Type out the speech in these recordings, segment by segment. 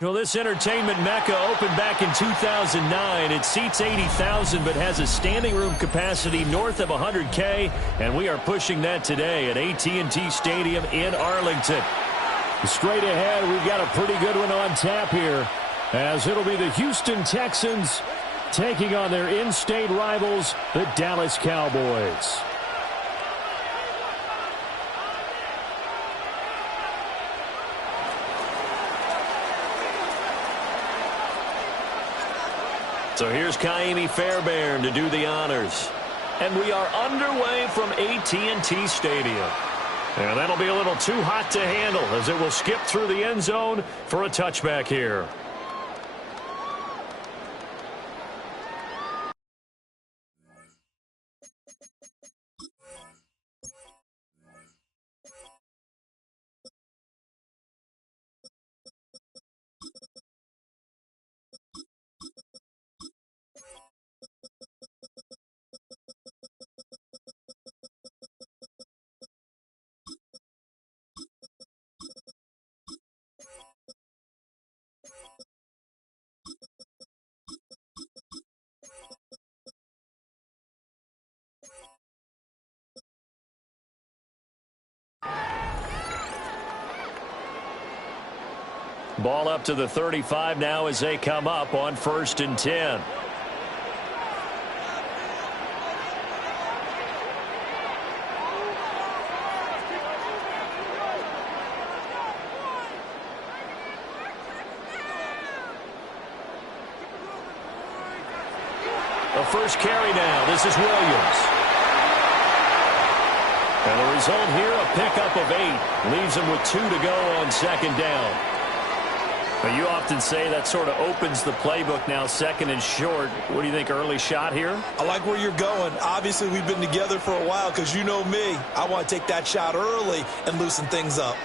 Well, this entertainment mecca opened back in 2009. It seats 80,000 but has a standing room capacity north of 100K, and we are pushing that today at AT&T Stadium in Arlington. Straight ahead, we've got a pretty good one on tap here, as it'll be the Houston Texans taking on their in-state rivals, the Dallas Cowboys. So here's Kaimi Fairbairn to do the honors. And we are underway from AT&T Stadium. And that'll be a little too hot to handle as it will skip through the end zone for a touchback here. Ball up to the 35 now as they come up on 1st and 10. The first carry now. This is Williams. And the result here, a pickup of 8. Leaves him with 2 to go on 2nd down. But you often say that sort of opens the playbook now, 2nd and short. What do you think, early shot here? I like where you're going. Obviously, we've been together for a while because you know me. I want to take that shot early and loosen things up.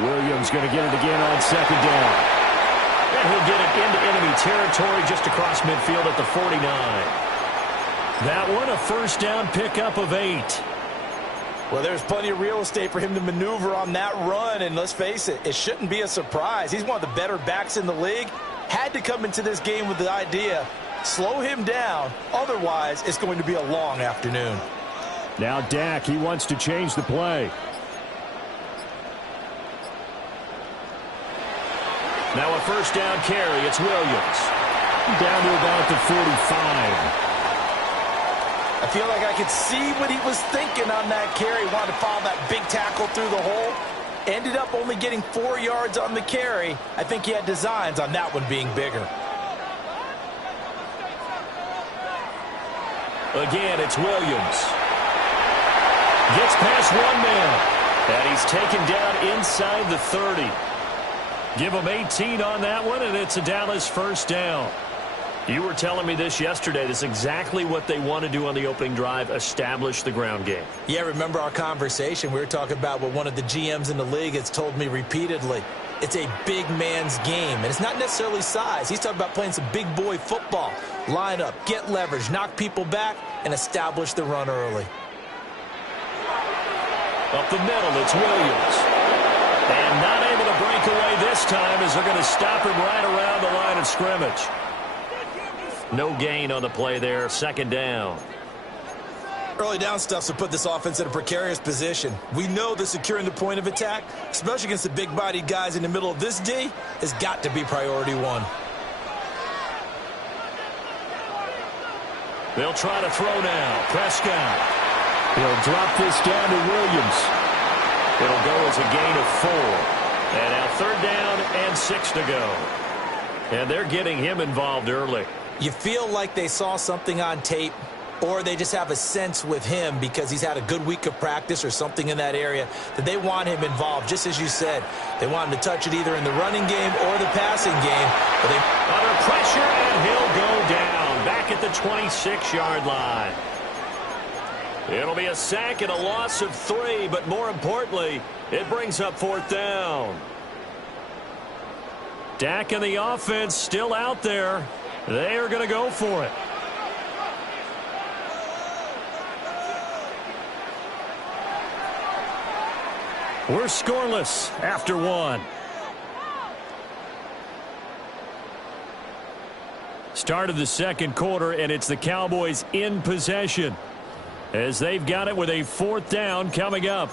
Williams going to get it again on 2nd down. And he'll get it into enemy territory just across midfield at the 49. That one, a 1st down pickup of 8. Well, there's plenty of real estate for him to maneuver on that run, and let's face it, it shouldn't be a surprise. He's one of the better backs in the league. Had to come into this game with the idea, slow him down, otherwise it's going to be a long afternoon. Now Dak, he wants to change the play. Now a 1st down carry, it's Williams. Down to about the 45. I feel like I could see what he was thinking on that carry. Wanted to follow that big tackle through the hole. Ended up only getting 4 yards on the carry. I think he had designs on that one being bigger. Again, it's Williams. Gets past 1 man. And he's taken down inside the 30. Give him 18 on that one, and it's a Dallas 1st down. You were telling me this yesterday. This is exactly what they want to do on the opening drive, establish the ground game. Yeah, remember our conversation? We were talking about what one of the GMs in the league has told me repeatedly. It's a big man's game, and it's not necessarily size. He's talking about playing some big boy football. Line up, get leverage, knock people back, and establish the run early. Up the middle, it's Williams. And not able to break away this time as they're going to stop him right around the line of scrimmage. No gain on the play there, 2nd down. Early down stuff to put this offense in a precarious position. We know that securing the point of attack, especially against the big-bodied guys in the middle of this D, has got to be priority 1. They'll try to throw now. Prescott. He'll drop this down to Williams. It'll go as a gain of 4. And now 3rd down and 6 to go. And they're getting him involved early. You feel like they saw something on tape, or they just have a sense with him because he's had a good week of practice or something in that area that they want him involved. Just as you said, they want him to touch it either in the running game or the passing game. But under pressure, and he'll go down back at the 26-yard line. It'll be a sack and a loss of 3, but more importantly, it brings up 4th down. Dak and the offense still out there. They are going to go for it. We're scoreless after one. Start of the second quarter, and it's the Cowboys in possession as they've got it with a 4th down coming up.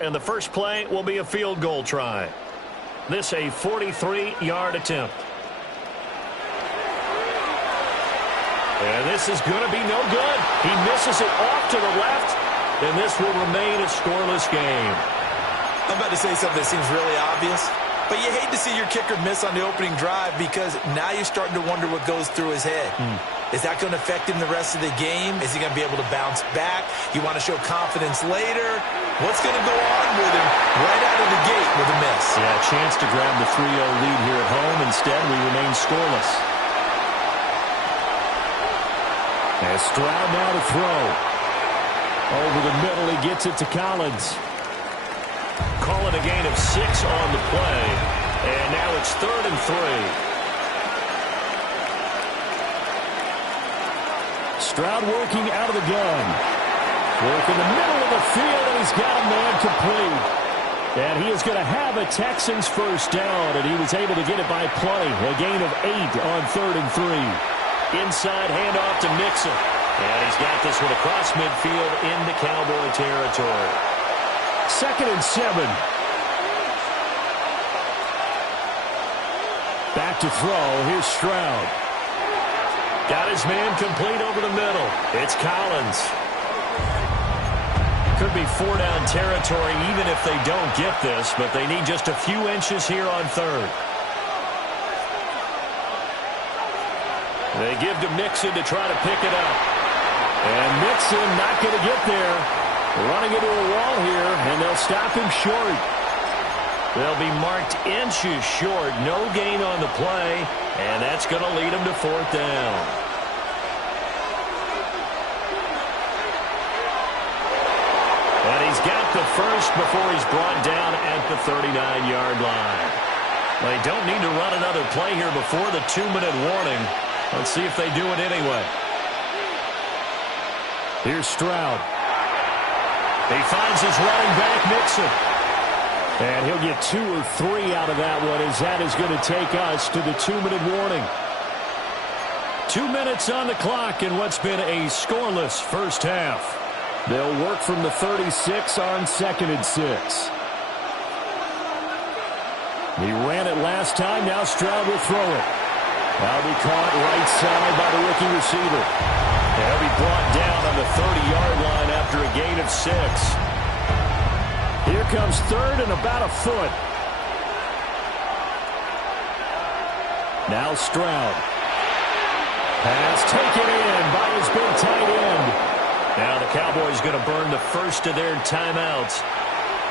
And the first play will be a field goal try. This a 43-yard attempt. And this is going to be no good. He misses it off to the left, and this will remain a scoreless game. I'm about to say something that seems really obvious, but you hate to see your kicker miss on the opening drive because now you're starting to wonder what goes through his head. Is that going to affect him the rest of the game? Is he going to be able to bounce back? You want to show confidence later? What's going to go on with him right out of the gate with a miss? Yeah, a chance to grab the 3-0 lead here at home. Instead, we remain scoreless. As Stroud now to throw. Over the middle, he gets it to Collins. Call it a gain of 6 on the play. And now it's 3rd and 3. Stroud working out of the gun. Work in the middle of the field, and he's got a man complete. And he is going to have a Texans first down, and he was able to get it by plenty. A gain of 8 on 3rd and 3. Inside handoff to Mixon. And he's got this one across midfield into Cowboy territory. 2nd and 7. Back to throw. Here's Stroud. Got his man complete over the middle. It's Collins. Could be 4-down territory even if they don't get this, but they need just a few inches here on 3rd. They give to Mixon to try to pick it up. And Mixon not going to get there. Running into a wall here, and they'll stop him short. They'll be marked inches short. No gain on the play, and that's going to lead him to 4th down. And he's got the first before he's brought down at the 39-yard line. They don't need to run another play here before the 2-minute warning. Let's see if they do it anyway. Here's Stroud. He finds his running back, Mixon. And he'll get 2 or 3 out of that one, as that is going to take us to the 2-minute warning. 2 minutes on the clock in what's been a scoreless first half. They'll work from the 36 on 2nd and 6. He ran it last time. Now Stroud will throw it. That'll be caught right side by the rookie receiver. He'll be brought down on the 30-yard line after a gain of 6. Here comes 3rd and about a foot. Now Stroud. Pass taken in by his big tight end. Now the Cowboys going to burn the first of their timeouts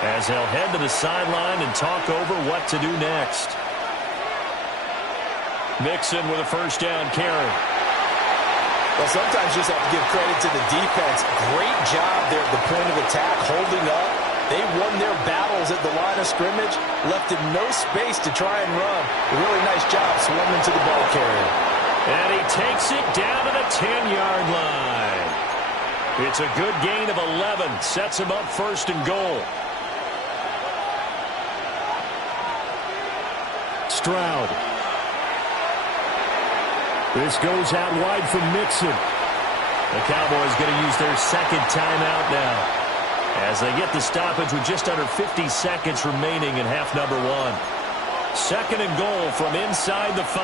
as they'll head to the sideline and talk over what to do next. Mixon with a first down carry. Well, sometimes you just have to give credit to the defense. Great job there at the point of attack, holding up. They won their battles at the line of scrimmage, left him no space to try and run. A really nice job swarming to the ball carrier. And he takes it down to the 10-yard line. It's a good gain of 11. Sets him up 1st and goal. Stroud. This goes out wide from Mixon. The Cowboys going to use their 2nd timeout now as they get the stoppage with just under 50 seconds remaining in half number 1. 2nd and goal from inside the 5.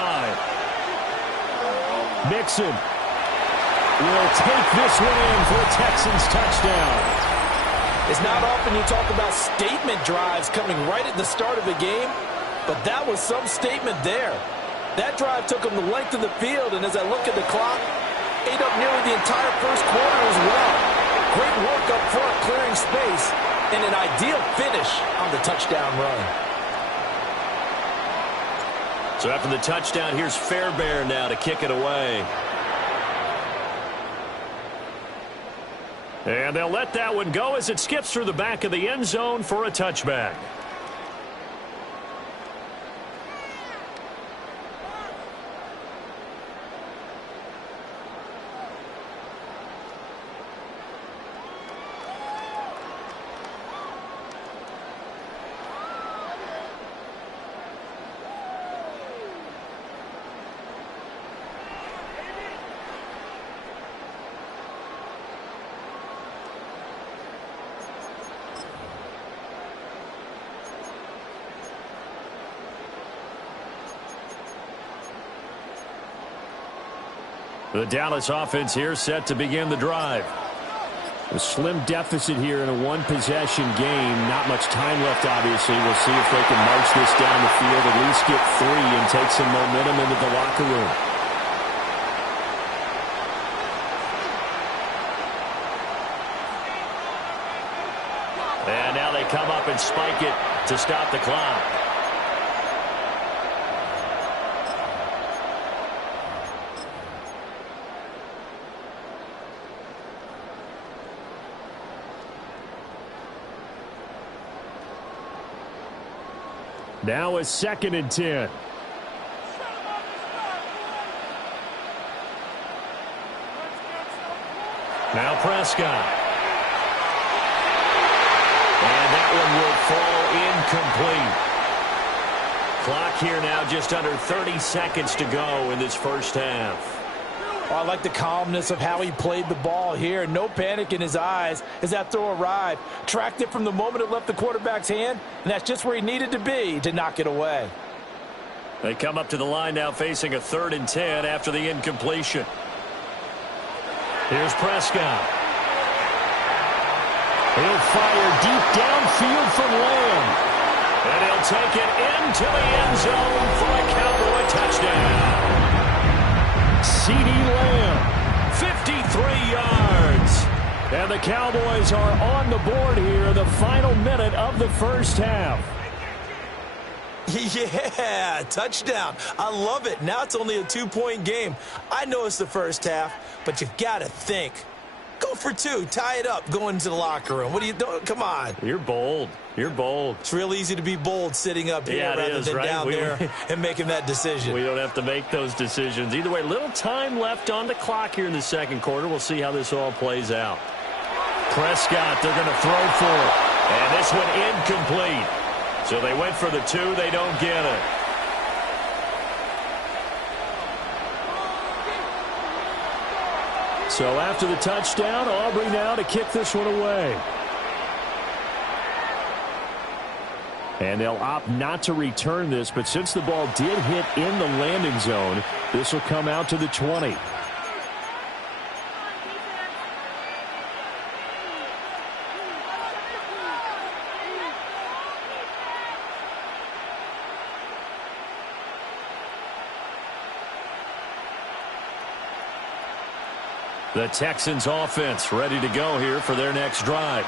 Mixon will take this one in for a Texans touchdown. It's not often you talk about statement drives coming right at the start of the game, but that was some statement there. That drive took them the length of the field, and as I look at the clock, ate up nearly the entire first quarter as well. Great work up front, clearing space, and an ideal finish on the touchdown run. So after the touchdown, here's Fairbairn now to kick it away. And they'll let that one go as it skips through the back of the end zone for a touchback. The Dallas offense here set to begin the drive. A slim deficit here in a one-possession game. Not much time left, obviously. We'll see if they can march this down the field, at least get 3 and take some momentum into the locker room. And now they come up and spike it to stop the clock. Now a 2nd and 10. Now Prescott. And that one will fall incomplete. Clock here now just under 30 seconds to go in this first half. Oh, I like the calmness of how he played the ball here. No panic in his eyes as that throw arrived. Tracked it from the moment it left the quarterback's hand, and that's just where he needed to be to knock it away. They come up to the line now facing a 3rd and 10 after the incompletion. Here's Prescott. He'll fire deep downfield from Lamb. And he'll take it into the end zone for a Cowboy touchdown. CeeDee Lamb, 53 yards. And the Cowboys are on the board here in the final minute of the first half. Yeah, touchdown. I love it. Now it's only a 2-point game. I know it's the first half, but you've got to think. Go for 2. Tie it up. Go into the locker room. What are you doing? Come on. You're bold. You're bold. It's real easy to be bold sitting up here rather than down there and making that decision. We don't have to make those decisions. Either way, little time left on the clock here in the second quarter. We'll see how this all plays out. Prescott, they're going to throw for it. And this one incomplete. So they went for the 2. They don't get it. So after the touchdown, Aubrey now to kick this one away. And they'll opt not to return this, but since the ball did hit in the landing zone, this will come out to the 20. The Texans offense ready to go here for their next drive.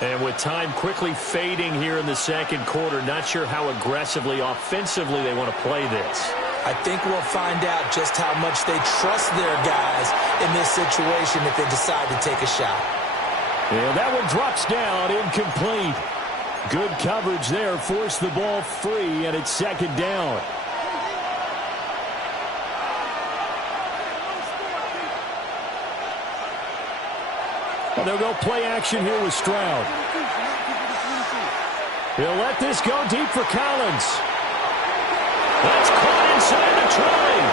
And with time quickly fading here in the second quarter, not sure how aggressively, offensively they want to play this. I think we'll find out just how much they trust their guys in this situation if they decide to take a shot. And that one drops down, incomplete. Good coverage there, forced the ball free, and it's 2nd down. And they'll go play action here with Stroud. He'll let this go deep for Collins. That's caught inside the 20.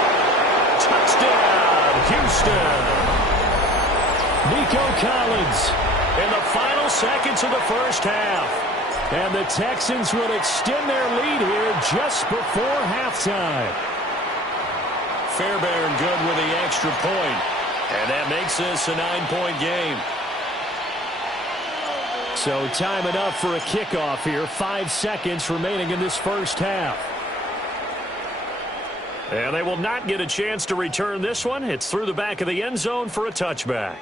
Touchdown, Houston. Nico Collins in the final seconds of the first half. And the Texans will extend their lead here just before halftime. Fairbairn good with the extra point. And that makes this a 9-point game. So time enough for a kickoff here. 5 seconds remaining in this first half. And they will not get a chance to return this one. It's through the back of the end zone for a touchback.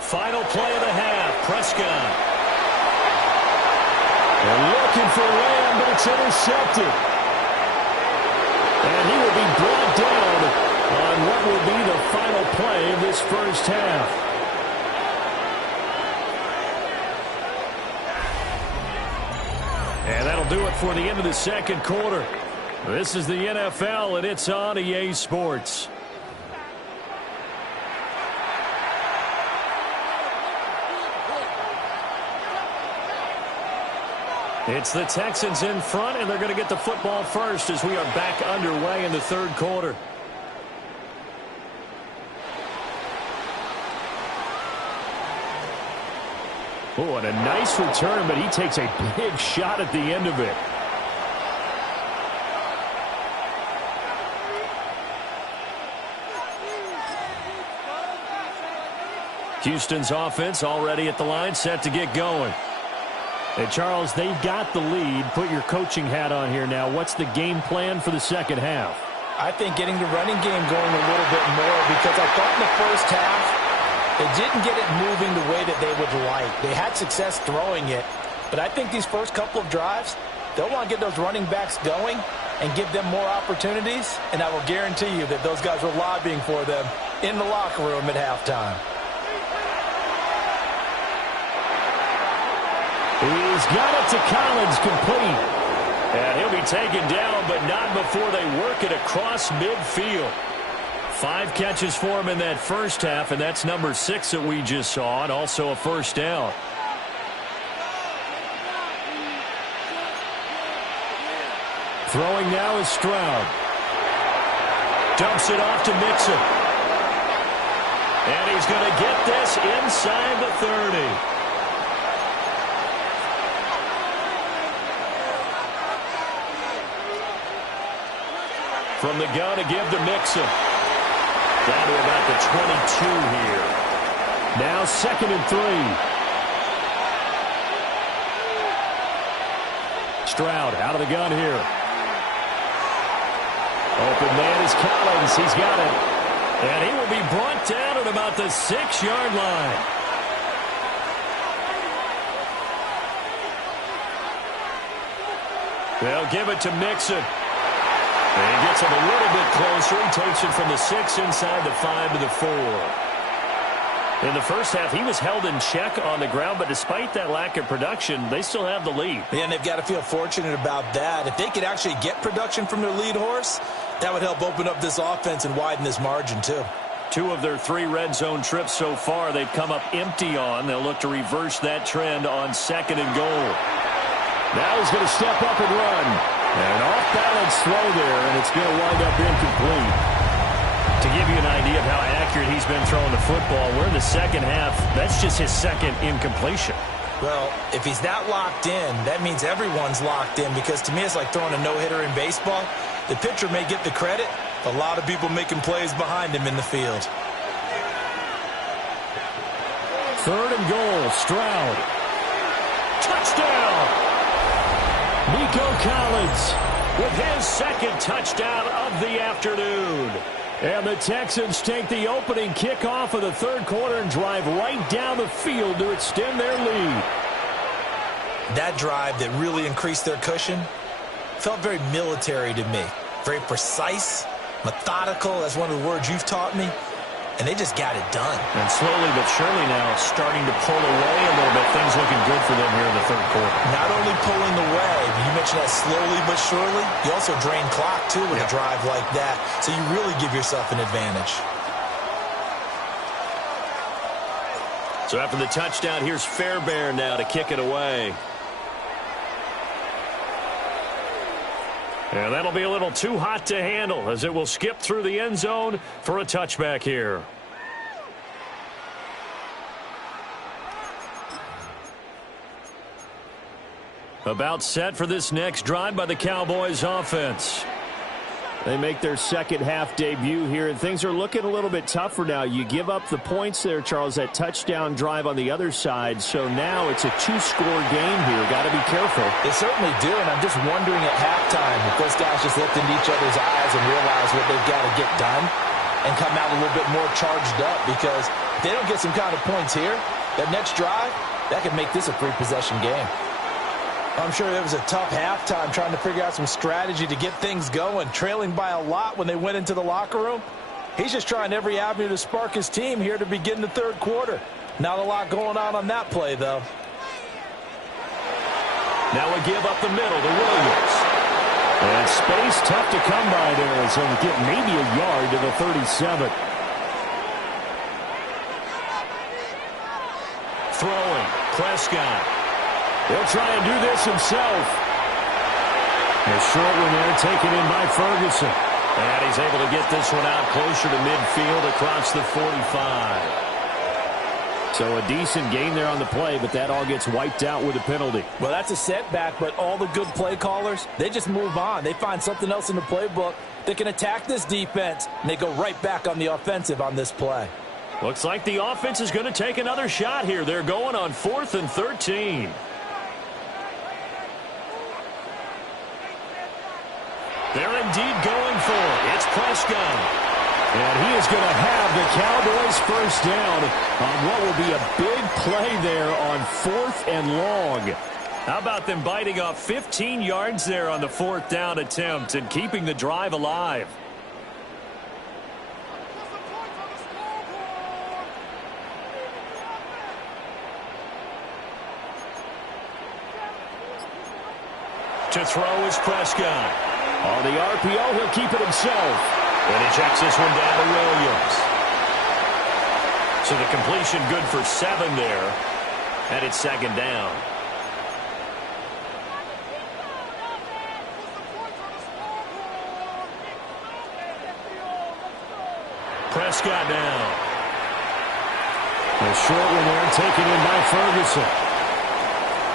Final play of the half. Prescott. They're looking for Lamb, but it's intercepted. And he will be brought down on what will be the final play of this first half. And that'll do it for the end of the second quarter. This is the NFL, and it's on EA Sports. It's the Texans in front, and they're going to get the football first as we are back underway in the third quarter. Oh, and a nice return, but he takes a big shot at the end of it. Houston's offense already at the line, set to get going. Hey, Charles, they've got the lead. Put your coaching hat on here now. What's the game plan for the second half? I think getting the running game going a little bit more, because I thought in the first half they didn't get it moving the way that they would like. They had success throwing it, but I think these first couple of drives, they'll want to get those running backs going and give them more opportunities, and I will guarantee you that those guys were lobbying for them in the locker room at halftime. He's got it to Collins, complete. And he'll be taken down, but not before they work it across midfield. 5 catches for him in that first half, and that's number 6 that we just saw, and also a first down. Throwing now is Stroud. Dumps it off to Mixon. And he's going to get this inside the 30. From the gun to give to Mixon. Down to about the 22 here. Now 2nd and 3. Stroud out of the gun here. Open man is Collins. He's got it. And he will be brought down at about the 6-yard line. They'll give it to Mixon. And he gets him a little bit closer. He takes it from the 6 inside the 5 to the 4. In the first half, he was held in check on the ground, but despite that lack of production, they still have the lead. Yeah, and they've got to feel fortunate about that. If they could actually get production from their lead horse, that would help open up this offense and widen this margin, too. 2 of their 3 red zone trips so far, they've come up empty on. They'll look to reverse that trend on 2nd and goal. Now he's going to step up and run. And off-balance throw there, and it's going to wind up incomplete. To give you an idea of how accurate he's been throwing the football, we're in the second half. That's just his 2nd incompletion. Well, if he's not locked in, that means everyone's locked in, because to me it's like throwing a no-hitter in baseball. The pitcher may get the credit. A lot of people making plays behind him in the field. 3rd and goal, Stroud. Touchdown! Nico Collins with his 2nd touchdown of the afternoon. And the Texans take the opening kickoff of the 3rd quarter and drive right down the field to extend their lead. That drive that really increased their cushion felt very military to me. Very precise, methodical. That's one of the words you've taught me. And they just got it done. And slowly but surely now starting to pull away a little bit. Things looking good for them here in the 3rd quarter. Not only pulling away, you mentioned that slowly but surely. You also drain clock, too, with a drive like that. So you really give yourself an advantage. So after the touchdown, here's Fairbairn now to kick it away. And that'll be a little too hot to handle as it will skip through the end zone for a touchback here. About set for this next drive by the Cowboys offense. They make their second half debut here, and things are looking a little bit tougher now. You give up the points there, Charles, that touchdown drive on the other side. So now it's a two-score game here. Got to be careful. They certainly do, and I'm just wondering at halftime if those guys just looked into each other's eyes and realize what they've got to get done and come out a little bit more charged up, because if they don't get some kind of points here, that next drive, that could make this a three-possession game. I'm sure it was a tough halftime trying to figure out some strategy to get things going, trailing by a lot when they went into the locker room. He's just trying every avenue to spark his team here to begin the 3rd quarter. Not a lot going on that play, though. Now we give up the middle to Williams. And space tough to come by there as he'll get maybe a yard to the 37. Throwing, Prescott. He'll try and do this himself. A short one there taken in by Ferguson. And he's able to get this one out closer to midfield across the 45. So a decent gain there on the play, but that all gets wiped out with a penalty. Well, that's a setback, but all the good play callers, they just move on. They find something else in the playbook that can attack this defense, and they go right back on the offensive on this play. Looks like the offense is going to take another shot here. They're going on 4th and 13. They're indeed going for it. It's Prescott. And he is going to have the Cowboys first down on what will be a big play there on 4th and long. How about them biting off 15 yards there on the 4th down attempt and keeping the drive alive? To throw is Prescott. On the RPO, he'll keep it himself. And he checks this one down to Williams. So the completion good for 7 there. And it's 2nd down. Prescott now. A short one there, taken in by Ferguson.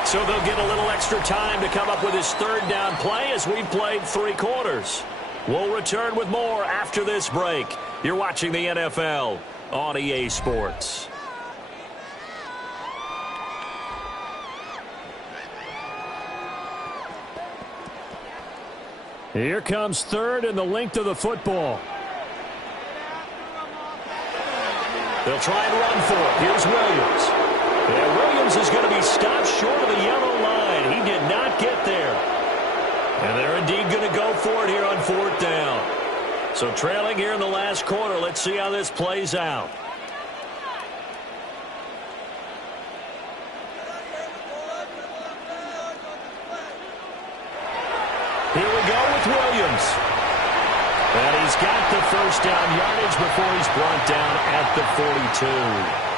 So they'll get a little extra time to come up with his 3rd down play as we've played 3 quarters. We'll return with more after this break. You're watching the NFL on EA Sports. Here comes 3rd and the length of the football. They'll try and run for it. Here's Williams. And Williams is going to be stopped short of the yellow line. He did not get there. And they're indeed going to go for it here on 4th down. So trailing here in the last quarter. Let's see how this plays out. Here we go with Williams. And he's got the first down yardage before he's brought down at the 42.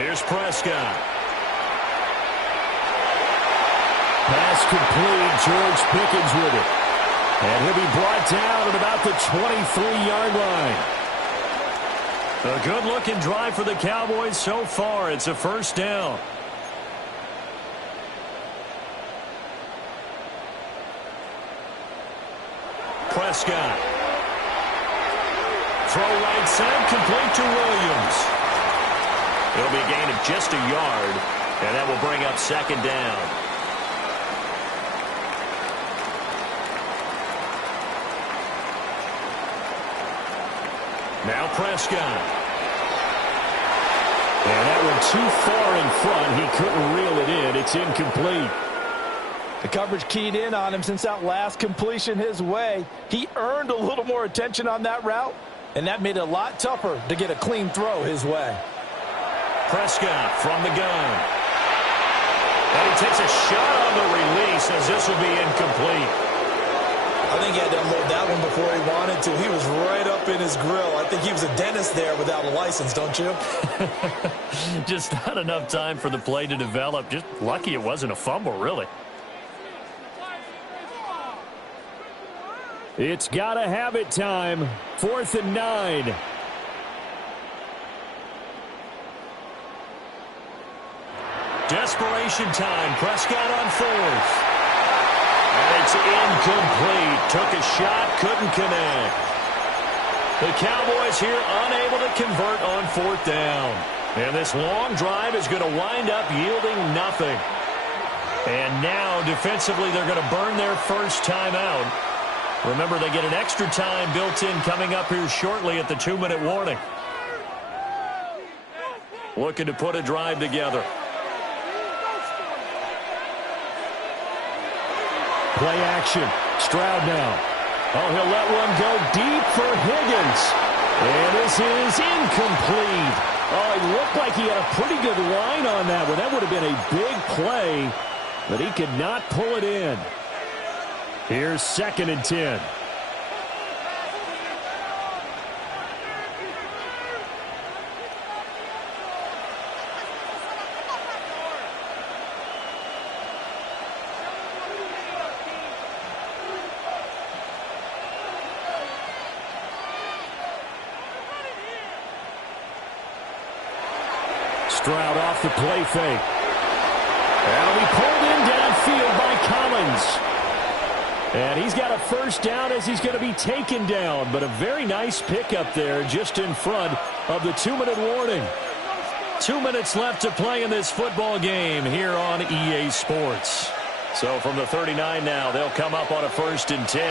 Here's Prescott. Pass complete. George Pickens with it. And he'll be brought down at about the 23-yard line. A good-looking drive for the Cowboys so far. It's a first down. Prescott. Throw right side, complete to Williams. It'll be a gain of just a yard, and that will bring up 2nd down. Now Prescott. And that one too far in front. He couldn't reel it in. It's incomplete. The coverage keyed in on him since that last completion his way. He earned a little more attention on that route, and that made it a lot tougher to get a clean throw his way. Prescott from the gun. And he takes a shot on the release as this will be incomplete. I think he had to unload that one before he wanted to. He was right up in his grill. I think he was a dentist there without a license, don't you? Just not enough time for the play to develop. Just lucky it wasn't a fumble, really. It's got to have it time. 4th and 9. Desperation time. Prescott on 4th. And it's incomplete. Took a shot, couldn't connect. The Cowboys here unable to convert on 4th down. And this long drive is going to wind up yielding nothing. And now, defensively, they're going to burn their first timeout. Remember, they get an extra time built in coming up here shortly at the 2-minute warning. Looking to put a drive together. Play action. Stroud now. Oh, he'll let one go deep for Higgins. And this is incomplete. Oh, it looked like he had a pretty good line on that one. That would have been a big play, but he could not pull it in. Here's 2nd and 10. Stroud off the play fake. That'll be pulled in downfield by Collins. And he's got a first down as he's going to be taken down. But a very nice pickup there just in front of the 2-minute warning. 2 minutes left to play in this football game here on EA Sports. So from the 39 now, they'll come up on a 1st and 10.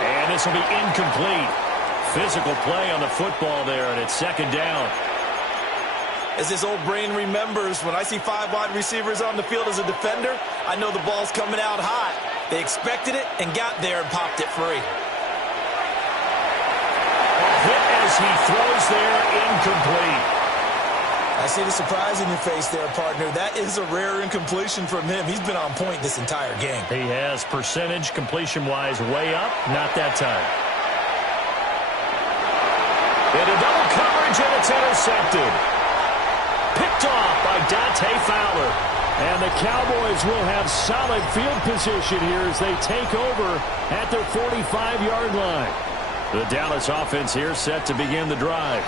And this will be incomplete. Physical play on the football there, and it's 2nd down. As this old brain remembers, when I see 5 wide receivers on the field as a defender, I know the ball's coming out hot. They expected it and got there and popped it free. Hit as he throws there, incomplete. I see the surprise in your face there, partner. That is a rare incompletion from him. He's been on point this entire game. He has percentage completion-wise way up, not that time. Into double coverage, and it's intercepted. Picked off by Dante Fowler. And the Cowboys will have solid field position here as they take over at their 45-yard line. The Dallas offense here set to begin the drive.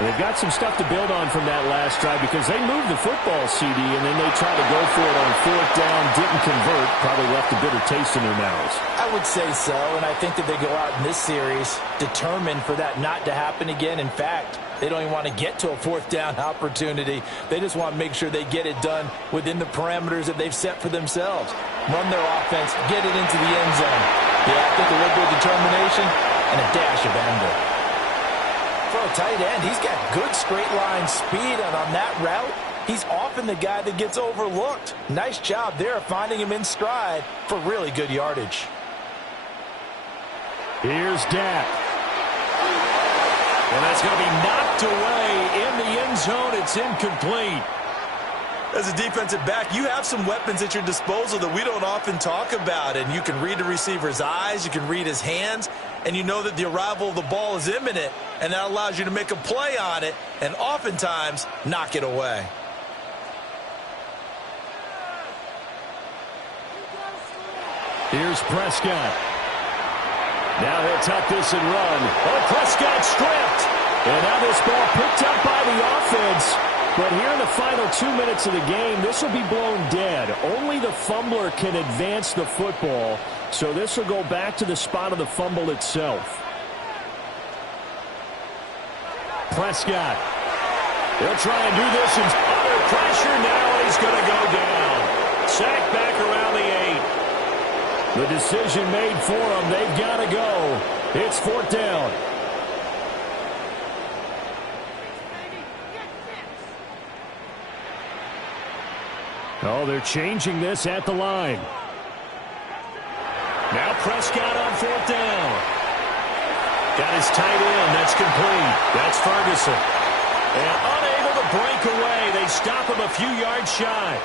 They've got some stuff to build on from that last drive because they moved the football, CD, and then they tried to go for it on 4th down, didn't convert, probably left a bitter taste in their mouths. I would say so, and I think that they go out in this series determined for that not to happen again. In fact, they don't even want to get to a 4th down opportunity. They just want to make sure they get it done within the parameters that they've set for themselves. Run their offense, get it into the end zone. Yeah, I think a little bit of determination and a dash of anger. For a tight end, he's got good straight line speed, and on that route, he's often the guy that gets overlooked. Nice job there finding him in stride for really good yardage. Here's Dak. And that's going to be knocked away in the end zone. It's incomplete. As a defensive back, you have some weapons at your disposal that we don't often talk about. And you can read the receiver's eyes, you can read his hands, and you know that the arrival of the ball is imminent. And that allows you to make a play on it and oftentimes knock it away. Here's Prescott. Now he'll tuck this and run. Oh, Prescott stripped. And now this ball picked up by the offense. But here in the final 2 minutes of the game, this will be blown dead. Only the fumbler can advance the football. So this will go back to the spot of the fumble itself. Prescott. He'll try and do this under pressure. Now he's going to go down. Sacked back around the 8. The decision made for them. They've got to go. It's 4th down. Oh, they're changing this at the line. Now Prescott on 4th down. Got his tight end. That's complete. That's Ferguson. And unable to break away. They stop him a few yards shy.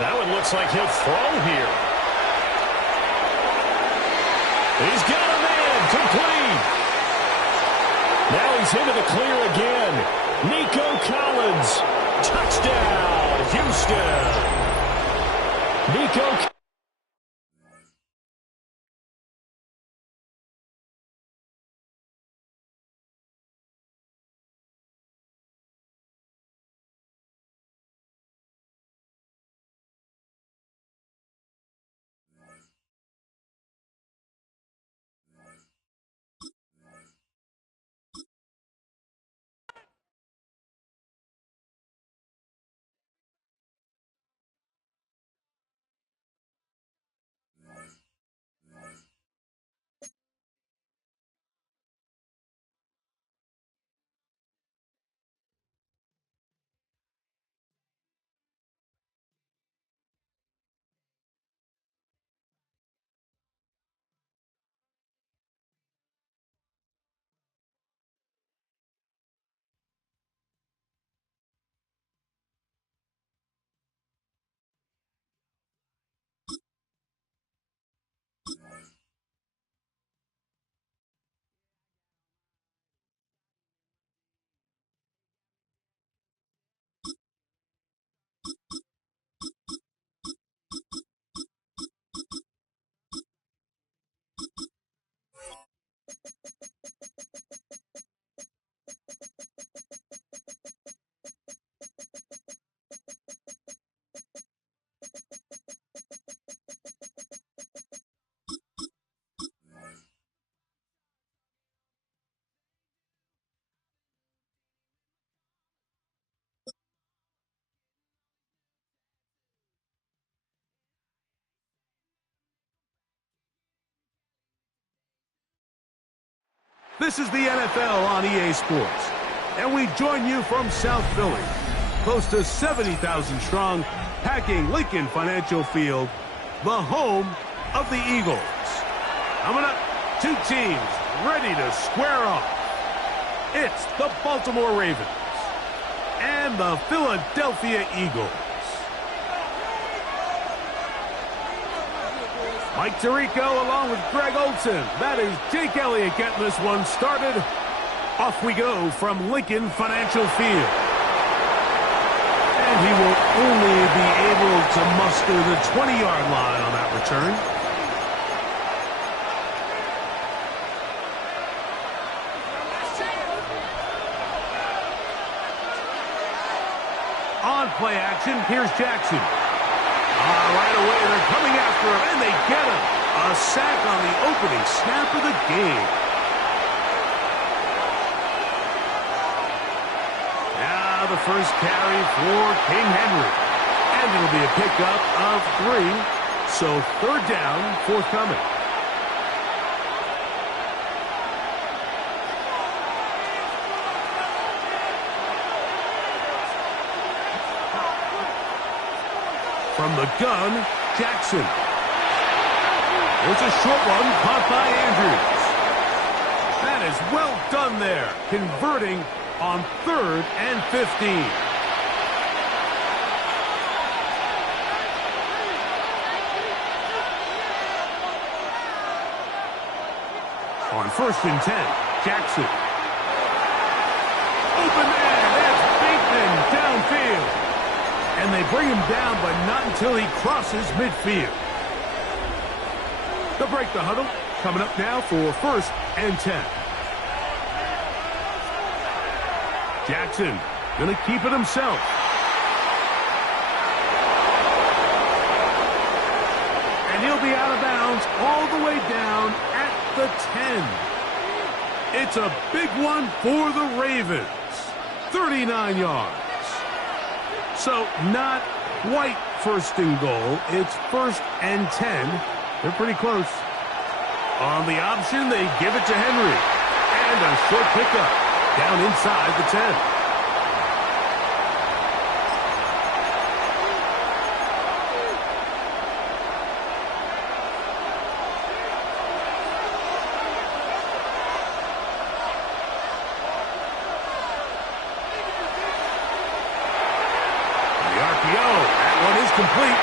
That one looks like he'll throw here. He's got a man. Complete. Now he's into the clear again. Nico Collins. Touchdown, Houston. Nico This is the NFL on EA Sports, and we join you from South Philly, close to 70,000 strong, packing Lincoln Financial Field, the home of the Eagles. Coming up, two teams ready to square off. It's the Baltimore Ravens and the Philadelphia Eagles. Mike Tirico along with Greg Olson. That is Jake Elliott getting this one started. Off we go from Lincoln Financial Field. And he will only be able to muster the 20-yard line on that return. On play action, here's Jackson. Right away, they're coming after him, and they get him. A sack on the opening snap of the game. Now the first carry for King Henry. And it'll be a pickup of 3. So third down, forthcoming. From the gun, Jackson. There's a short one caught by Andrews. That is well done there, converting on 3rd and 15. On 1st and 10, Jackson. Open man, that's Bateman downfield. And they bring him down, but not until he crosses midfield. They'll break the huddle. Coming up now for 1st and 10. Jackson going to keep it himself. And he'll be out of bounds all the way down at the 10. It's a big one for the Ravens. 39 yards. So not quite 1st and goal. It's 1st and 10. They're pretty close. On the option, they give it to Henry. And a short pickup down inside the 10. Complete.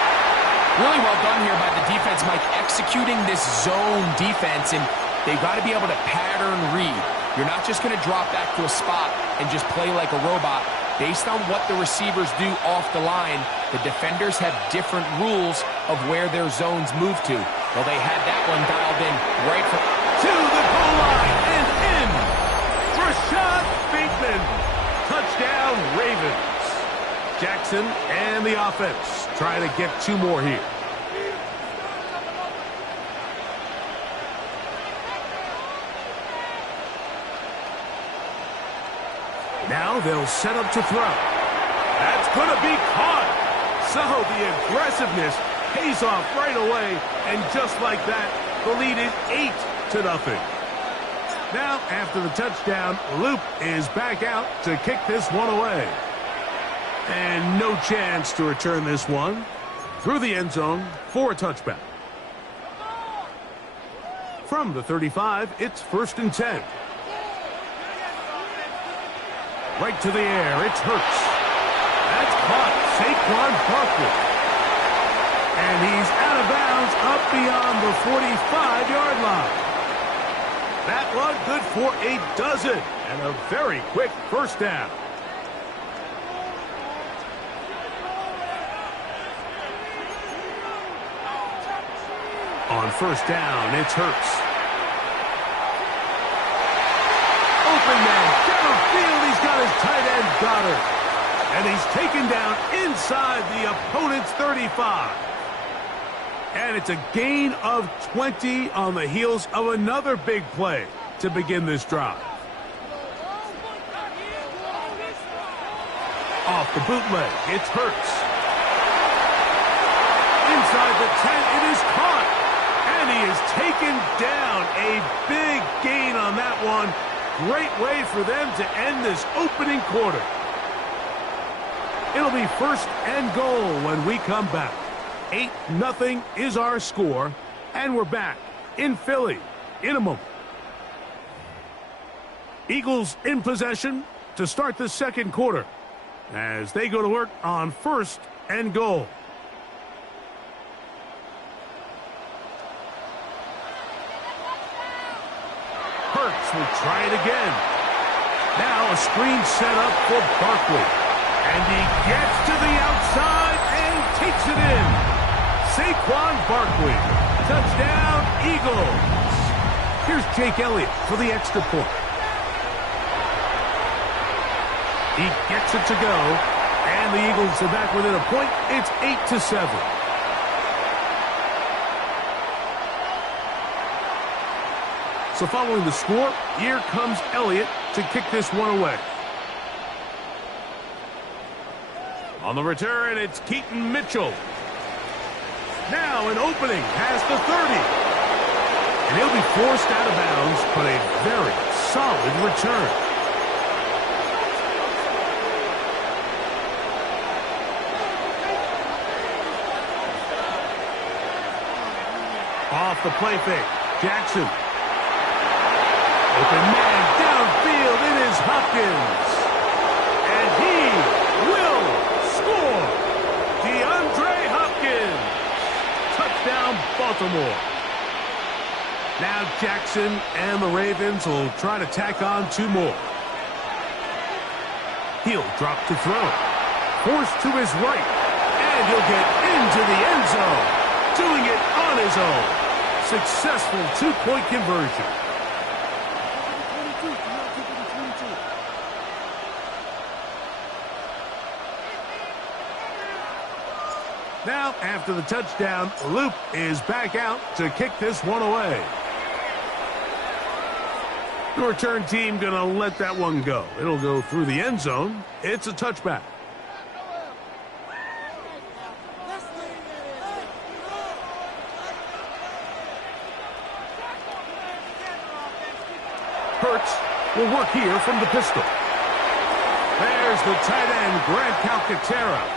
Really well done here by the defense, Mike, executing this zone defense, and they've got to be able to pattern read. You're not just going to drop back to a spot and just play like a robot. Based on what the receivers do off the line, the defenders have different rules of where their zones move to. Well, they had that one dialed in right from to the goal line and in. Rashad Bateman. Touchdown, Ravens. Jackson and the offense trying to get 2 more here. Now they'll set up to throw. That's going to be caught. So the aggressiveness pays off right away. And just like that, the lead is 8-0. Now, after the touchdown, Loop is back out to kick this one away. And no chance to return this one through the end zone for a touchback. From the 35, it's 1st and 10. Right to the air, it's Hurts. That's caught, Saquon Barkley. And he's out of bounds up beyond the 45-yard line. That one good for a dozen and a very quick first down. On 1st down, it's Hurts. Open man, downfield, he's got his tight end Goddard. And he's taken down inside the opponent's 35. And it's a gain of 20 on the heels of another big play to begin this drive. Off the bootleg, it's Hurts. Inside the 10, it is caught. And he is taken down. A big gain on that one great way for them to end this opening quarter. It'll be 1st and goal when we come back. 8-0 is our score, and we're back in Philly in a moment. Eagles in possession to start the second quarter as they go to work on 1st and goal. Hurts will try it again. Now a screen set up for Barkley. And he gets to the outside and takes it in. Saquon Barkley. Touchdown, Eagles. Here's Jake Elliott for the extra point. He gets it to go. And the Eagles are back within a point. It's 8-7. So following the score, here comes Elliott to kick this one away. On the return, it's Keaton Mitchell. Now an opening past the 30. And he'll be forced out of bounds, but a very solid return. Off the play fake, Jackson. Open man downfield, it is Hopkins. And he will score. DeAndre Hopkins. Touchdown, Baltimore. Now Jackson and the Ravens will try to tack on 2 more. He'll drop to throw. Forced to his right. And he'll get into the end zone. Doing it on his own. Successful 2-point conversion. Now, after the touchdown, Luke is back out to kick this one away. The return team going to let that one go. It'll go through the end zone. It's a touchback. Hurts will work here from the pistol. There's the tight end, Grant Calcaterra.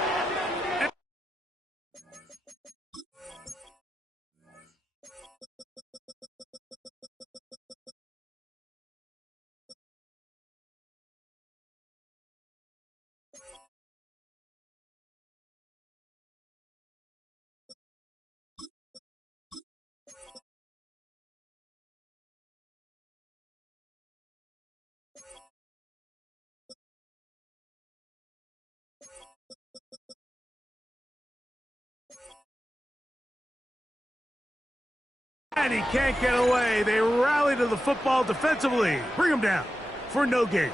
And he can't get away. They rally to the football defensively. Bring him down for no gain.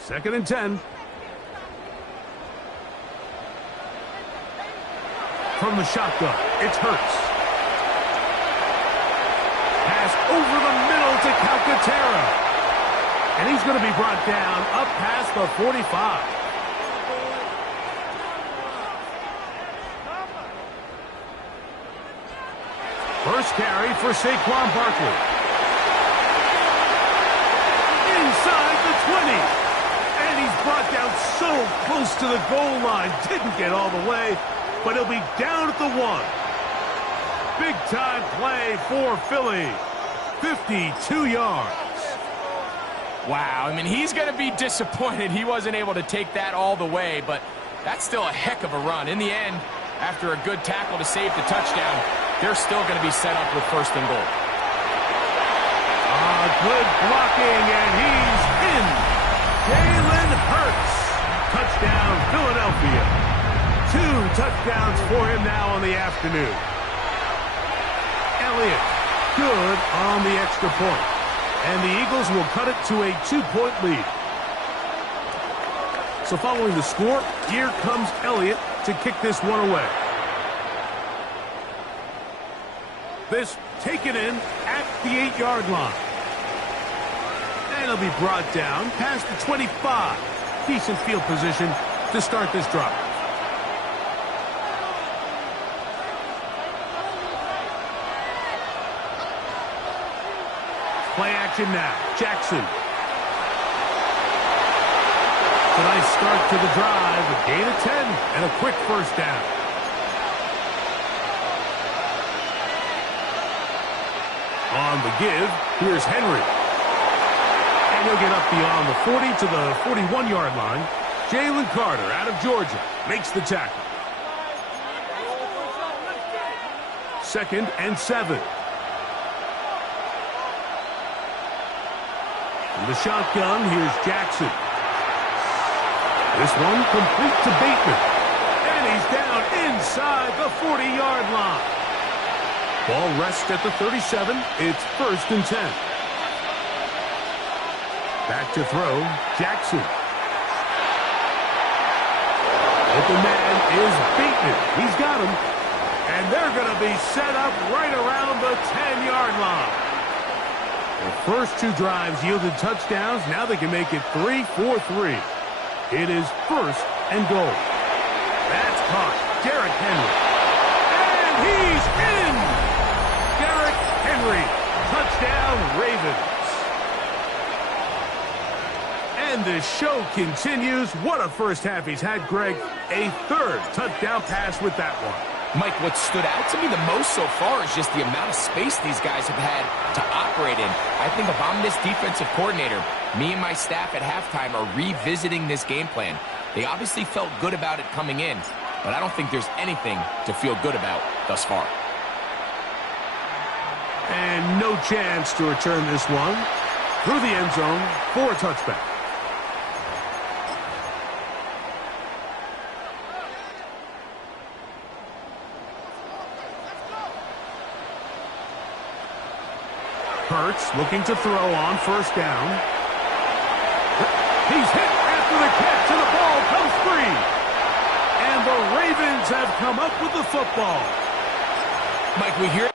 Second and 10. From the shotgun, it's Hurts. Pass over the middle to Calcaterra. And he's going to be brought down up past the 45. First carry for Saquon Barkley. Inside the 20. And he's brought down so close to the goal line. Didn't get all the way, but he'll be down at the 1. Big-time play for Philly. 52 yards. Wow, I mean, he's going to be disappointed he wasn't able to take that all the way, but that's still a heck of a run. In the end, after a good tackle to save the touchdown, they're still going to be set up with 1st and goal. Good blocking, and he's in. Jalen Hurts. Touchdown, Philadelphia. 2 touchdowns for him now on the afternoon. Elliott, good on the extra point. And the Eagles will cut it to a 2-point lead. So following the score, here comes Elliott to kick this one away. This taken in at the 8-yard line. And he'll be brought down past the 25. Decent field position to start this drive. Play action now. Jackson. A nice start to the drive. A gain of 10 and a quick first down. On the give, here's Henry. And he'll get up beyond the 40 to the 41-yard line. Jalen Carter out of Georgia makes the tackle. 2nd and 7. In the shotgun, here's Jackson. This one complete to Bateman. And he's down inside the 40-yard line. Ball rests at the 37. It's 1st and 10. Back to throw, Jackson. Open man is Bateman. He's got him. And they're going to be set up right around the 10-yard line. The first 2 drives yielded touchdowns. Now they can make it 3-4-3. It is 1st and goal. That's caught. Derrick Henry. And he's in! Derrick Henry. Touchdown, Ravens. And the show continues. What a first half he's had, Greg. A 3rd touchdown pass with that one. Mike, what stood out to me the most so far is just the amount of space these guys have had to operate in. I think if I'm this defensive coordinator, me and my staff at halftime are revisiting this game plan. They obviously felt good about it coming in, but I don't think there's anything to feel good about thus far. And no chance to return this one. Through the end zone for a touchback. Hurts looking to throw on 1st down. He's hit after the catch, and the ball comes free. And the Ravens have come up with the football. Mike, we hear...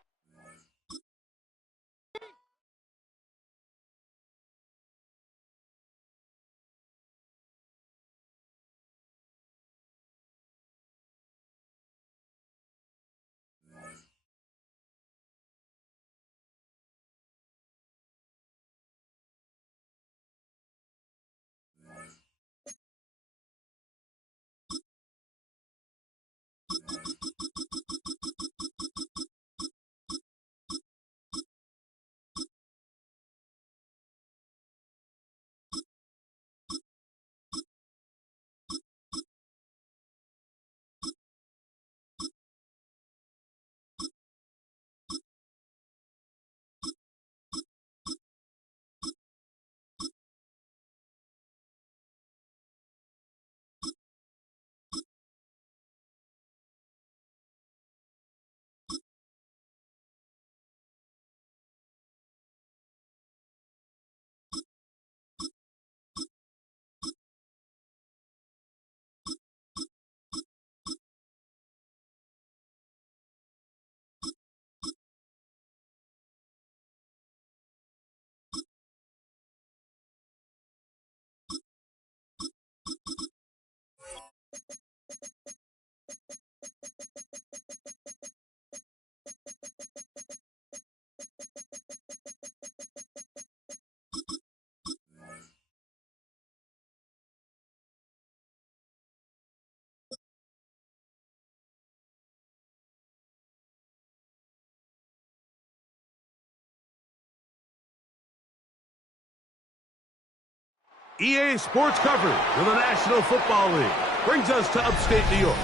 EA Sports coverage of the National Football League brings us to upstate New York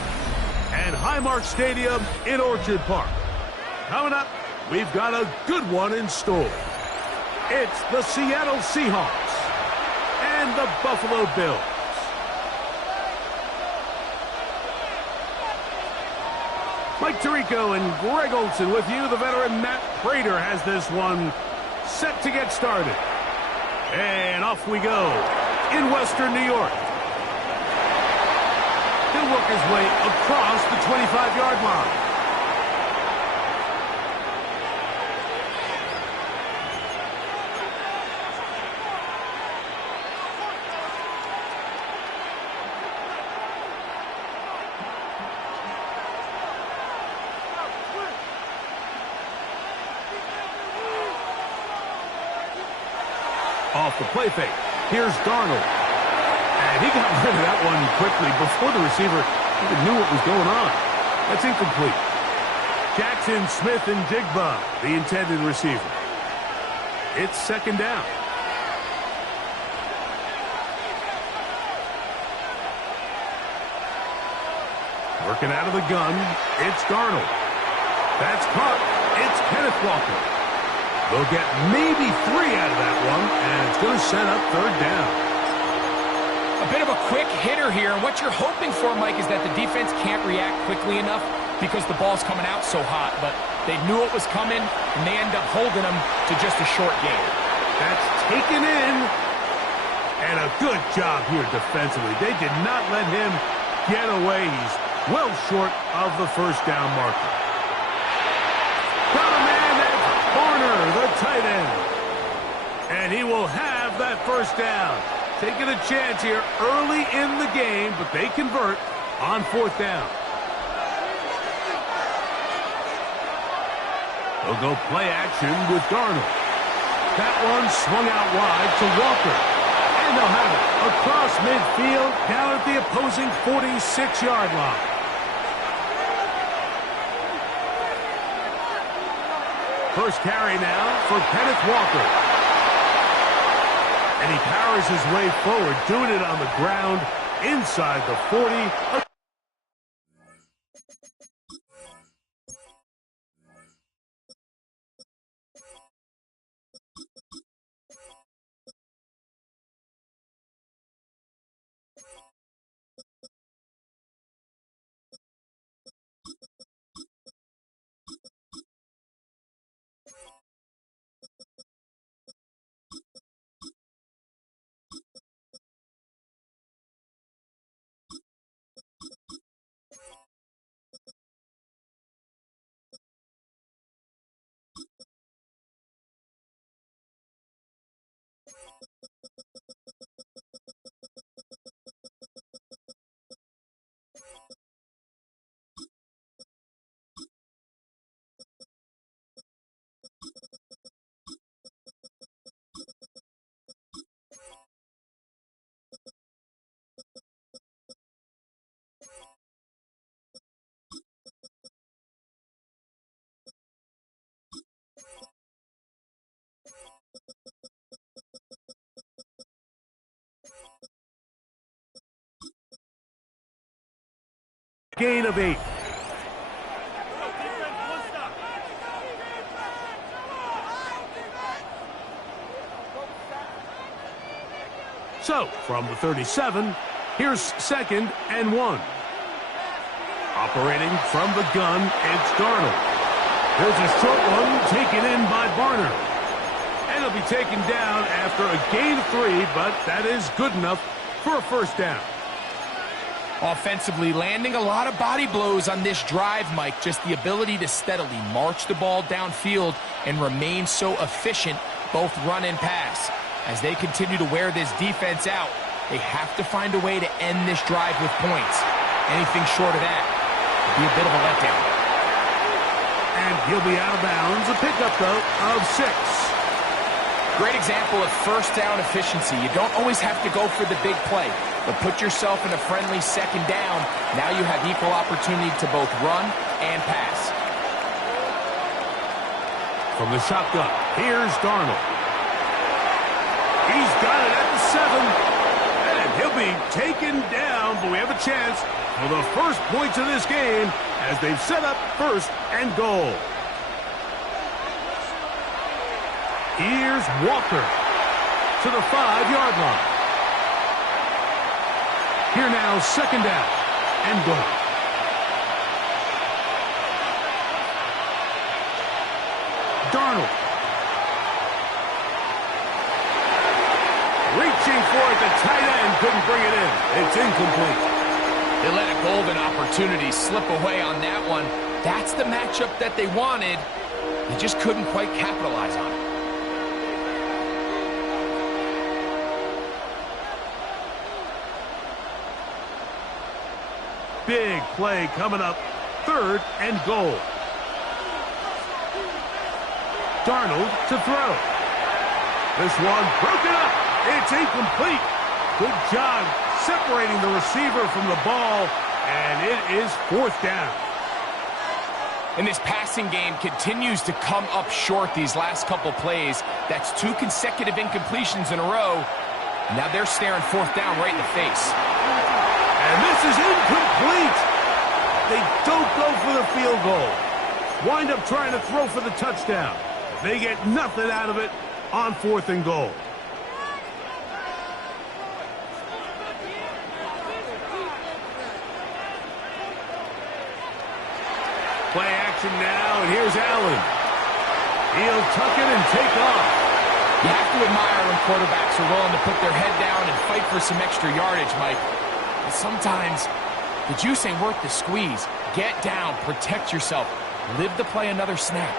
and Highmark Stadium in Orchard Park. Coming up, we've got a good one in store. It's the Seattle Seahawks and the Buffalo Bills. Mike Tirico and Greg Olson with you. The veteran Matt Prater has this one set to get started. And off we go in Western New York. He'll work his way across the 25-yard line. off the play fake. Here's Darnold. And he got rid of that one quickly before the receiver even knew what was going on. That's incomplete. Jackson, Smith, and Jigba, the intended receiver. It's second down. Working out of the gun, it's Darnold. That's caught. It's Kenneth Walker. They'll get maybe 3 out of that one, and it's going to set up third down. A bit of a quick hitter here. What you're hoping for, Mike, is that the defense can't react quickly enough because the ball's coming out so hot. But they knew it was coming, and they end up holding them to just a short game. That's taken in. And a good job here defensively. They did not let him get away. He's well short of the first down marker. Got a man, that's Warner, the tight end. And he will have that first down. Taking a chance here early in the game, but they convert on fourth down. They'll go play action with Darnold. That one swung out wide to Walker. And they'll have it across midfield down at the opposing 46-yard line. First carry now for Kenneth Walker. And he powers his way forward, doing it on the ground inside the 40. Gain of 8. So, from the 37, here's second and 1. Operating from the gun, it's Darnold. There's a short one taken in by Barner. And it'll be taken down after a gain of 3, but that is good enough for a first down. Offensively, landing a lot of body blows on this drive, Mike. Just the ability to steadily march the ball downfield and remain so efficient, both run and pass. As they continue to wear this defense out, they have to find a way to end this drive with points. Anything short of that would be a bit of a letdown. And he'll be out of bounds. A pickup, though, of 6. Great example of first down efficiency. You don't always have to go for the big play, but put yourself in a friendly second down. Now you have equal opportunity to both run and pass. From the shotgun, here's Darnold. He's got it at the 7. And he'll be taken down, but we have a chance for the first points of this game as they've set up first and goal. Here's Walker to the 5-yard line. Here now, second down and goal. Darnold. Reaching for it, the tight end couldn't bring it in. It's incomplete. They let a golden opportunity slip away on that one. That's the matchup that they wanted. They just couldn't quite capitalize on it. Big play coming up. Third and goal. Darnold to throw. This one broken up. It's incomplete. Good job separating the receiver from the ball, and it is 4th down. And this passing game continues to come up short these last couple plays. That's 2 consecutive incompletions in a row. Now they're staring 4th down right in the face. And this is incomplete. They don't go for the field goal. Wind up trying to throw for the touchdown. They get nothing out of it on 4th and goal. Play action now, and here's Allen. He'll tuck it and take off. You have to admire when quarterbacks are willing to put their head down and fight for some extra yardage, Mike. But sometimes the juice ain't worth the squeeze. Get down, protect yourself, live to play another snap.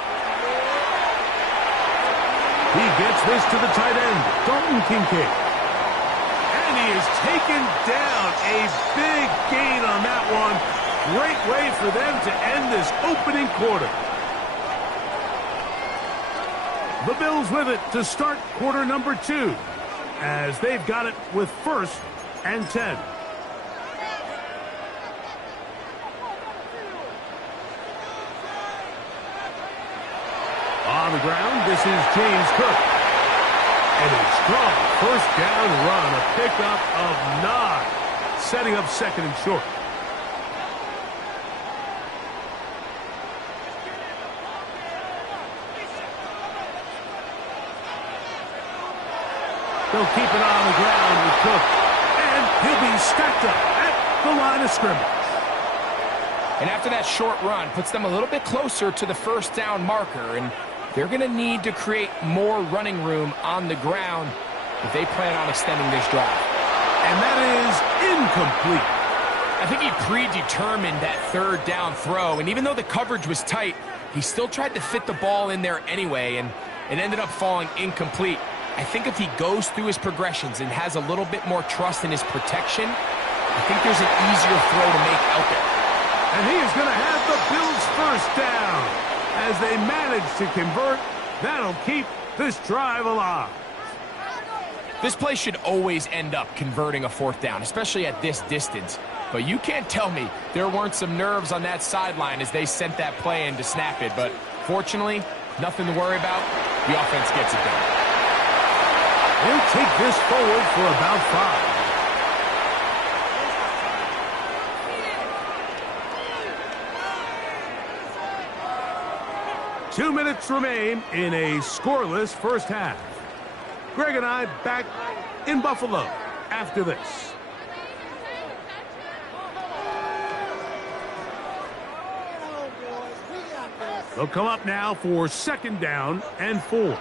He gets this to the tight end, Dalton Kincaid. And he is taken down. A big gain on that one. Great way for them to end this opening quarter. The Bills with it to start quarter number 2, as they've got it with 1st and 10. On the ground, this is James Cook. And a strong 1st down run, a pickup of 9, setting up 2nd and short. They'll keep it on the ground with Cook. And he'll be stacked up at the line of scrimmage. And after that short run, puts them a little bit closer to the 1st down marker. And they're going to need to create more running room on the ground if they plan on extending this drive. And that is incomplete. I think he predetermined that 3rd down throw. And even though the coverage was tight, he still tried to fit the ball in there anyway. And it ended up falling incomplete. I think if he goes through his progressions and has a little bit more trust in his protection, I think there's an easier throw to make out there. And he is going to have the Bills' 1st down. As they manage to convert, that'll keep this drive alive. This play should always end up converting a 4th down, especially at this distance. But you can't tell me there weren't some nerves on that sideline as they sent that play in to snap it. But fortunately, nothing to worry about. The offense gets it done. He'll take this forward for about 5. Two minutes remain in a scoreless 1st half. Greg and I back in Buffalo after this. They'll come up now for 2nd down and 4.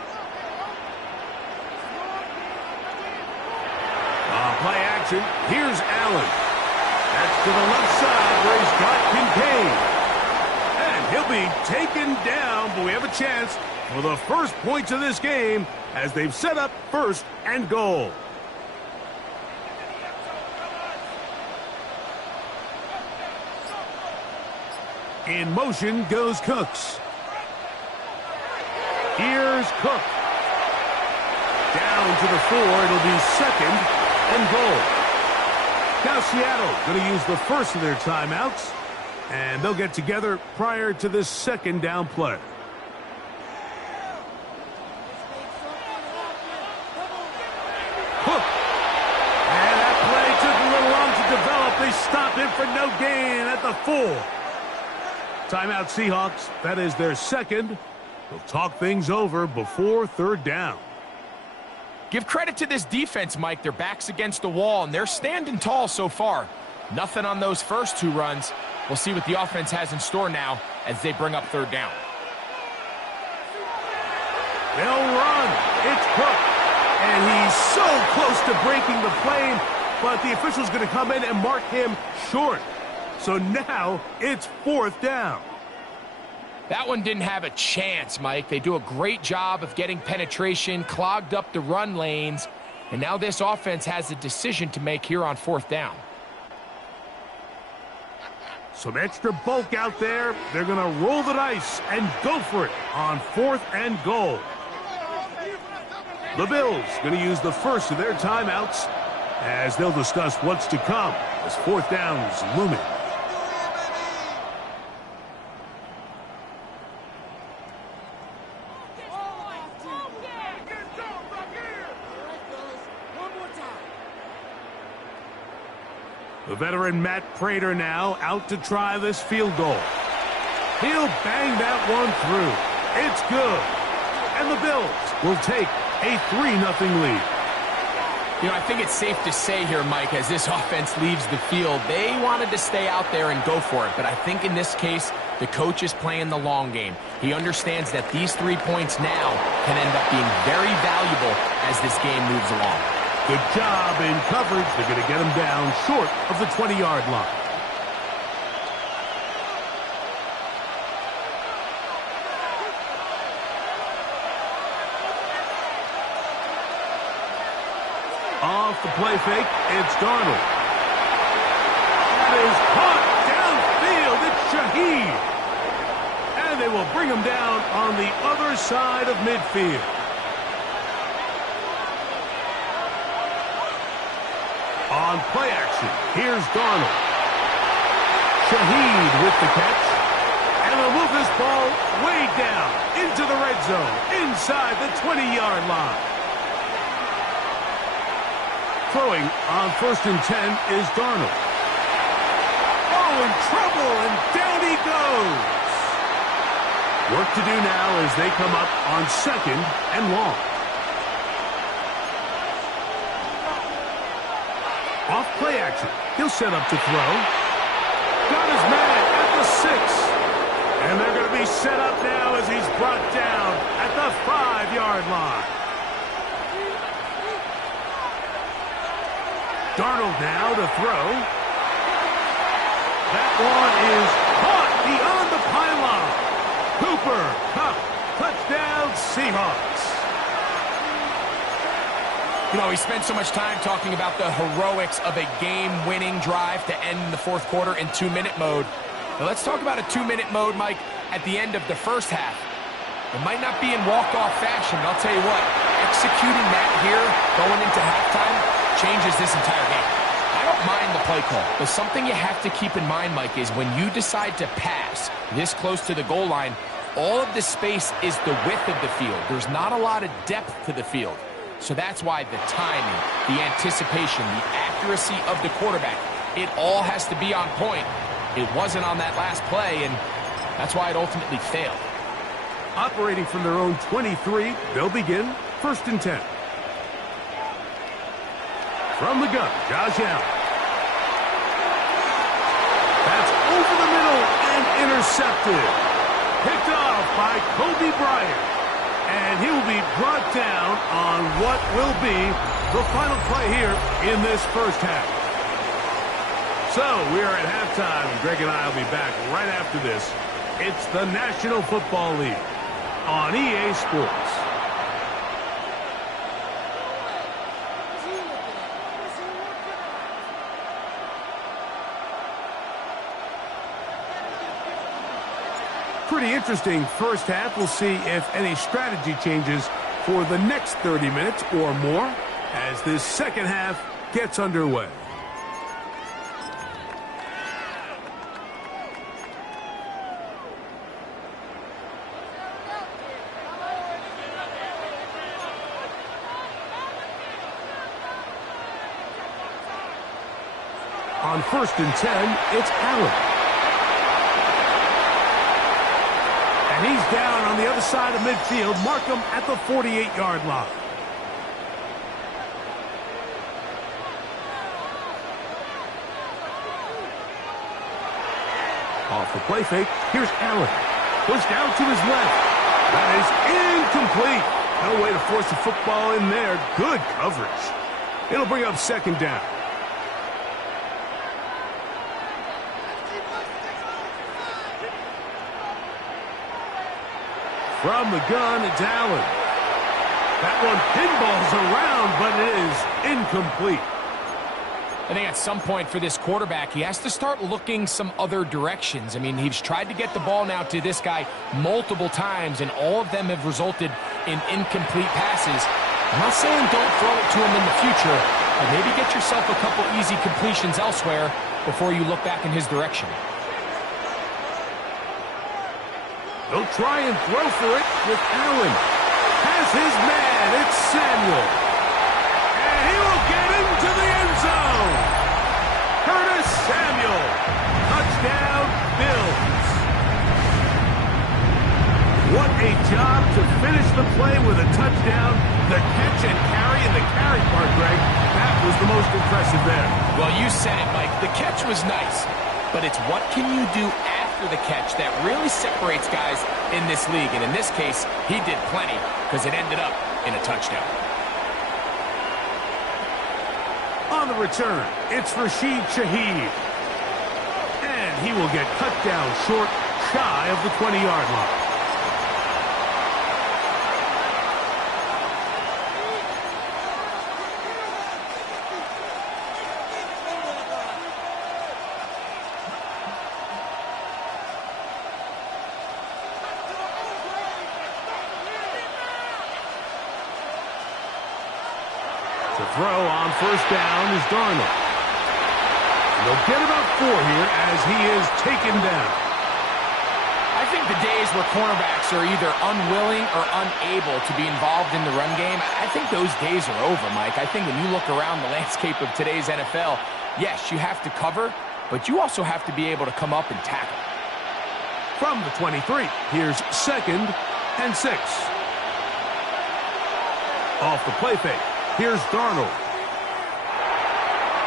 Play action. Here's Allen. That's to the left side where he's got Kincaid. And he'll be taken down, but we have a chance for the 1st points of this game as they've set up 1st and goal. In motion goes Cooks. Here's Cook. Down to the 4. It'll be 2nd and goal. Now Seattle going to use the 1st of their timeouts, and they'll get together prior to this 2nd down play. Cook. And that play took a little long to develop. They stopped him for no gain at the 4. Timeout Seahawks. That is their 2nd. They'll talk things over before 3rd down. Give credit to this defense, Mike. Their back's against the wall, and they're standing tall so far. Nothing on those first 2 runs. We'll see what the offense has in store now as they bring up 3rd down. They'll run. It's Cook. And he's so close to breaking the plane, but the official's going to come in and mark him short. So now it's 4th down. That one didn't have a chance, Mike. They do a great job of getting penetration, clogged up the run lanes, and now this offense has a decision to make here on 4th down. Some extra bulk out there. They're going to roll the dice and go for it on 4th and goal. The Bills going to use the first of their timeouts as they'll discuss what's to come as fourth down's looming. The veteran Matt Prater now out to try this field goal. He'll bang that one through. It's good. And the Bills will take a 3-0 lead. You know, I think it's safe to say here, Mike, as this offense leaves the field, they wanted to stay out there and go for it. But I think in this case, the coach is playing the long game. He understands that these 3 points now can end up being very valuable as this game moves along. Good job in coverage. They're going to get him down short of the 20-yard line. Off the play fake, it's Darnold. That is caught downfield. It's Shaheed. And they will bring him down on the other side of midfield. On play action, here's Darnold. Shaheed with the catch. And they'll move this ball way down into the red zone, inside the 20-yard line. Throwing on 1st and 10 is Darnold. Oh, in trouble, and down he goes. Work to do now as they come up on 2nd and long. Off play action. He'll set up to throw. Got his man at the 6. And they're going to be set up now as he's brought down at the 5-yard line. Darnold now to throw. That one is caught beyond the pylon. Cooper Kupp, touchdown Seahawks. You know, we spent so much time talking about the heroics of a game-winning drive to end the fourth quarter in 2-minute mode. Now let's talk about a 2-minute mode, Mike, at the end of the first half. It might not be in walk-off fashion, but I'll tell you what, executing that here, going into halftime, changes this entire game. I don't mind the play call, but something you have to keep in mind, Mike, is when you decide to pass this close to the goal line, all of the space is the width of the field. There's not a lot of depth to the field. So that's why the timing, the anticipation, the accuracy of the quarterback, it all has to be on point. It wasn't on that last play, and that's why it ultimately failed. Operating from their own 23, they'll begin 1st and 10. From the gun, Josh Allen. That's over the middle and intercepted. Picked off by Kobe Bryant. And he will be brought down on what will be the final play here in this first half. So we are at halftime, and Greg and I will be back right after this. It's the National Football League on EA Sports. Pretty interesting first half. We'll see if any strategy changes for the next 30 minutes or more as this second half gets underway. On 1st and 10, it's Allen. And he's down on the other side of midfield. Mark him at the 48-yard line. Off the play fake, here's Allen. Pushed out to his left. That is incomplete. No way to force the football in there. Good coverage. It'll bring up 2nd down. From the gun, it's Allen. That one pinballs around, but it is incomplete. I think at some point for this quarterback, he has to start looking some other directions. I mean, he's tried to get the ball now to this guy multiple times, and all of them have resulted in incomplete passes. I'm not saying don't throw it to him in the future, but maybe get yourself a couple easy completions elsewhere before you look back in his direction. He'll try and throw for it with Allen. Has his man, it's Samuel. And he will get into the end zone. Curtis Samuel. Touchdown, Bills. What a job to finish the play with a touchdown. The catch and carry, and the carry part, Greg, that was the most impressive there. Well, you said it, Mike. The catch was nice, but it's what can you do after the catch that really separates guys in this league. And in this case, he did plenty because it ended up in a touchdown. On the return, it's Rashid Shaheed. And he will get cut down short, shy of the 20-yard line. The throw on first down is Darnold. They'll get about 4 here as he is taken down. I think the days where cornerbacks are either unwilling or unable to be involved in the run game, I think those days are over, Mike. I think when you look around the landscape of today's NFL, yes, you have to cover, but you also have to be able to come up and tackle. From the 23, here's 2nd and 6. Off the play fake. Here's Darnold.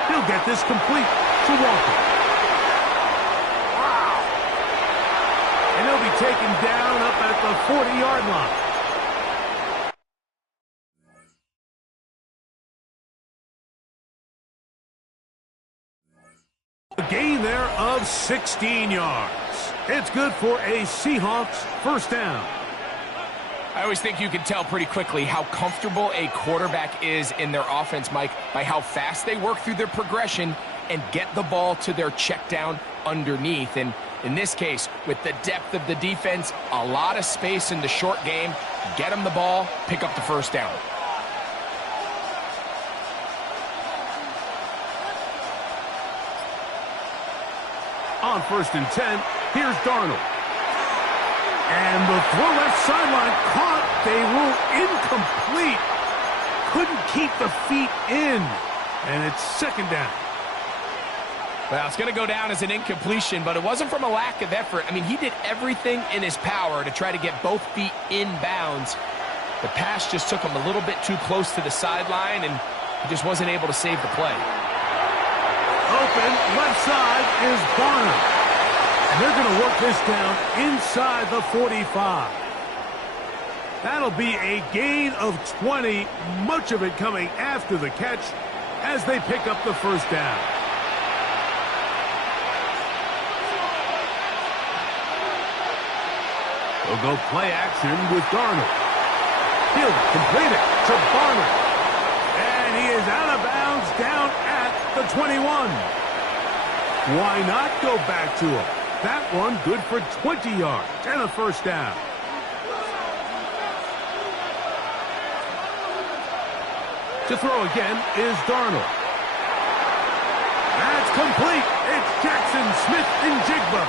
He'll get this complete to Walker. Wow. And he'll be taken down up at the 40-yard line. A gain there of 16 yards. It's good for a Seahawks first down. I always think you can tell pretty quickly how comfortable a quarterback is in their offense, Mike, by how fast they work through their progression and get the ball to their check down underneath. And in this case, with the depth of the defense, a lot of space in the short game, get them the ball, pick up the first down. On 1st and 10, here's Darnold. And the throw left sideline caught. They rule incomplete. Couldn't keep the feet in. And it's 2nd down. Well, it's going to go down as an incompletion, but it wasn't from a lack of effort. I mean, he did everything in his power to try to get both feet in bounds. The pass just took him a little bit too close to the sideline, and he just wasn't able to save the play. Open left side is Barnum. And they're going to work this down inside the 45. That'll be a gain of 20, much of it coming after the catch as they pick up the first down. They'll go play action with Darnold. He'll complete it to Barnum. And he is out of bounds down at the 21. Why not go back to him? That one good for 20 yards and a first down. To throw again is Darnold. That's complete. It's Jackson Smith-Njigba.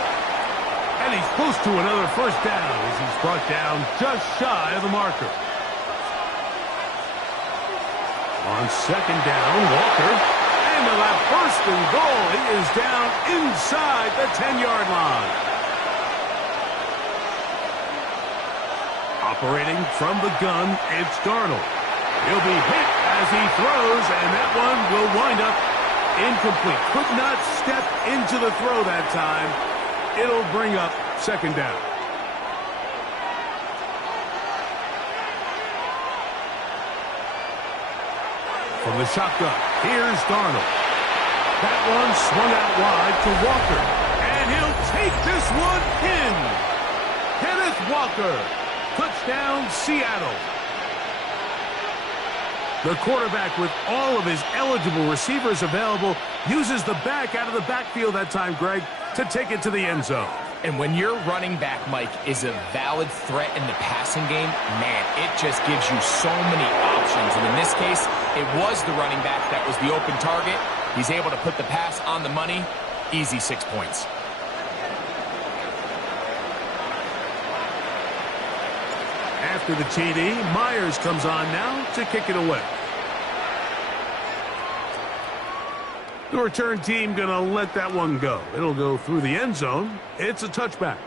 And he's close to another first down as he's brought down just shy of the marker. On 2nd down, Walker. And that 1st and goal, he is down inside the 10-yard line. Operating from the gun, it's Darnold. He'll be hit as he throws, and that one will wind up incomplete. Could not step into the throw that time. It'll bring up 2nd down. From the shotgun, here's Darnold. That one swung out wide to Walker. And he'll take this one in. Kenneth Walker. Touchdown, Seattle. The quarterback, with all of his eligible receivers available, uses the back out of the backfield that time, Greg, to take it to the end zone. And when your running back, Mike, is a valid threat in the passing game, man, it just gives you so many options. And in this case, it was the running back that was the open target. He's able to put the pass on the money. Easy 6 points. After the TD, Myers comes on now to kick it away. The return team going to let that one go. It'll go through the end zone. It's a touchback.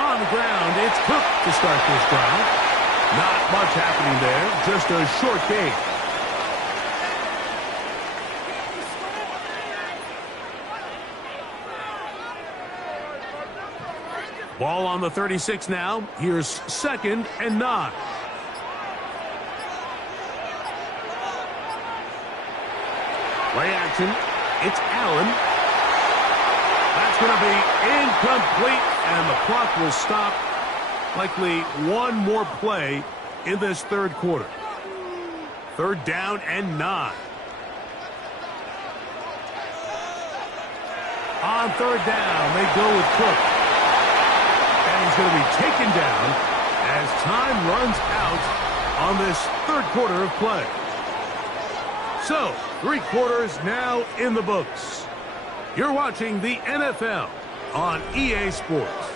On the ground, it's Cook to start this drive. Not much happening there, just a short gain. Ball on the 36 now. Here's 2nd and 9. Play action. It's Allen. That's going to be incomplete, and the clock will stop. Likely one more play in this third quarter. 3rd down and 9. On 3rd down, they go with Cook. And he's going to be taken down as time runs out on this third quarter of play. So, 3 quarters now in the books. You're watching the NFL on EA Sports.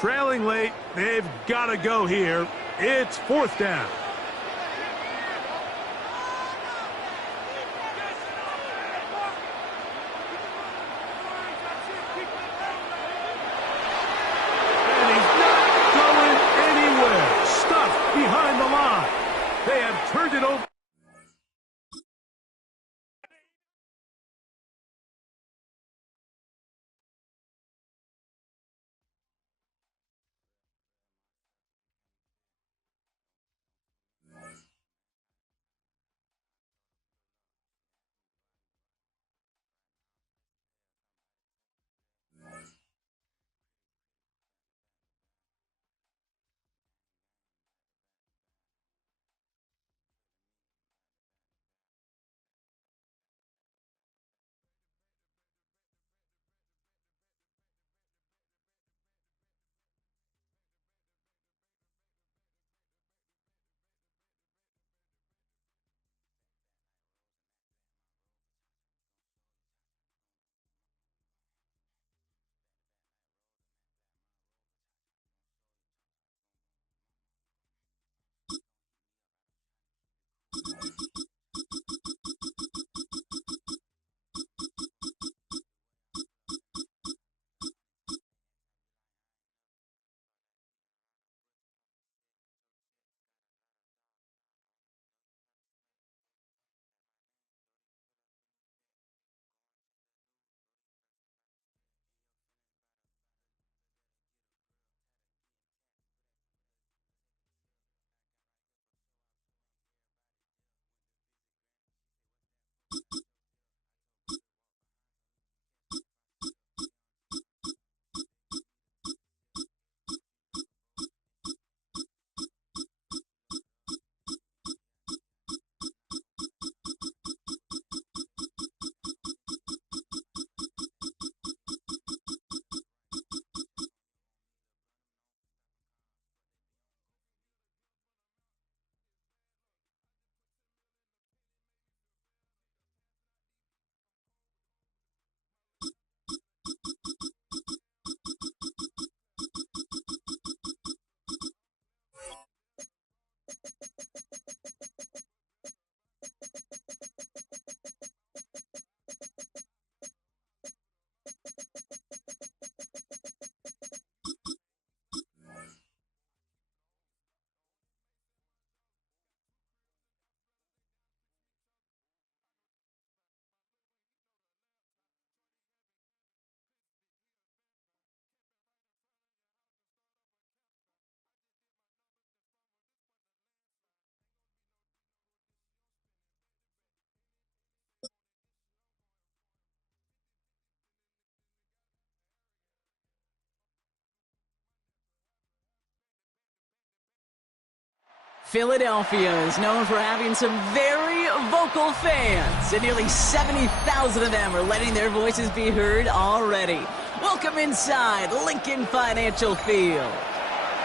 Trailing late, they've got to go here. It's 4th down. And he's not going anywhere. Stuffed behind the line. They have turned it over. Philadelphia is known for having some very vocal fans, and nearly 70,000 of them are letting their voices be heard already. Welcome inside Lincoln Financial Field.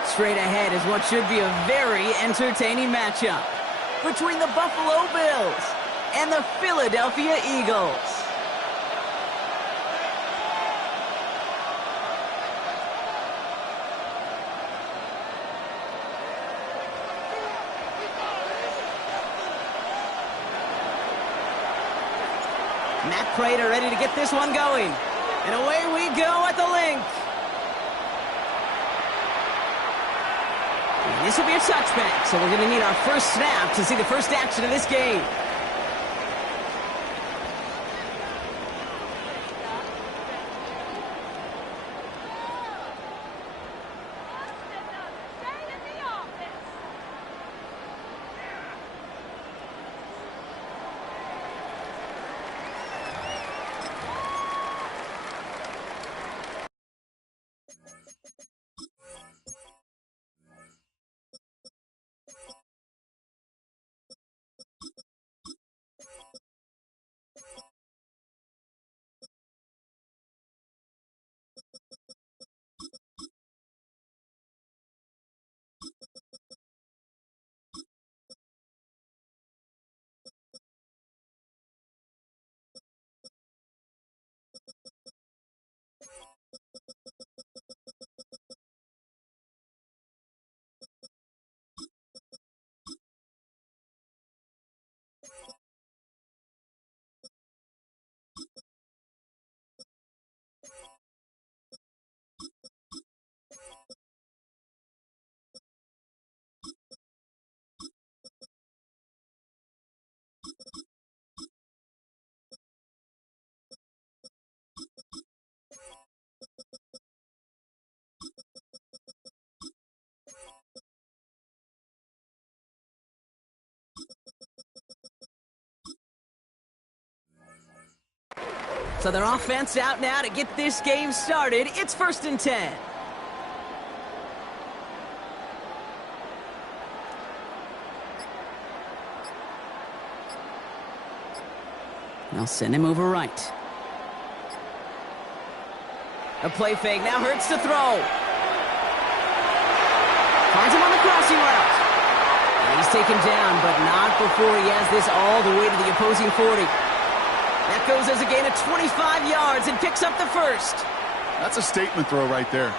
Straight ahead is what should be a very entertaining matchup between the Buffalo Bills and the Philadelphia Eagles. Matt Prater ready to get this one going. And away we go at the link. And this will be a touchback, so we're going to need our first snap to see the first action of this game. So their offense out now to get this game started. It's 1st and 10. They'll send him over right. A play fake now hurts to throw. Finds him on the crossing route. And he's taken down, but not before he has this all the way to the opposing 40. That goes as a gain of 25 yards and picks up the first. That's a statement throw right there.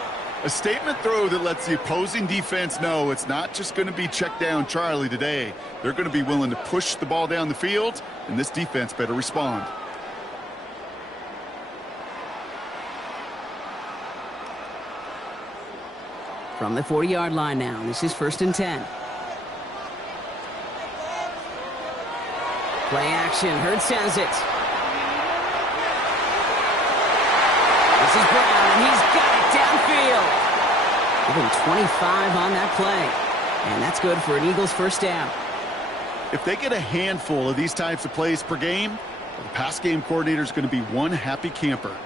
A statement throw that lets the opposing defense know it's not just going to be check down Charlie today. They're going to be willing to push the ball down the field, and this defense better respond. From the 40-yard line now, this is 1st and 10. Play action, Hurts sends it. This is Brown, and he's got it downfield. Give him 25 on that play. And that's good for an Eagles first down. If they get a handful of these types of plays per game, the pass game coordinator is going to be one happy camper.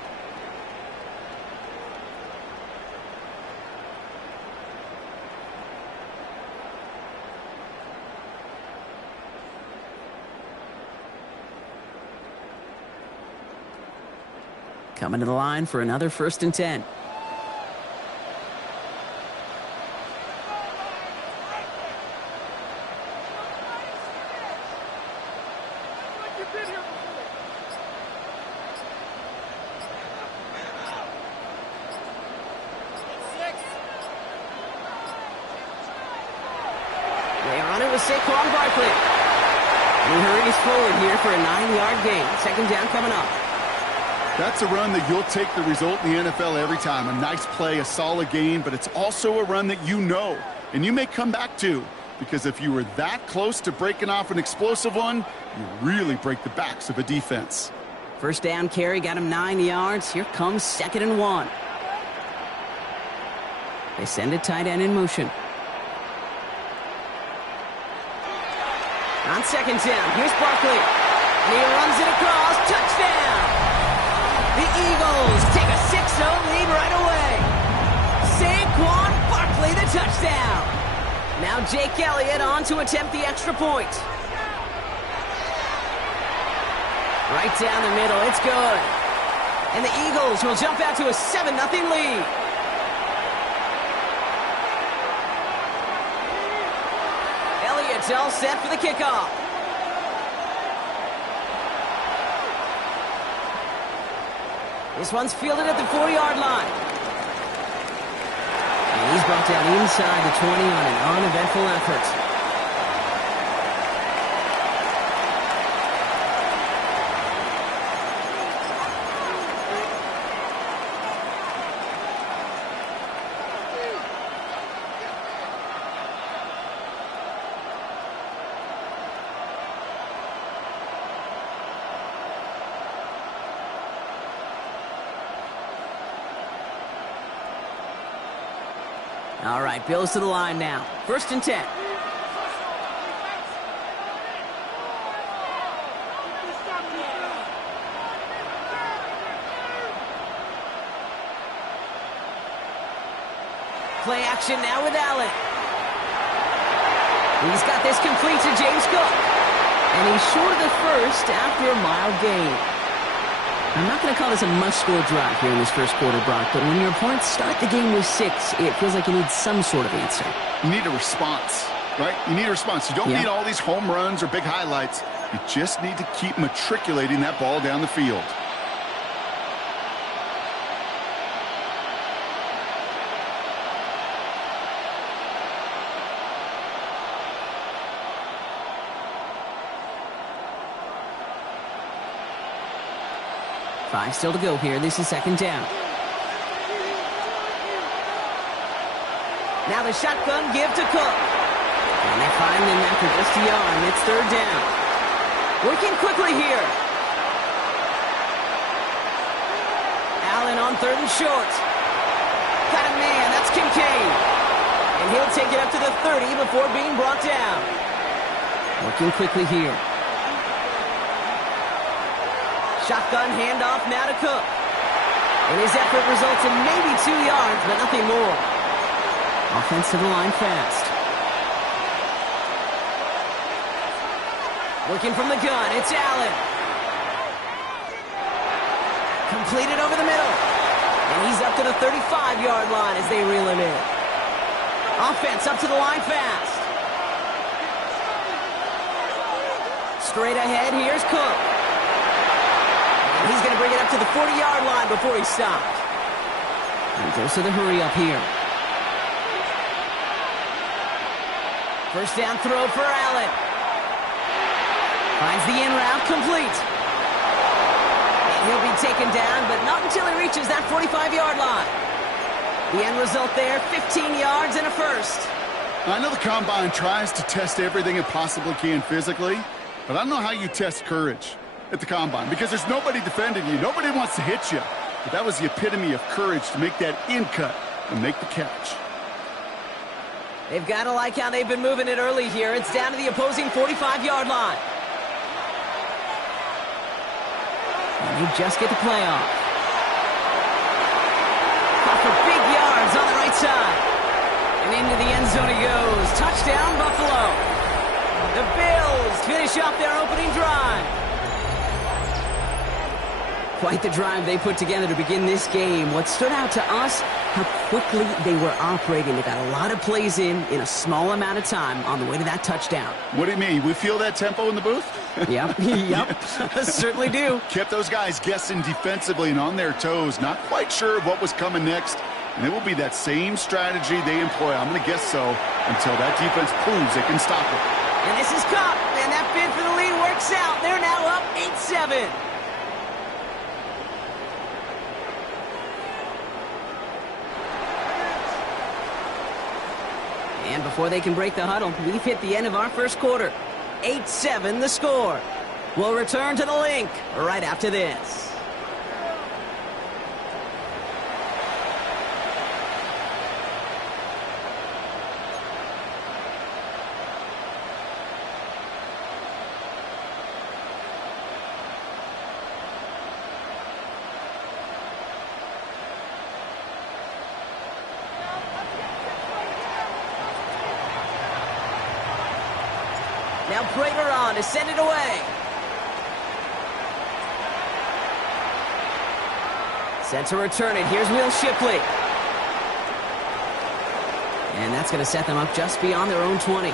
Coming to the line for another 1st and 10. They are on it with Saquon Barkley. And he hurries forward here for a 9-yard gain. 2nd down coming up. That's a run that you'll take the result in the NFL every time. A nice play, a solid gain, but it's also a run that you know, and you may come back to, because if you were that close to breaking off an explosive one, you really break the backs of a defense. First down carry got him 9 yards. Here comes 2nd and 1. They send a tight end in motion. On 2nd down, here's Barkley. And he runs it across. Touchdown! The Eagles take a 6-0 lead right away. Saquon Barkley, the touchdown. Now Jake Elliott on to attempt the extra point. Right down the middle, it's good. And the Eagles will jump out to a 7-0 lead. Elliott's all set for the kickoff. This one's fielded at the 4-yard line. And he's brought down inside the 20 on an uneventful effort. All right, Bills to the line now. 1st and 10. Play action now with Allen. He's got this complete to James Cook. And he's short of the first after a mild gain. I'm not going to call this a must-score drive here in this first quarter, Brock, but when your opponents start the game with 6, it feels like you need some sort of answer. You need a response, right? You need a response. You don't need all these home runs or big highlights. You just need to keep matriculating that ball down the field. Five still to go here. This is 2nd down. Now the shotgun give to Cook. And they find him after just a yard. It's 3rd down. Working quickly here. Allen on 3rd and short. Got a man. That's Kincaid. And he'll take it up to the 30 before being brought down. Working quickly here. Shotgun handoff now to Cook. And his effort results in maybe 2 yards, but nothing more. Offense to the line fast. Working from the gun, it's Allen. Completed over the middle. And he's up to the 35-yard line as they reel him in. Offense up to the line fast. Straight ahead, here's Cook. He's going to bring it up to the 40-yard line before he stops. And goes to the hurry up here. 1st down throw for Allen. Finds the in route complete. And he'll be taken down, but not until he reaches that 45-yard line. The end result there, 15 yards and a first. I know the Combine tries to test everything it possibly can physically, but I don't know how you test courage at the Combine, because there's nobody defending you. Nobody wants to hit you. But that was the epitome of courage to make that in cut and make the catch. They've got to like how they've been moving it early here. It's down to the opposing 45-yard line. And they just get the play off. Off for big yards on the right side. And into the end zone he goes. Touchdown, Buffalo. The Bills finish off their opening drive. Quite the drive they put together to begin this game. What stood out to us, how quickly they were operating. They got a lot of plays in a small amount of time on the way to that touchdown. What do you mean? We feel that tempo in the booth? Yep, certainly do. Kept those guys guessing defensively and on their toes, not quite sure of what was coming next. And it will be that same strategy they employ, I'm going to guess so, until that defense proves they can stop it. And this is Cup, and that bid for the lead works out. They're now up 8-7. And before they can break the huddle, we've hit the end of our first quarter. 8-7 the score. We'll return to the link right after this. Now Prater on to send it away. Set to return it. Here's Will Shipley. And that's going to set them up just beyond their own 20.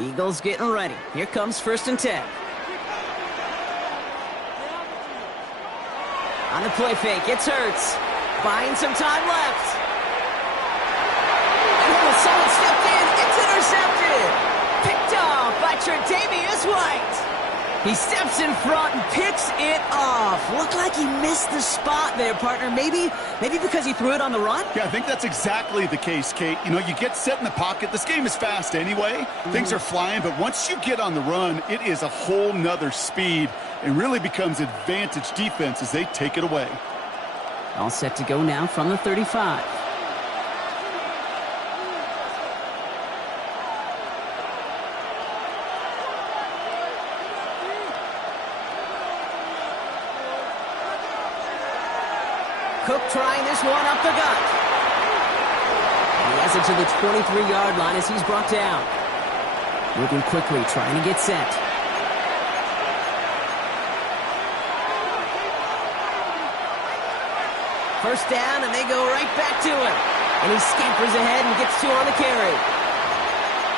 Eagles getting ready. Here comes 1st and 10. On the play fake, it's Hurts. Buying some time left. And someone stepped in. It's intercepted. Picked off by Tre'Davious White. He steps in front and picks it off. Looked like he missed the spot there, partner. Maybe because he threw it on the run? Yeah, I think that's exactly the case, Kate. You know, you get set in the pocket. This game is fast anyway. Things are flying, but once you get on the run, it is a whole nother speed and really becomes advantage defense as they take it away. All set to go now from the 35. Cook trying this one up the gut. He has it to the 23-yard line as he's brought down. Moving quickly, trying to get set. First down, and they go right back to him. And he scampers ahead and gets 2 on the carry.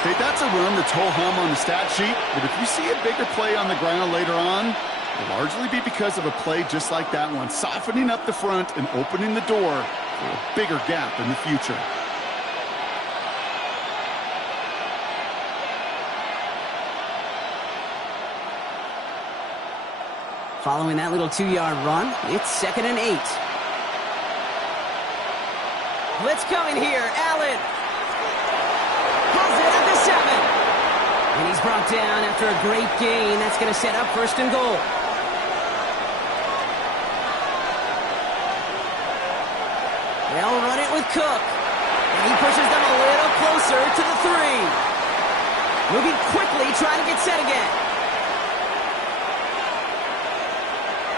Hey, that's a run that's ho-hum on the stat sheet, but if you see a bigger play on the ground later on, it'll largely be because of a play just like that one, softening up the front and opening the door for a bigger gap in the future. Following that little 2-yard run, it's 2nd and 8. Blitz coming here. Allen pulls it at the 7. And he's brought down after a great gain. That's going to set up 1st and goal. They'll run it with Cook. And he pushes them a little closer to the 3. Moving quickly, trying to get set again.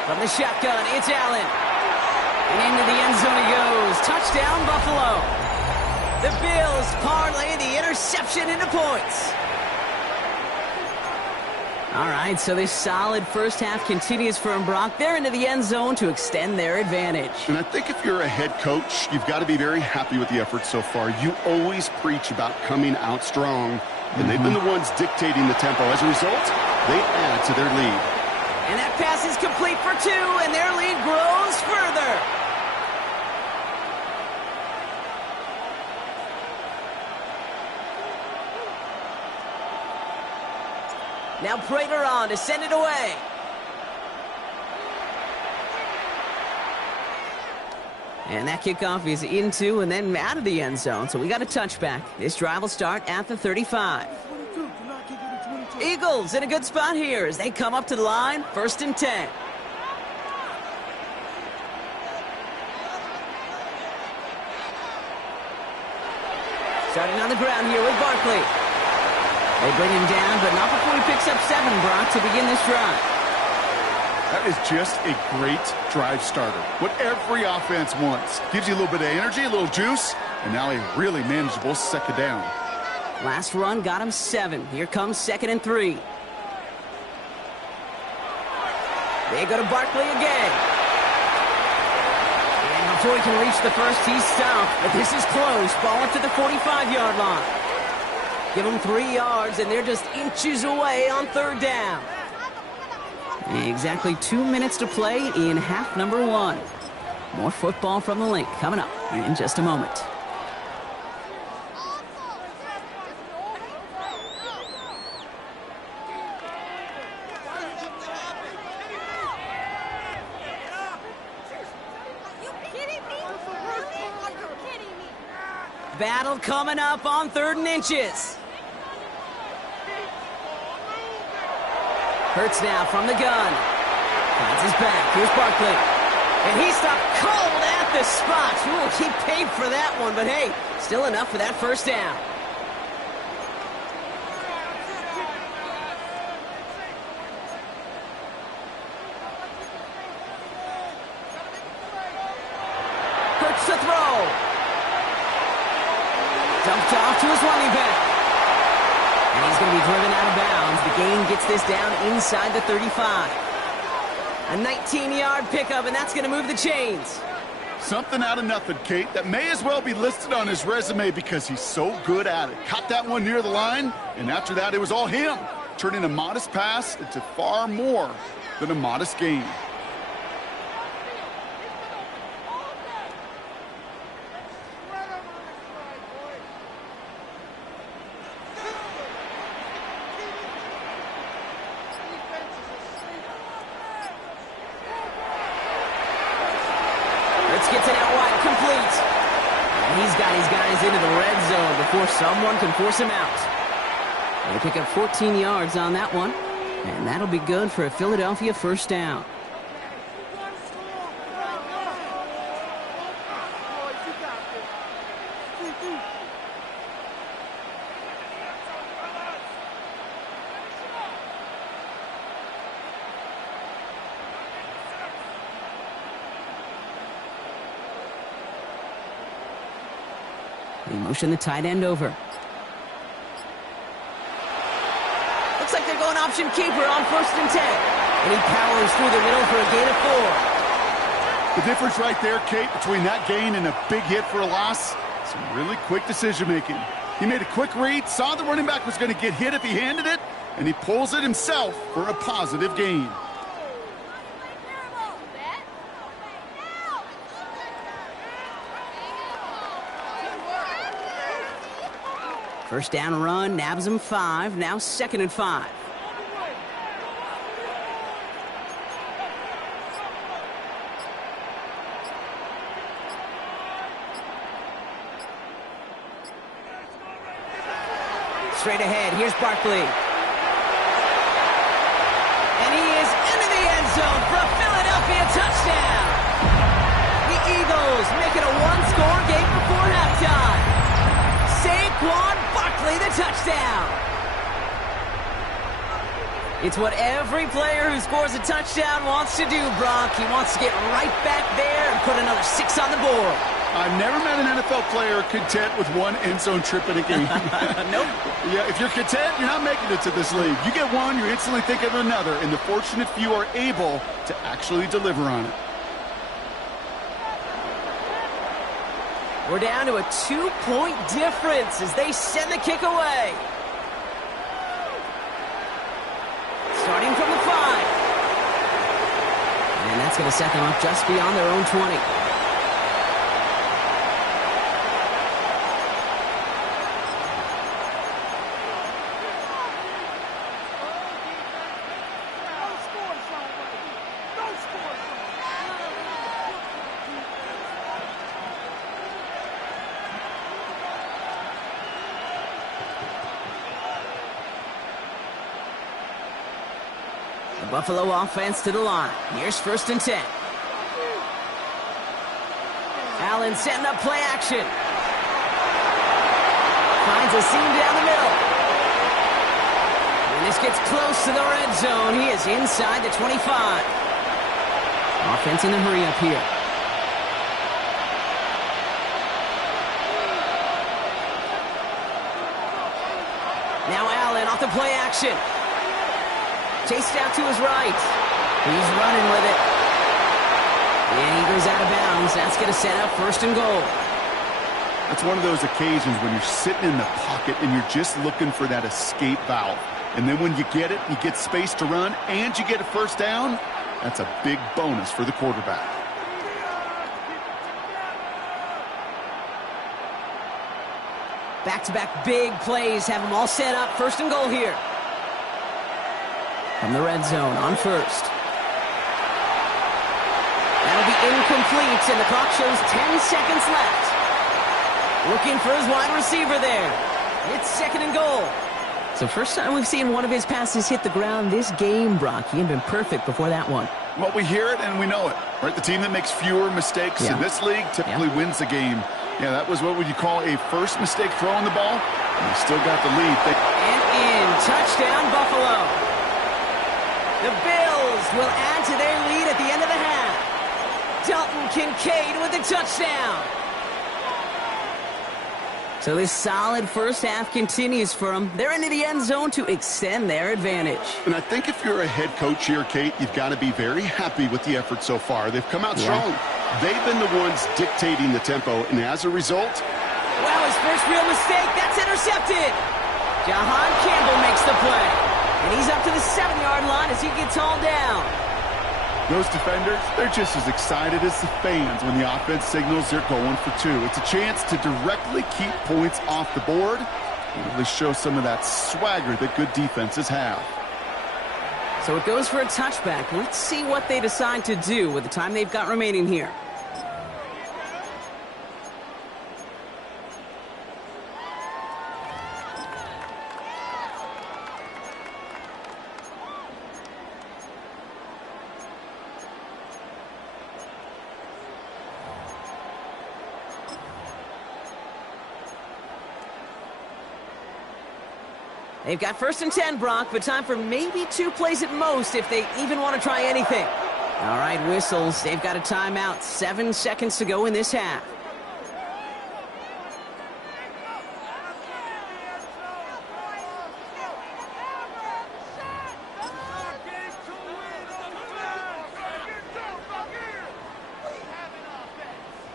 From the shotgun, it's Allen. And into the end zone he goes. Touchdown, Buffalo. The Bills parlay the interception into points. All right, so this solid first half continues for Brock. They're into the end zone to extend their advantage. And I think if you're a head coach, you've got to be very happy with the effort so far. You always preach about coming out strong, and they've been the ones dictating the tempo. As a result, they add to their lead. And that pass is complete for 2, and their lead grows further. Now Prater on to send it away. And that kickoff is into and then out of the end zone. So we got a touchback. This drive will start at the 35. Eagles in a good spot here as they come up to the line. 1st and 10. Starting on the ground here with Barkley. They bring him down, but not before he picks up 7, Brock, to begin this drive. That is just a great drive starter. What every offense wants. Gives you a little bit of energy, a little juice, and now a really manageable 2nd down. Last run got him 7. Here comes 2nd and 3. They go to Barkley again. And before he can reach the first, he's stopped. But this is close. Ball up to the 45-yard line. Give them 3 yards, and they're just inches away on 3rd down. Exactly 2 minutes to play in half number 1. More football from the Link coming up in just a moment. Battle coming up on 3rd and inches. Hurts now from the gun. Finds his back. Here's Barkley. And he stopped cold at the spot. Ooh, he paid for that one, but hey, still enough for that first down. Hurts to throw. Dumped off to his running back. And he's going to be driven out of bounds. The gain gets this down inside the 35. A 19-yard pickup, and that's going to move the chains. Something out of nothing, Kate, that may as well be listed on his resume because he's so good at it. Caught that one near the line, and after that, it was all him, turning a modest pass into far more than a modest gain. Gets it out wide, complete. And he's got his guys into the red zone before someone can force him out. They pick up 14 yards on that one, and that'll be good for a Philadelphia first down. They motion the tight end over. Looks like they're going option keeper on 1st and 10. And he powers through the middle for a gain of 4. The difference right there, Kate, between that gain and a big hit for a loss, some really quick decision-making. He made a quick read, saw the running back was going to get hit if he handed it, and he pulls it himself for a positive gain. First down run, nabs him 5, now 2nd and 5. Straight ahead, here's Barkley. And he is into the end zone for a Philadelphia touchdown. The Eagles make it a one-score game before halftime. Saquon Barkley, the touchdown. It's what every player who scores a touchdown wants to do, Brock. He wants to get right back there and put another 6 on the board. I've never met an NFL player content with one end zone trip in a game. Nope. Yeah, if you're content, you're not making it to this league. You get one, you're instantly thinking of another, and the fortunate few are able to actually deliver on it. We're down to a 2-point difference as they send the kick away. Starting from the 5. And that's going to set them up just beyond their own 20. Buffalo offense to the line. Here's 1st and 10. Allen setting up play action. Finds a seam down the middle. And this gets close to the red zone. He is inside the 25. Offense in the hurry up here. Now Allen off the play action. Chased out to his right. He's running with it. And he goes out of bounds. That's going to set up 1st and goal. It's one of those occasions when you're sitting in the pocket and you're just looking for that escape valve. And then when you get it, you get space to run, and you get a 1st down. That's a big bonus for the quarterback. Back-to-back big plays have them all set up. 1st and goal here. From the red zone on 1st. That'll be incomplete, and the clock shows 10 seconds left. Looking for his wide receiver there. It's 2nd and goal. So first time we've seen one of his passes hit the ground this game, Brock. He had been perfect before that one. Well, we hear it and we know it, right? The team that makes fewer mistakes in this league typically wins the game. Yeah, that was what would you call a first mistake throwing the ball. And they still got the lead. And in, touchdown, Buffalo. The Bills will add to their lead at the end of the half. Dalton Kincaid with the touchdown. So this solid first half continues for them. They're into the end zone to extend their advantage. And I think if you're a head coach here, Kate, you've got to be very happy with the effort so far. They've come out strong. They've been the ones dictating the tempo, and as a result... Well, his first real mistake, that's intercepted. Jahan Campbell makes the play. And he's up to the 7-yard line as he gets hauled down. Those defenders, they're just as excited as the fans when the offense signals they're going for two. It's a chance to directly keep points off the board and really show some of that swagger that good defenses have. So it goes for a touchback. Let's see what they decide to do with the time they've got remaining here. They've got 1st and 10, Brock, but time for maybe 2 plays at most if they even want to try anything. All right, whistles. They've got a timeout. 7 seconds to go in this half.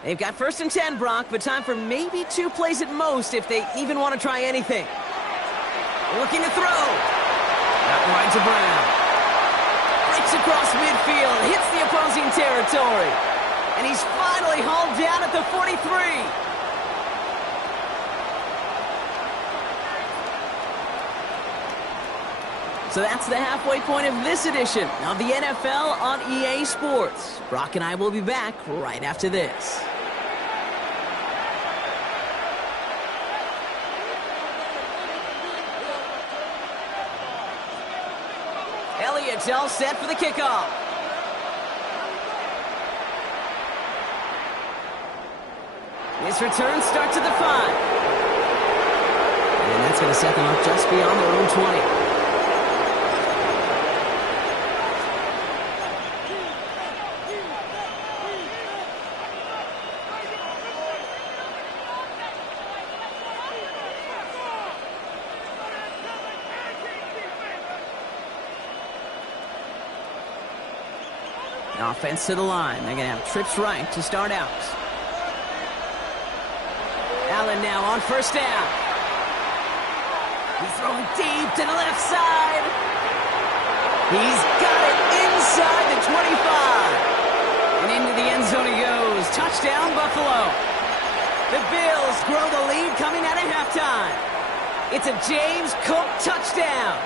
They've got 1st and 10, Brock, but time for maybe 2 plays at most if they even want to try anything. Looking to throw. That wide to Brown. Breaks across midfield. Hits the opposing territory. And he's finally hauled down at the 43. So that's the halfway point of this edition of the NFL on EA Sports. Brock and I will be back right after this. Elliott's all set for the kickoff. This return starts at the 5. And that's going to set them up just beyond their own 20. Offense to the line. They're going to have trips right to start out. Allen now on 1st down. He's throwing deep to the left side. He's got it inside the 25. And into the end zone he goes. Touchdown, Buffalo. The Bills grow the lead coming out of halftime. It's a James Cook touchdown.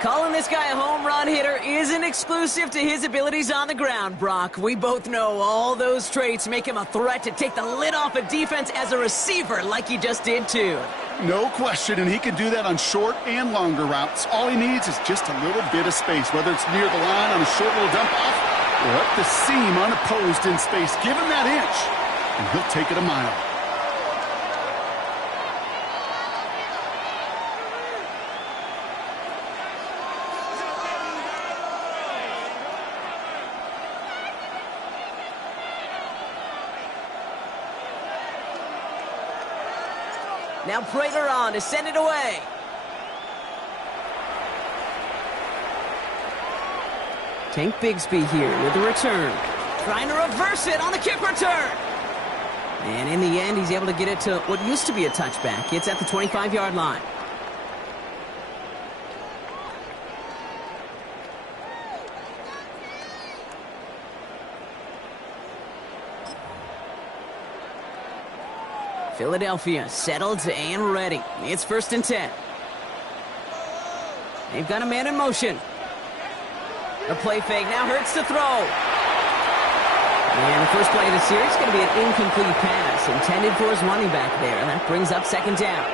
Calling this guy a home run hitter isn't exclusive to his abilities on the ground, Brock. We both know all those traits make him a threat to take the lid off a defense as a receiver like he just did too. No question, and he can do that on short and longer routes. All he needs is just a little bit of space, whether it's near the line on a short little dump off or up the seam unopposed in space. Give him that inch, and he'll take it a mile. Now Prater on to send it away. Tank Bigsby here with the return. Trying to reverse it on the kick return. And in the end, he's able to get it to what used to be a touchback. It's at the 25-yard line. Philadelphia settled and ready. It's 1st and 10. They've got a man in motion. The play fake now hurts to throw. And the first play of the series is going to be an incomplete pass intended for his running back there. And that brings up 2nd down.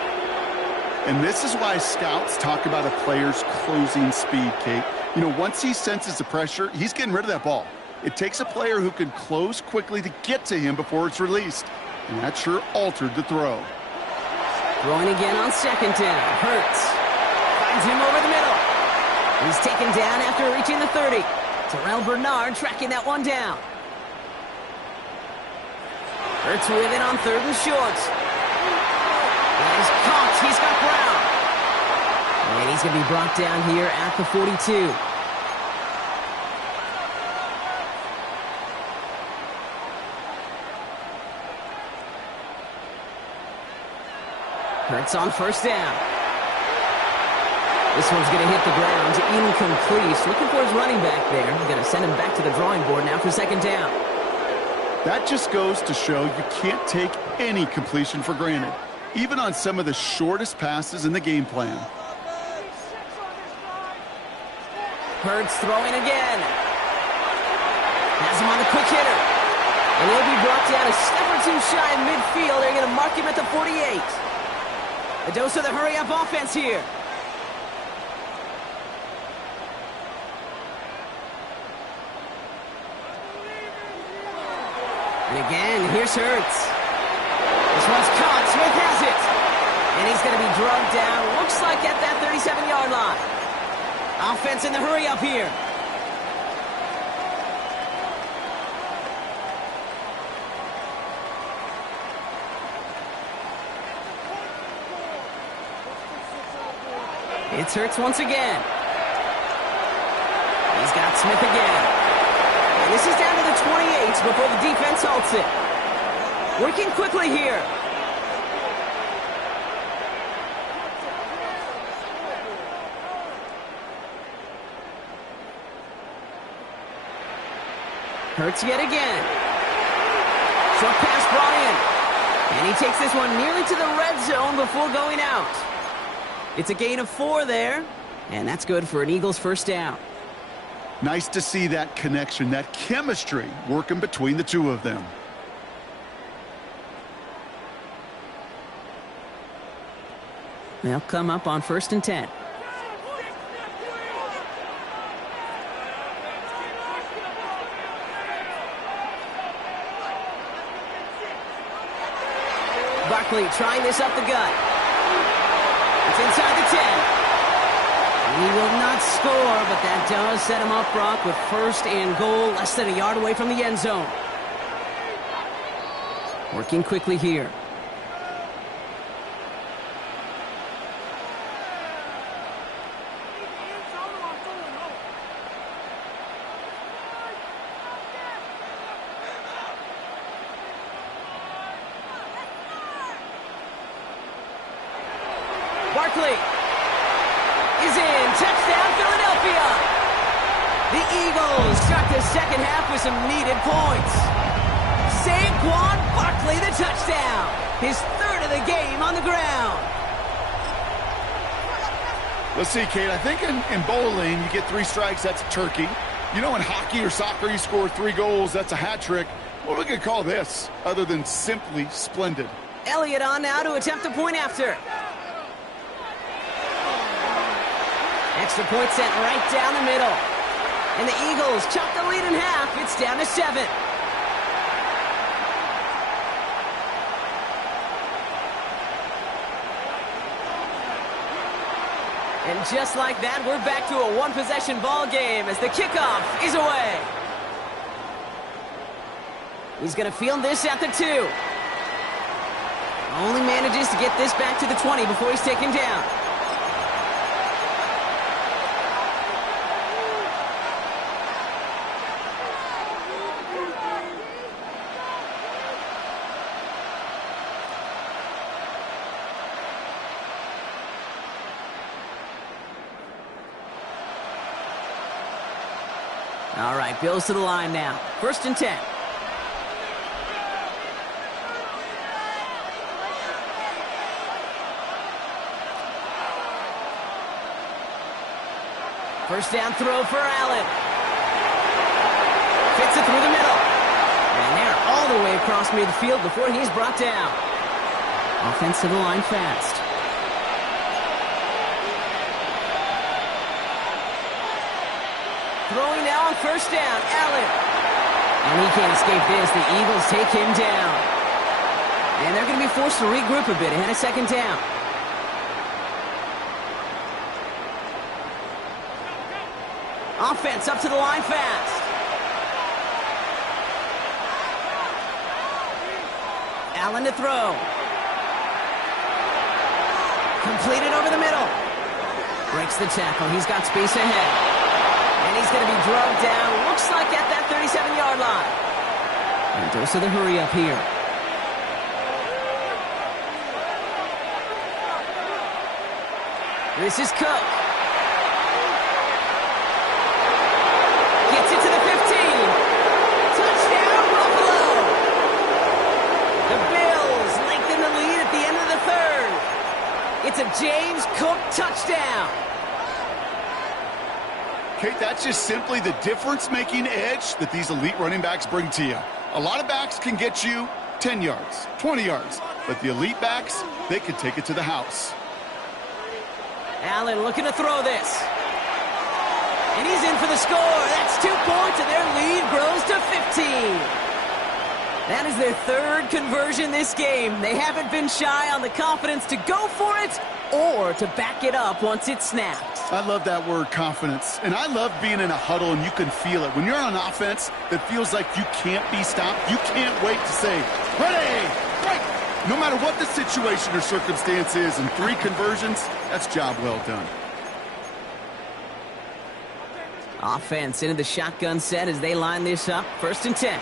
And this is why scouts talk about a player's closing speed, Kate. You know, once he senses the pressure, he's getting rid of that ball. It takes a player who can close quickly to get to him before it's released. And that sure altered the throw. Throwing again on second down. Hurts. Finds him over the middle. He's taken down after reaching the 30. Terrell Bernard tracking that one down. Hurts with it on third and short. And he's caught. He's got Brown. And he's going to be brought down here at the 42. Hurts on first down. This one's going to hit the ground. Incomplete. Looking for his running back there. We're going to send him back to the drawing board now for second down. That just goes to show you can't take any completion for granted, even on some of the shortest passes in the game plan. Hurts throwing again. Has him on the quick hitter. And he'll be brought down a step or two shy of midfield. They're going to mark him at the 48. A dose of the hurry-up offense here. And again, here's Hurts. This one's caught. Smith has it. And he's going to be drugged down. Looks like at that 37-yard line. Offense in the hurry-up here. It's Hurts once again. He's got Smith again. And this is down to the 28 before the defense halts it. Working quickly here. Hurts yet again. Short pass brought in. And he takes this one nearly to the red zone before going out. It's a gain of 4 there, and that's good for an Eagles first down. Nice to see that connection, that chemistry working between the two of them. They'll come up on 1st and 10. Barkley trying this up the gut. It's inside the 10. He will not score, but that does set him up, Brock, with 1st and goal, less than a yard away from the end zone. Working quickly here. Barkley is in. Touchdown, Philadelphia. The Eagles start the second half with some needed points. Saquon Barkley, the touchdown. His 3rd of the game on the ground. Let's see, Kate. I think in bowling, you get 3 strikes, that's a turkey. You know, in hockey or soccer, you score 3 goals, that's a hat trick. What we could call this, other than simply splendid? Elliott on now to attempt a point after. Extra point sent right down the middle. And the Eagles chop the lead in half. It's down to 7. And just like that, we're back to a one-possession ball game as the kickoff is away. He's going to field this at the 2. Only manages to get this back to the 20 before he's taken down. All right, Bills to the line now. 1st and 10. First down throw for Allen. Fits it through the middle. And they're all the way across midfield before he's brought down. Offense to the line fast. Throwing now on first down, Allen. And he can't escape this. The Eagles take him down. And they're going to be forced to regroup a bit ahead of second down. Offense up to the line fast. Allen to throw. Completed over the middle. Breaks the tackle. He's got space ahead. And he's going to be drugged down. Looks like at that 37-yard line. And dose of the hurry up here. This is Cook. Gets it to the 15. Touchdown, Buffalo. The Bills lengthen the lead at the end of the third. It's a James Cook touchdown. Kate, that's just simply the difference-making edge that these elite running backs bring to you. A lot of backs can get you 10 yards, 20 yards, but the elite backs, they can take it to the house. Allen looking to throw this. And he's in for the score. That's 2 points, and their lead grows to 15. That is their third conversion this game. They haven't been shy on the confidence to go for it or to back it up once it's snapped. I love that word, confidence. And I love being in a huddle and you can feel it. When you're on offense that feels like you can't be stopped, you can't wait to say, ready, right. No matter what the situation or circumstance is, in 3 conversions, that's job well done. Offense into the shotgun set as they line this up. 1st and 10.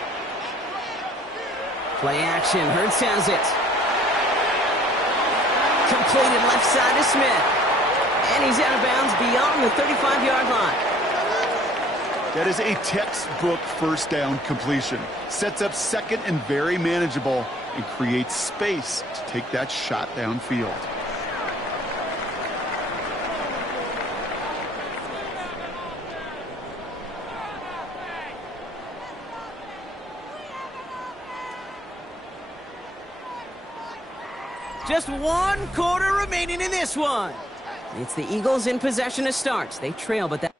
Play action. Hurts has it. Completed left side to Smith. And he's out of bounds beyond the 35-yard line. That is a textbook first down completion. Sets up second and very manageable and creates space to take that shot downfield. Just 1 quarter remaining in this one. It's the Eagles in possession to start. They trail, but that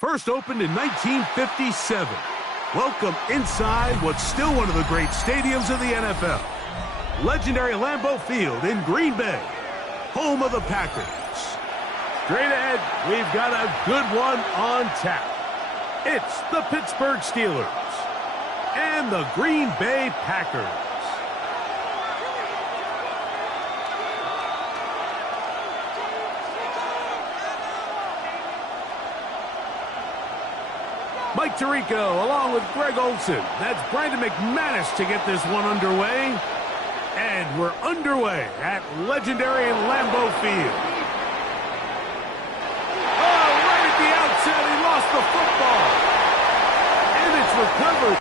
First opened in 1957. Welcome inside what's still one of the great stadiums of the NFL. Legendary Lambeau Field in Green Bay, home of the Packers. Straight ahead, we've got a good one on tap. It's the Pittsburgh Steelers and the Green Bay Packers. Mike Tirico along with Greg Olsen. That's Brandon McManus to get this one underway. And we're underway at legendary Lambeau Field. He lost the football. And it's recovered.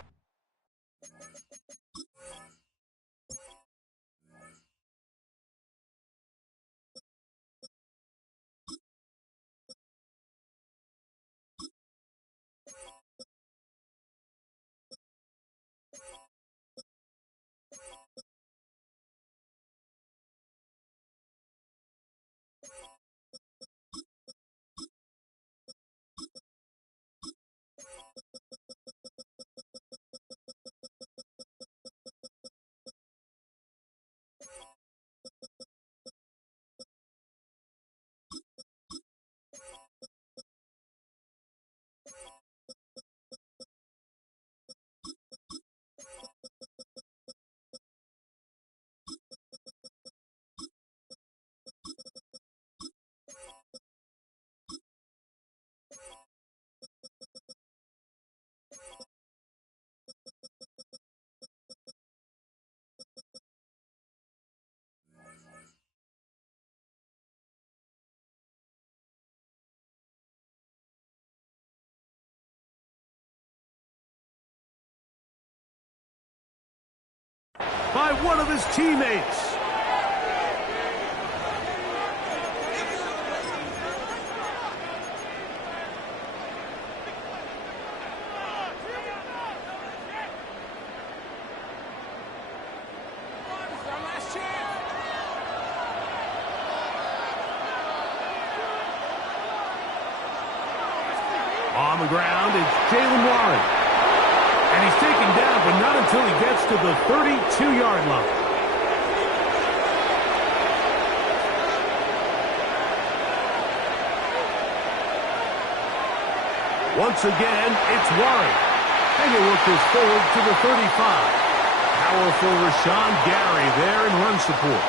By one of his teammates. On the ground, it's Jaylen Warren. And he's taken down, but not until he gets to the 32-yard line. Once again, it's Warren. And he'll work this forward to the 35. Powerful Rashawn Gary there in run support.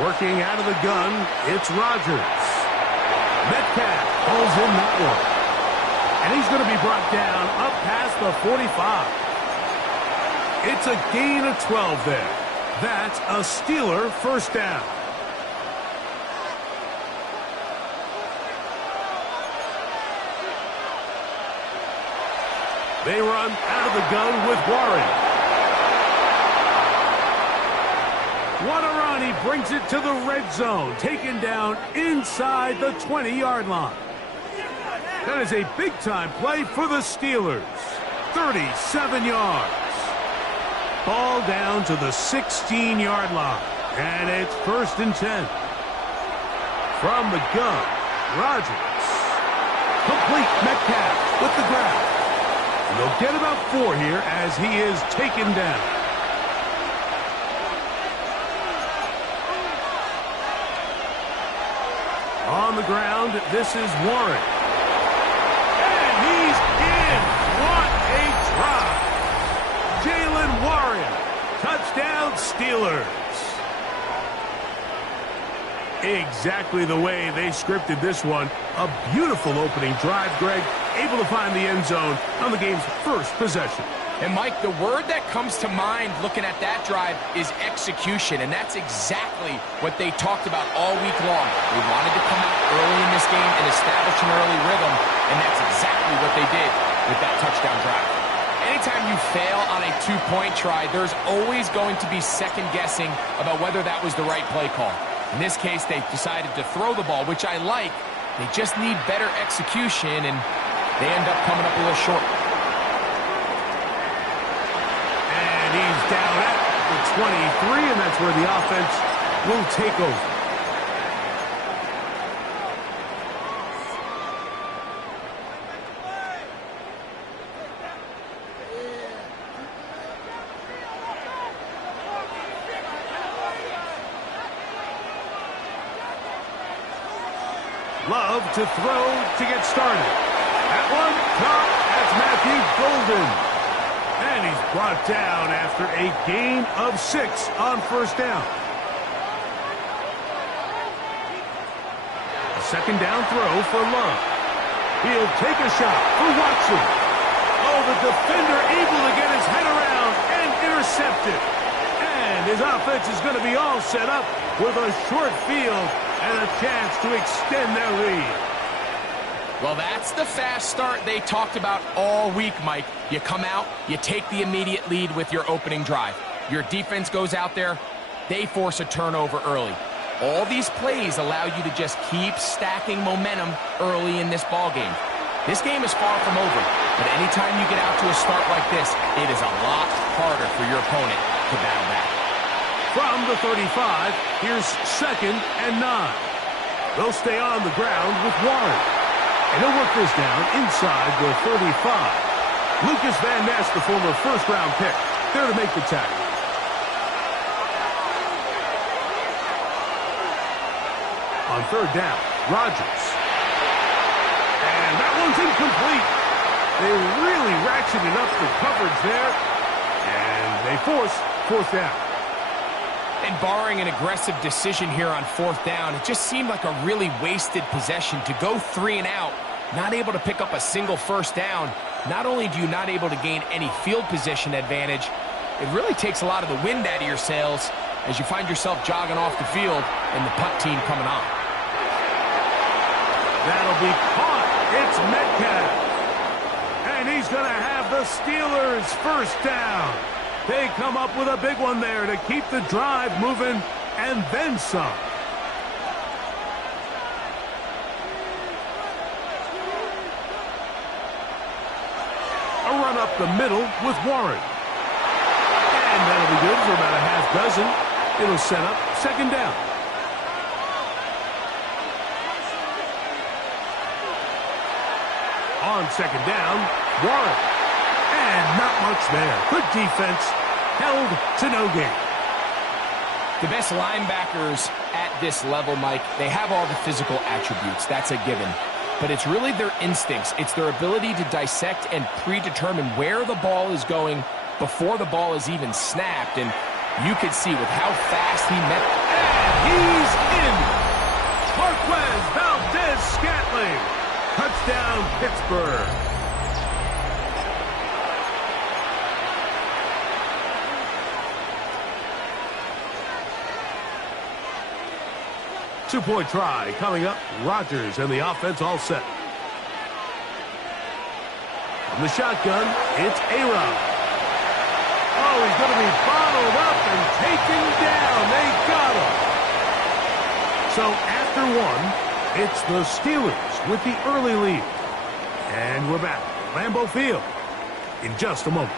Working out of the gun, it's Rodgers. Metcalf pulls in that one. And he's going to be brought down up past the 45. It's a gain of 12 there. That's a Steeler first down. They run out of the gun with Warren. What a run. He brings it to the red zone. Taken down inside the 20-yard line. That is a big-time play for the Steelers. 37 yards. Ball down to the 16-yard line. And it's 1st and 10. From the gun, Rodgers. Complete. Metcalf with the grab. And they'll get about 4 here as he is taken down. On the ground, this is Warren. And he's in. What a drive. Jaylen Warren. Touchdown, Steelers. Exactly the way they scripted this one. A beautiful opening drive, Greg. Able to find the end zone on the game's first possession. And, Mike, the word that comes to mind looking at that drive is execution, and that's exactly what they talked about all week long. They wanted to come out early in this game and establish an early rhythm, and that's exactly what they did with that touchdown drive. Anytime you fail on a two-point try, there's always going to be second-guessing about whether that was the right play call. In this case, they decided to throw the ball, which I like. They just need better execution, and they end up coming up a little short. He's 23, and that's where the offense will take over. Love to throw to get started. That one, caught. That's Matthew Golden. And he's brought down after a gain of 6 on first down. A second down throw for Love. He'll take a shot for Watson. Oh, the defender able to get his head around and intercept it. And his offense is going to be all set up with a short field and a chance to extend their lead. Well, that's the fast start they talked about all week, Mike. You come out, you take the immediate lead with your opening drive. Your defense goes out there, they force a turnover early. All these plays allow you to just keep stacking momentum early in this ball game. This game is far from over, but anytime you get out to a start like this, it is a lot harder for your opponent to battle back. From the 35, here's 2nd and 9. They'll stay on the ground with Warren. And he'll work this down inside the 35. Lucas Van Ness, the former first-round pick, there to make the tackle. On 3rd down, Rodgers. And that one's incomplete. They really ratcheted up the coverage there. And they force 4th down. And barring an aggressive decision here on 4th down, it just seemed like a really wasted possession to go 3 and out, not able to pick up a single first down. Not only do you not able to gain any field position advantage, it really takes a lot of the wind out of your sails as you find yourself jogging off the field and the punt team coming on. That'll be caught. It's Metcalf. And he's going to have the Steelers first down. They come up with a big one there to keep the drive moving, and then some. A run up the middle with Warren. And that'll be good for about a half dozen. It'll set up 2nd down. On 2nd down, Warren. And not much there. Good defense. Held to no gain. The best linebackers at this level, Mike, they have all the physical attributes. That's a given. But it's really their instincts. It's their ability to dissect and predetermine where the ball is going before the ball is even snapped. And you could see with how fast he met. And he's in. Marquez Valdez-Scantling. Touchdown, Pittsburgh. Two-point try coming up. Rodgers and the offense all set. From the shotgun, it's A-Rod. Oh, he's going to be bottled up and taken down. They got him. So after 1, it's the Steelers with the early lead. And we're back at Lambeau Field in just a moment.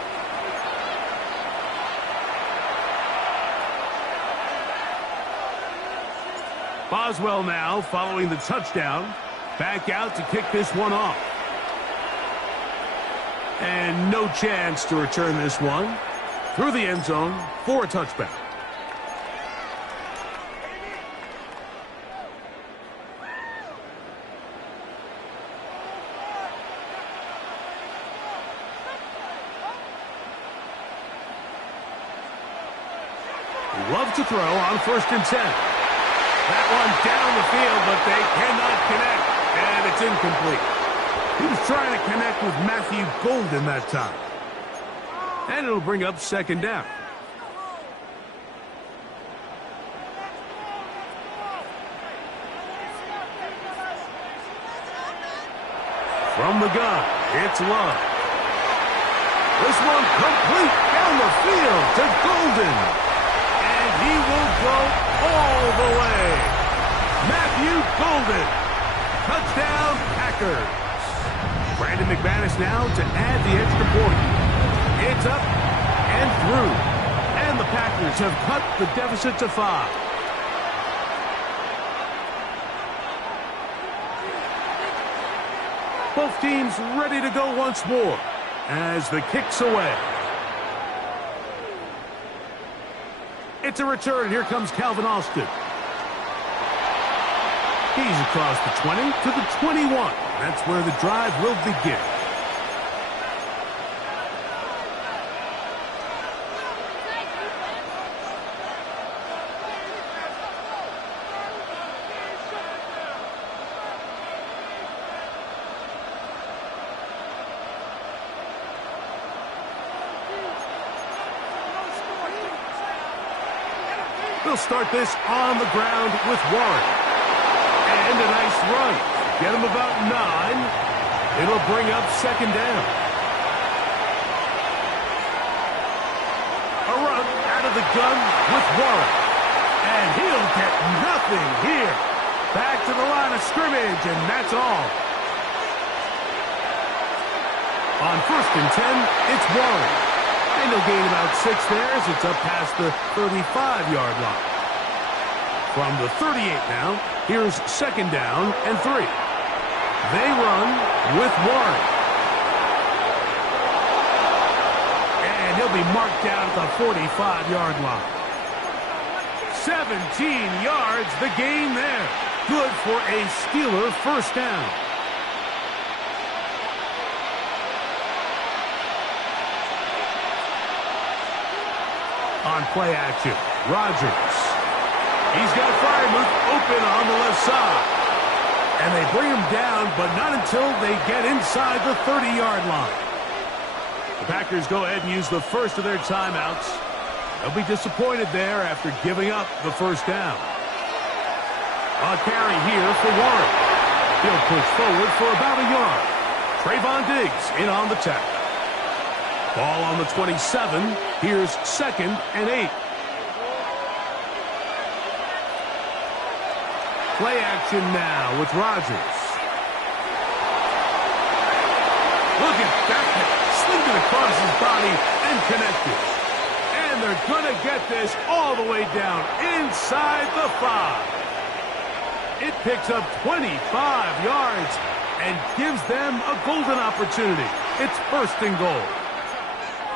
Boswell now following the touchdown. Back out to kick this one off. And no chance to return this one. Through the end zone for a touchback. Love to throw on 1st and 10. That one down the field, but they cannot connect, and it's incomplete. He was trying to connect with Matthew Golden that time. And it'll bring up 2nd down. From the gun, it's Love. This one complete down the field to Golden. And he will go all the way. Matthew Golden. Touchdown, Packers. Brandon McManus now to add the extra point. It's up and through. And And the Packers have cut the deficit to 5. Both teams ready to go once more as the kick's away. It's a return. Here comes Calvin Austin. He's across the 20 to the 21. That's where the drive will begin. They'll start this on the ground with Warren. And a nice run. Get him about 9. It'll bring up second down. A run out of the gun with Warren. And he'll get nothing here. Back to the line of scrimmage, and that's all. On 1st and 10, it's Warren. And he'll gain about 6 there as it's up past the 35-yard line. From the 38 now, here's second down and 3. They run with Warren. And he'll be marked down at the 45-yard line. 17 yards, the gain there. Good for a Steeler first down. On play action, Rodgers. He's got Freiermuth open on the left side. And they bring him down, but not until they get inside the 30-yard line. The Packers go ahead and use the first of their timeouts. They'll be disappointed there after giving up the first down. A carry here for Warren. He'll push forward for about a yard. Trayvon Diggs in on the tackle. Ball on the 27. Here's second and 8. Play action now with Rodgers. Look at that. Slinged it across his body and connected. And they're going to get this all the way down inside the 5. It picks up 25 yards and gives them a golden opportunity. It's 1st and goal.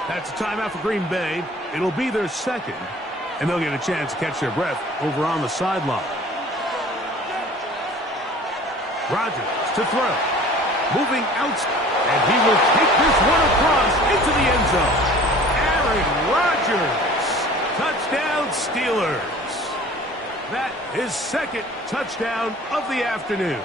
That's a timeout for Green Bay. It'll be their second, and they'll get a chance to catch their breath over on the sideline. Rodgers to throw. Moving out, and he will take this one across into the end zone. Aaron Rodgers. Touchdown, Steelers. That is second touchdown of the afternoon.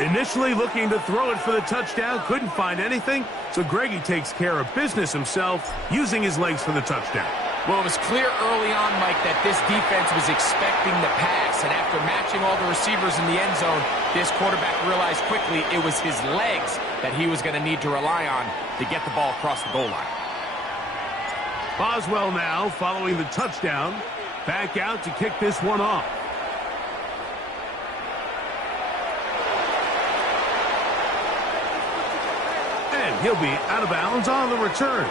Initially looking to throw it for the touchdown, couldn't find anything, so Greggy takes care of business himself, using his legs for the touchdown. Well, it was clear early on, Mike, that this defense was expecting the pass, and after matching all the receivers in the end zone, this quarterback realized quickly it was his legs that he was going to need to rely on to get the ball across the goal line. Boswell now, following the touchdown, back out to kick this one off. He'll be out of bounds on the return,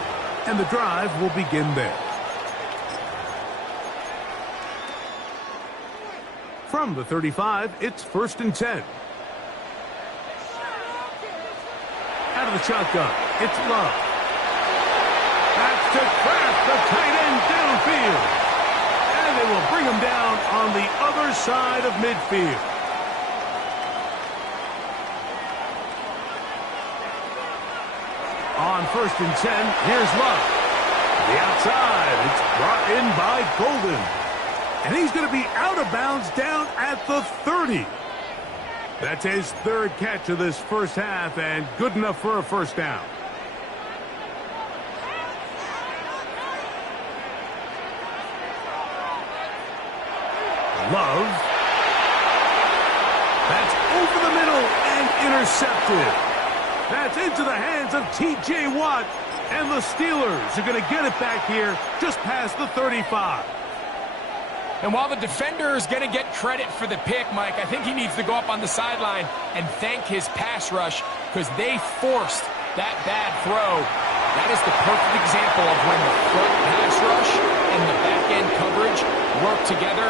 and the drive will begin there. From the 35, it's 1st and 10. Out of the shotgun, it's Love. That's to Kraft, the tight end downfield. And they will bring him down on the other side of midfield. On 1st and 10, here's Love. The outside, it's brought in by Golden. And he's going to be out of bounds down at the 30. That's his 3rd catch of this first half, and good enough for a first down. Love. That's over the middle and intercepted. That's into the hands of T.J. Watt, and the Steelers are going to get it back here just past the 35. And while the defender is going to get credit for the pick, Mike, I think he needs to go up on the sideline and thank his pass rush because they forced that bad throw That is the perfect example of when the front pass rush and the back-end coverage work together.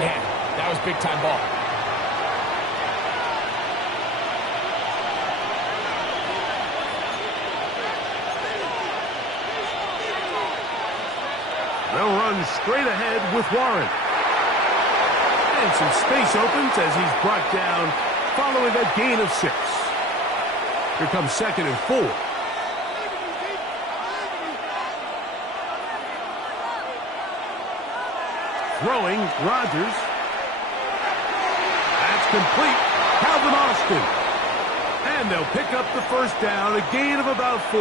Man, that was big-time ball. They'll run straight ahead with Warren. And some space opens as he's brought down following a gain of 6. Here comes 2nd and 4. Throwing, Rodgers. That's complete. Calvin Austin. And they'll pick up the first down, a gain of about 4.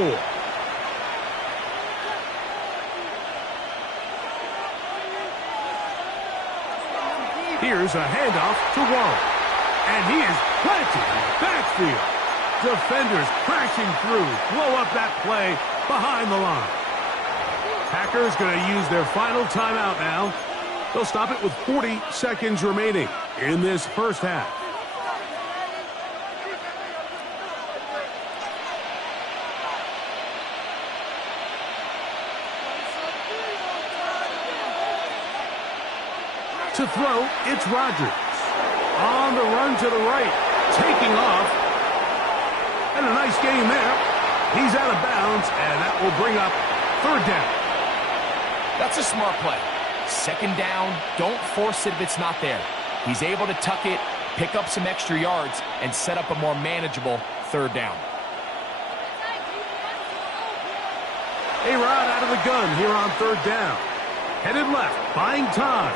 Here's a handoff to Warren. And he is planted in the backfield. Defenders crashing through. Blow up that play behind the line. Packers going to use their final timeout now. They'll stop it with 40 seconds remaining in this first half. To throw, it's Rodgers. On the run to the right. Taking off. And a nice gain there. He's out of bounds, and that will bring up 3rd down. That's a smart play. 2nd down, don't force it if it's not there. He's able to tuck it, pick up some extra yards, and set up a more manageable 3rd down. A-Rod out of the gun here on 3rd down. Headed left, buying time.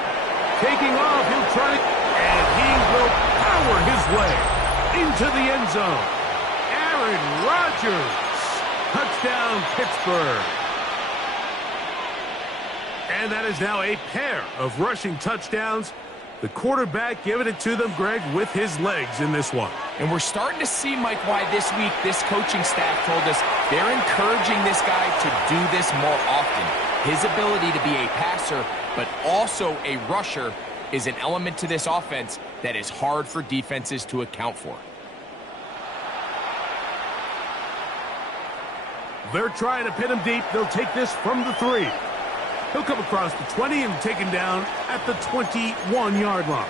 Taking off, he'll try to, and he will power his way into the end zone. Aaron Rodgers, touchdown Pittsburgh. And that is now a pair of rushing touchdowns. The quarterback giving it to them, Greg, with his legs in this one. And we're starting to see, Mike, why this week this coaching staff told us they're encouraging this guy to do this more often. His ability to be a passer, but also a rusher, is an element to this offense that is hard for defenses to account for. They're trying to pin him deep. They'll take this from the 3. He'll come across the 20 and taken down at the 21-yard line.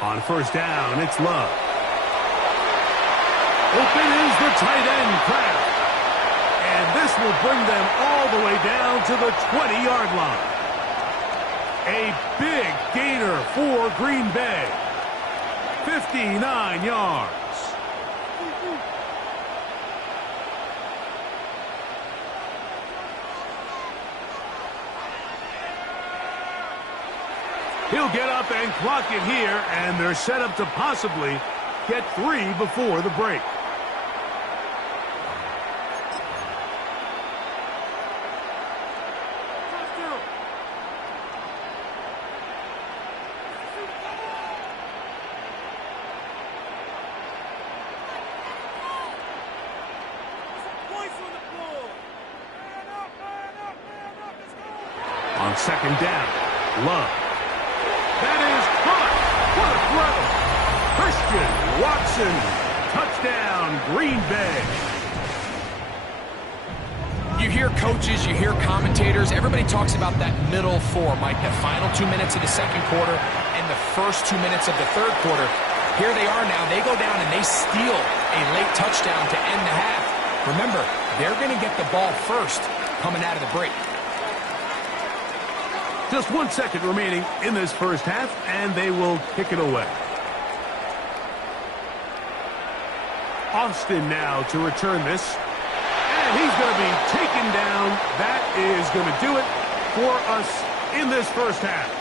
On 1st down, it's Love. Open is the tight end, Kraft. And this will bring them all the way down to the 20-yard line. A big gainer for Green Bay. 59 yards. He'll get up and clock it here, and they're set up to possibly get 3 before the break. On 2nd down, Love. That is caught. What a throw. Christian Watson. Touchdown, Green Bay. You hear coaches, you hear commentators, everybody talks about that middle 4, Mike, the final 2 minutes of the 2nd quarter and the first 2 minutes of the 3rd quarter. Here they are now. They go down and they steal a late touchdown to end the half. Remember, they're going to get the ball first coming out of the break. Just 1 second remaining in this first half, and they will kick it away. Austin now to return this. And he's going to be taken down. That is going to do it for us in this first half.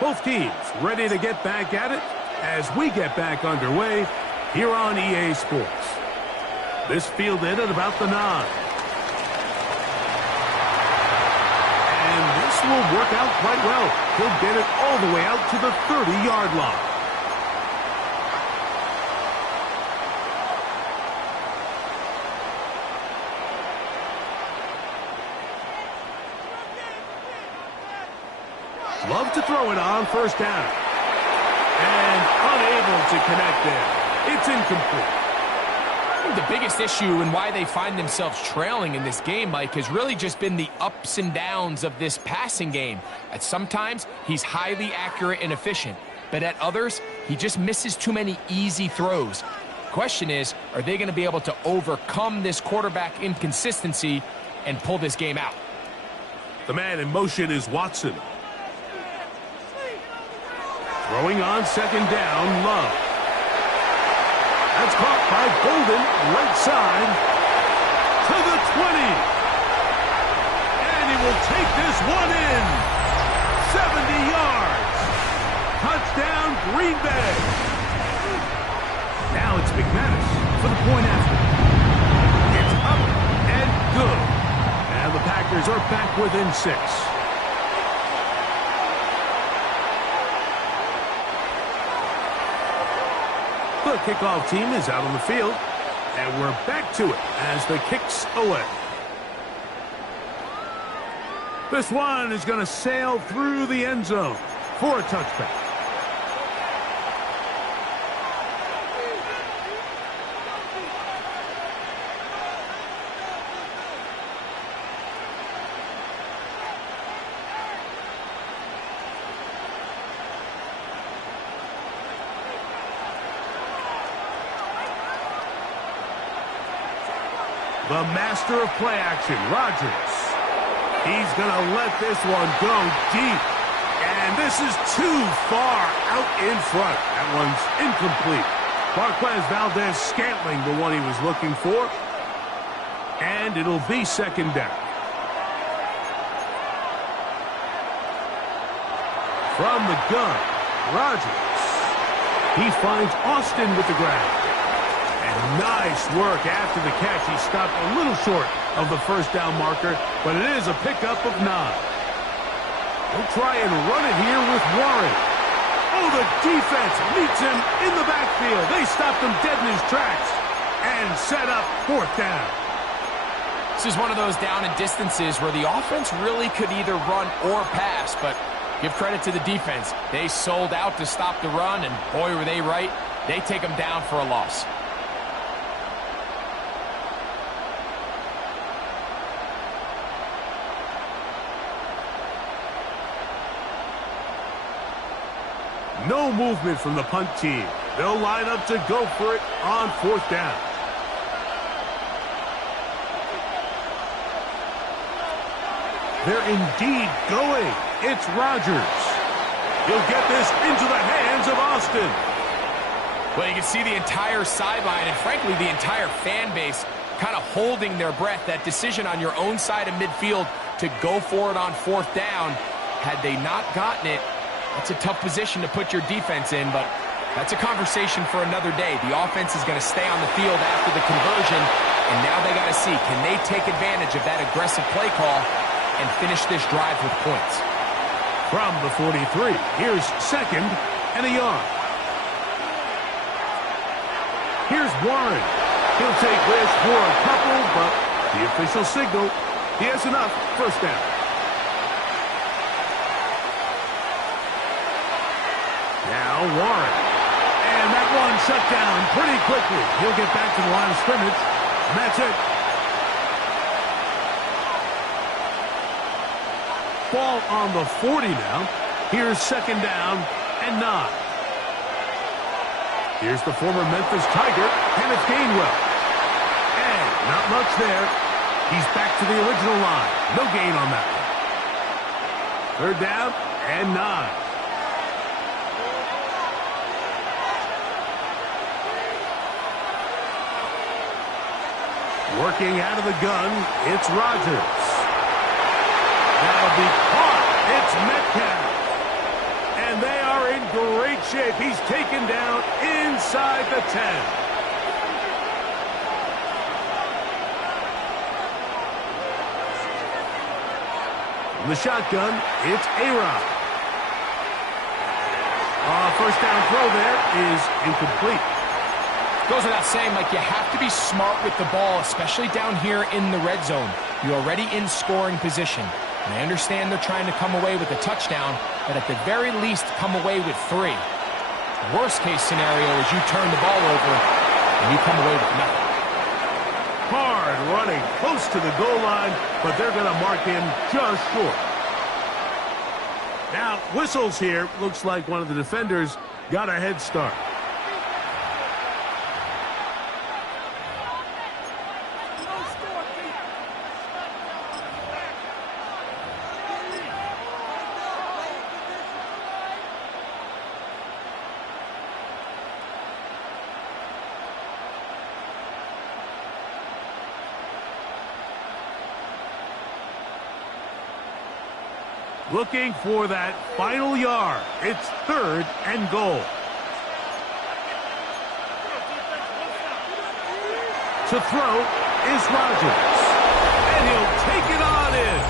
Both teams ready to get back at it. as we get back underway here on EA Sports. This fielded at about the 9. And this will work out quite well. He'll get it all the way out to the 30-yard line. Love to throw it on first down. And unable to connect there. It's incomplete. The biggest issue and why they find themselves trailing in this game, Mike, has really just been the ups and downs of this passing game. At sometimes, he's highly accurate and efficient, but at others, he just misses too many easy throws. The question is, are they going to be able to overcome this quarterback inconsistency and pull this game out? The man in motion is Watson. Throwing on second down, Love. That's caught by Golden, right side, to the 20. And he will take this one in. 70 yards. Touchdown, Green Bay. Now it's McManus for the point after. It's up and good. And the Packers are back within 6. The kickoff team is out on the field, and we're back to it as the kick's away. This one is going to sail through the end zone for a touchback. The master of play action, Rodgers. He's going to let this one go deep. And this is too far out in front. That one's incomplete. Marquez Valdez-Scantling, the one he was looking for. And it'll be second down. From the gun, Rodgers. He finds Austin with the grab. Nice work after the catch. He stopped a little short of the first down marker, but it is a pickup of 9. He'll try and run it here with Warren. Oh, the defense meets him in the backfield. They stopped him dead in his tracks and set up fourth down. This is one of those down and distances where the offense really could either run or pass, but give credit to the defense. They sold out to stop the run, and boy, were they right. They take them down for a loss. No movement from the punt team. They'll line up to go for it on fourth down. They're indeed going. It's Rodgers. He'll get this into the hands of Austin. Well, you can see the entire sideline and, frankly, the entire fan base kind of holding their breath. That decision on your own side of midfield to go for it on fourth down, had they not gotten it, that's a tough position to put your defense in, but that's a conversation for another day. The offense is going to stay on the field after the conversion, and now they got to see, can they take advantage of that aggressive play call and finish this drive with points? From the 43, here's second and a yard. Here's Warren. He'll take this for a couple, but the official signal, he has enough. First down. Now Warren. And that one shut down pretty quickly. He'll get back to the line of scrimmage. And that's it. Ball on the 40 now. Here's second down and 9. Here's the former Memphis Tiger, Kenneth Gainwell. And not much there. He's back to the original line. No gain on that one. Third down and 9. Working out of the gun, it's Rodgers. That'll be caught. It's Metcalf. And they are in great shape. He's taken down inside the 10. From the shotgun, it's A-Rod. First down throw there is incomplete. Goes without saying, Mike, you have to be smart with the ball, especially down here in the red zone. You're already in scoring position. And I understand they're trying to come away with a touchdown, but at the very least, come away with 3. Worst case scenario is you turn the ball over and you come away with nothing. Hard running close to the goal line, but they're going to mark him just short. Now, whistles here. Looks like one of the defenders got a head start. Looking for that final yard. It's 3rd and goal. To throw is Rodgers. And he'll take it on in.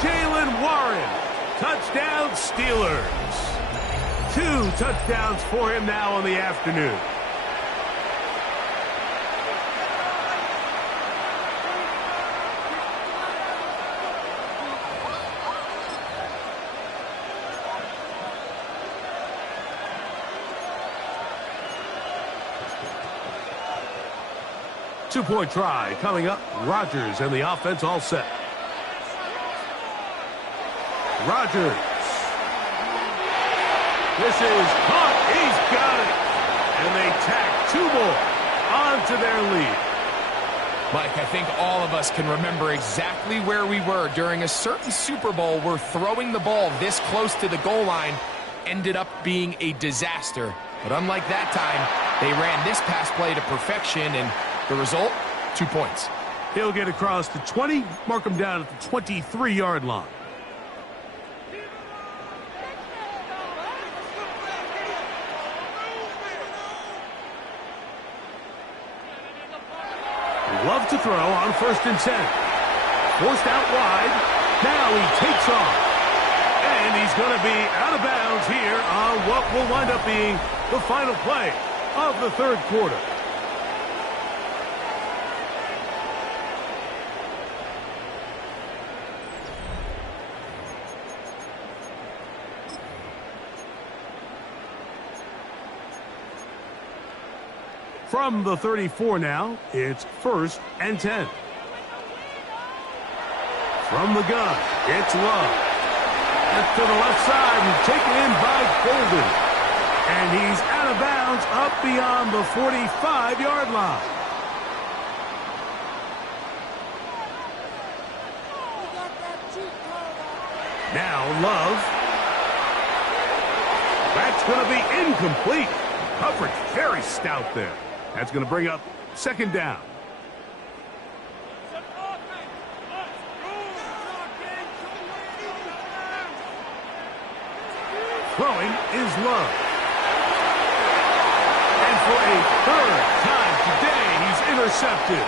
Jalen Warren. Touchdown Steelers. 2 touchdowns for him now on the afternoon. Two-point try coming up. Rodgers and the offense all set. Rodgers. This is caught. He's got it. And they tack 2 more onto their lead. Mike, I think all of us can remember exactly where we were during a certain Super Bowl where throwing the ball this close to the goal line ended up being a disaster. But unlike that time, they ran this pass play to perfection, and the result, 2 points. He'll get across the 20, mark him down at the 23-yard line. Love to throw on 1st and 10. Forced out wide. Now he takes off. And he's going to be out of bounds here on what will wind up being the final play of the 3rd quarter. From the 34 now, it's 1st and 10. From the gun, it's Love. That's to the left side and taken in by Golden. And he's out of bounds up beyond the 45-yard line. Now Love. That's going to be incomplete. Coverage very stout there. That's going to bring up 2nd down. Throwing is Love. And for a 3rd time today, he's intercepted.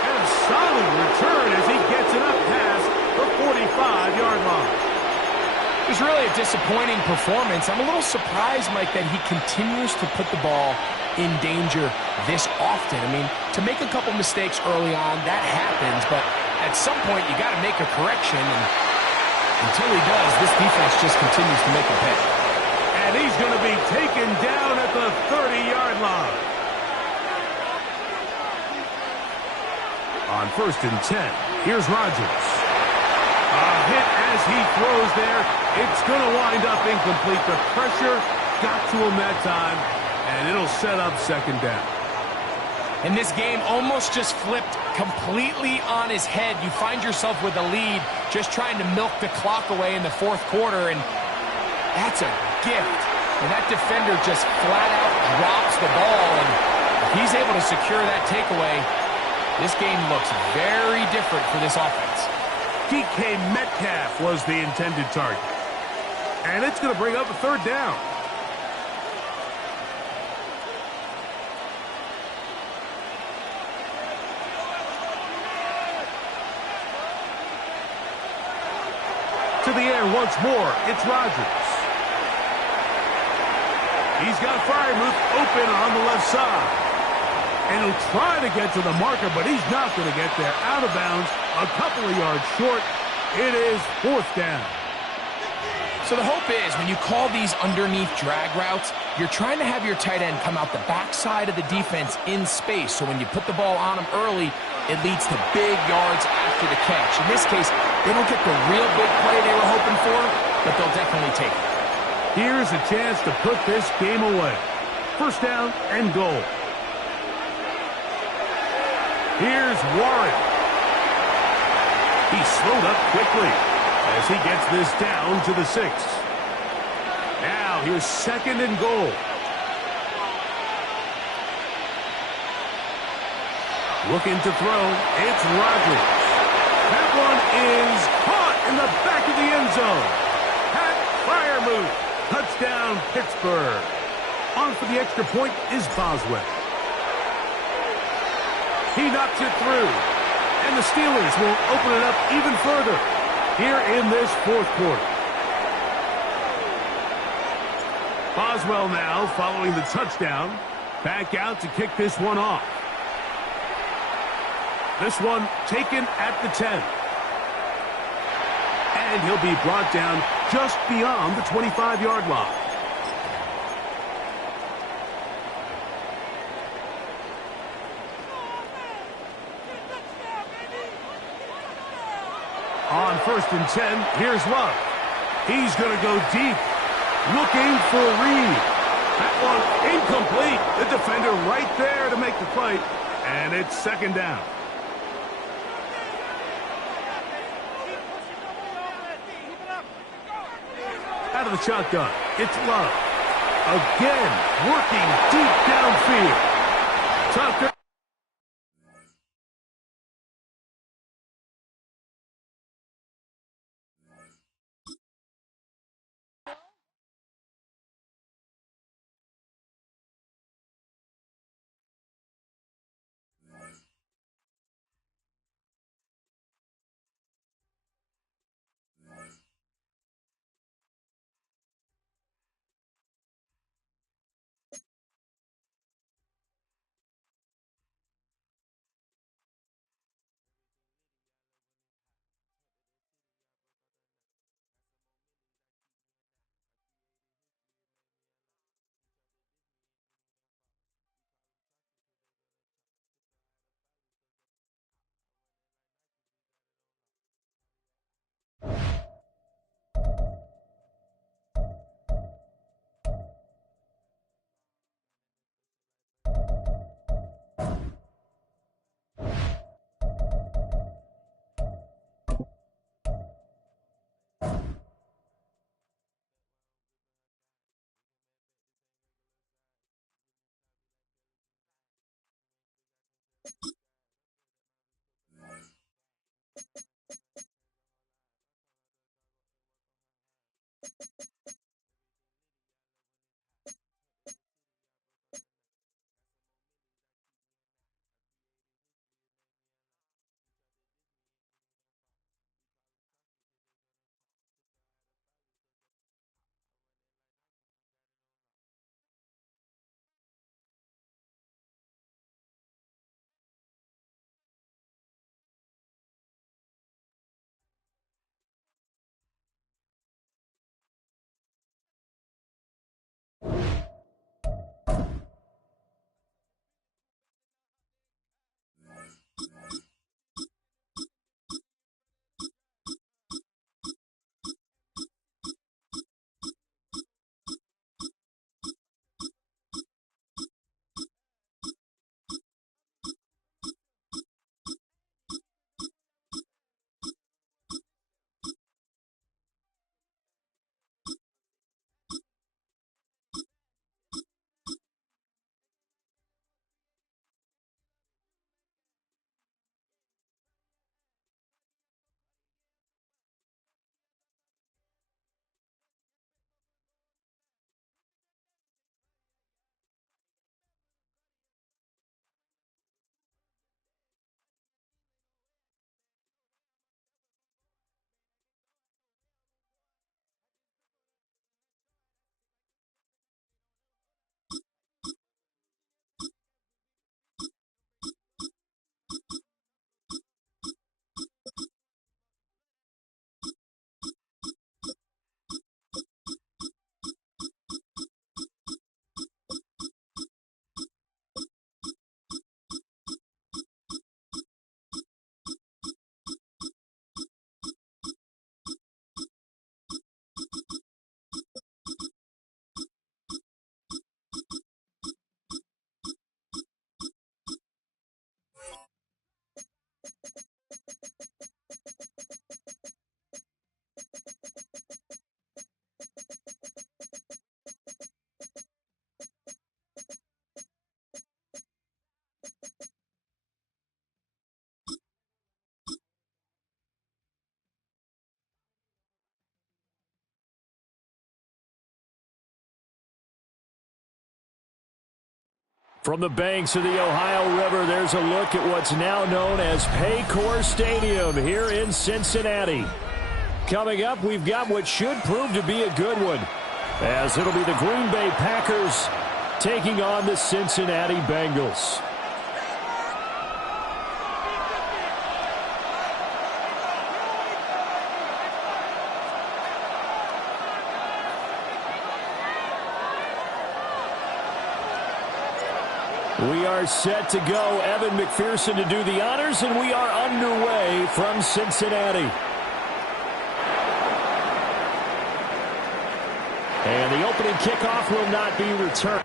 And a solid return as he gets it up past the 45-yard line. It was really a disappointing performance. I'm a little surprised, Mike, that he continues to put the ball in danger this often. I mean, to make a couple mistakes early on, that happens, but at some point you got to make a correction, and until he does, this defense just continues to make him pay. And he's going to be taken down at the 30-yard line. On 1st and 10, here's Rodgers. A hit as he throws there. It's going to wind up incomplete. The pressure got to him that time, and it'll set up 2nd down. And this game almost just flipped completely on his head. You find yourself with a lead, just trying to milk the clock away in the 4th quarter, and that's a gift. And that defender just flat out drops the ball, and if he's able to secure that takeaway, this game looks very different for this offense. DK Metcalf was the intended target. And it's going to bring up a third down. To the air once more, it's Rodgers. He's got Freiermuth open on the left side. And he'll try to get to the marker, but he's not going to get there. Out of bounds, a couple of yards short. It is fourth down. So the hope is when you call these underneath drag routes, you're trying to have your tight end come out the backside of the defense in space. So when you put the ball on him early, it leads to big yards after the catch. In this case, they don't get the real big play they were hoping for, but they'll definitely take it. Here's a chance to put this game away. First down and goal. Here's Warren. He slowed up quickly as he gets this down to the 6. Now here's second and goal. Looking to throw, it's Rodgers. That one is caught in the back of the end zone. Pat Freiermuth, touchdown Pittsburgh. On for the extra point is Boswell. He knocks it through, and the Steelers will open it up even further here in this fourth quarter. Boswell now following the touchdown, back out to kick this one off. This one taken at the 10. And he'll be brought down just beyond the 25-yard line. On first and 10, here's Love. He's going to go deep, looking for Reed. That one incomplete. The defender right there to make the play, and it's second down. Out of the shotgun, it's Love. Again, working deep downfield. Tucker. From the banks of the Ohio River, there's a look at what's now known as Paycor Stadium here in Cincinnati. Coming up, we've got what should prove to be a good one, as it'll be the Green Bay Packers taking on the Cincinnati Bengals. We are set to go. Evan McPherson to do the honors, and we are underway from Cincinnati. And the opening kickoff will not be returned.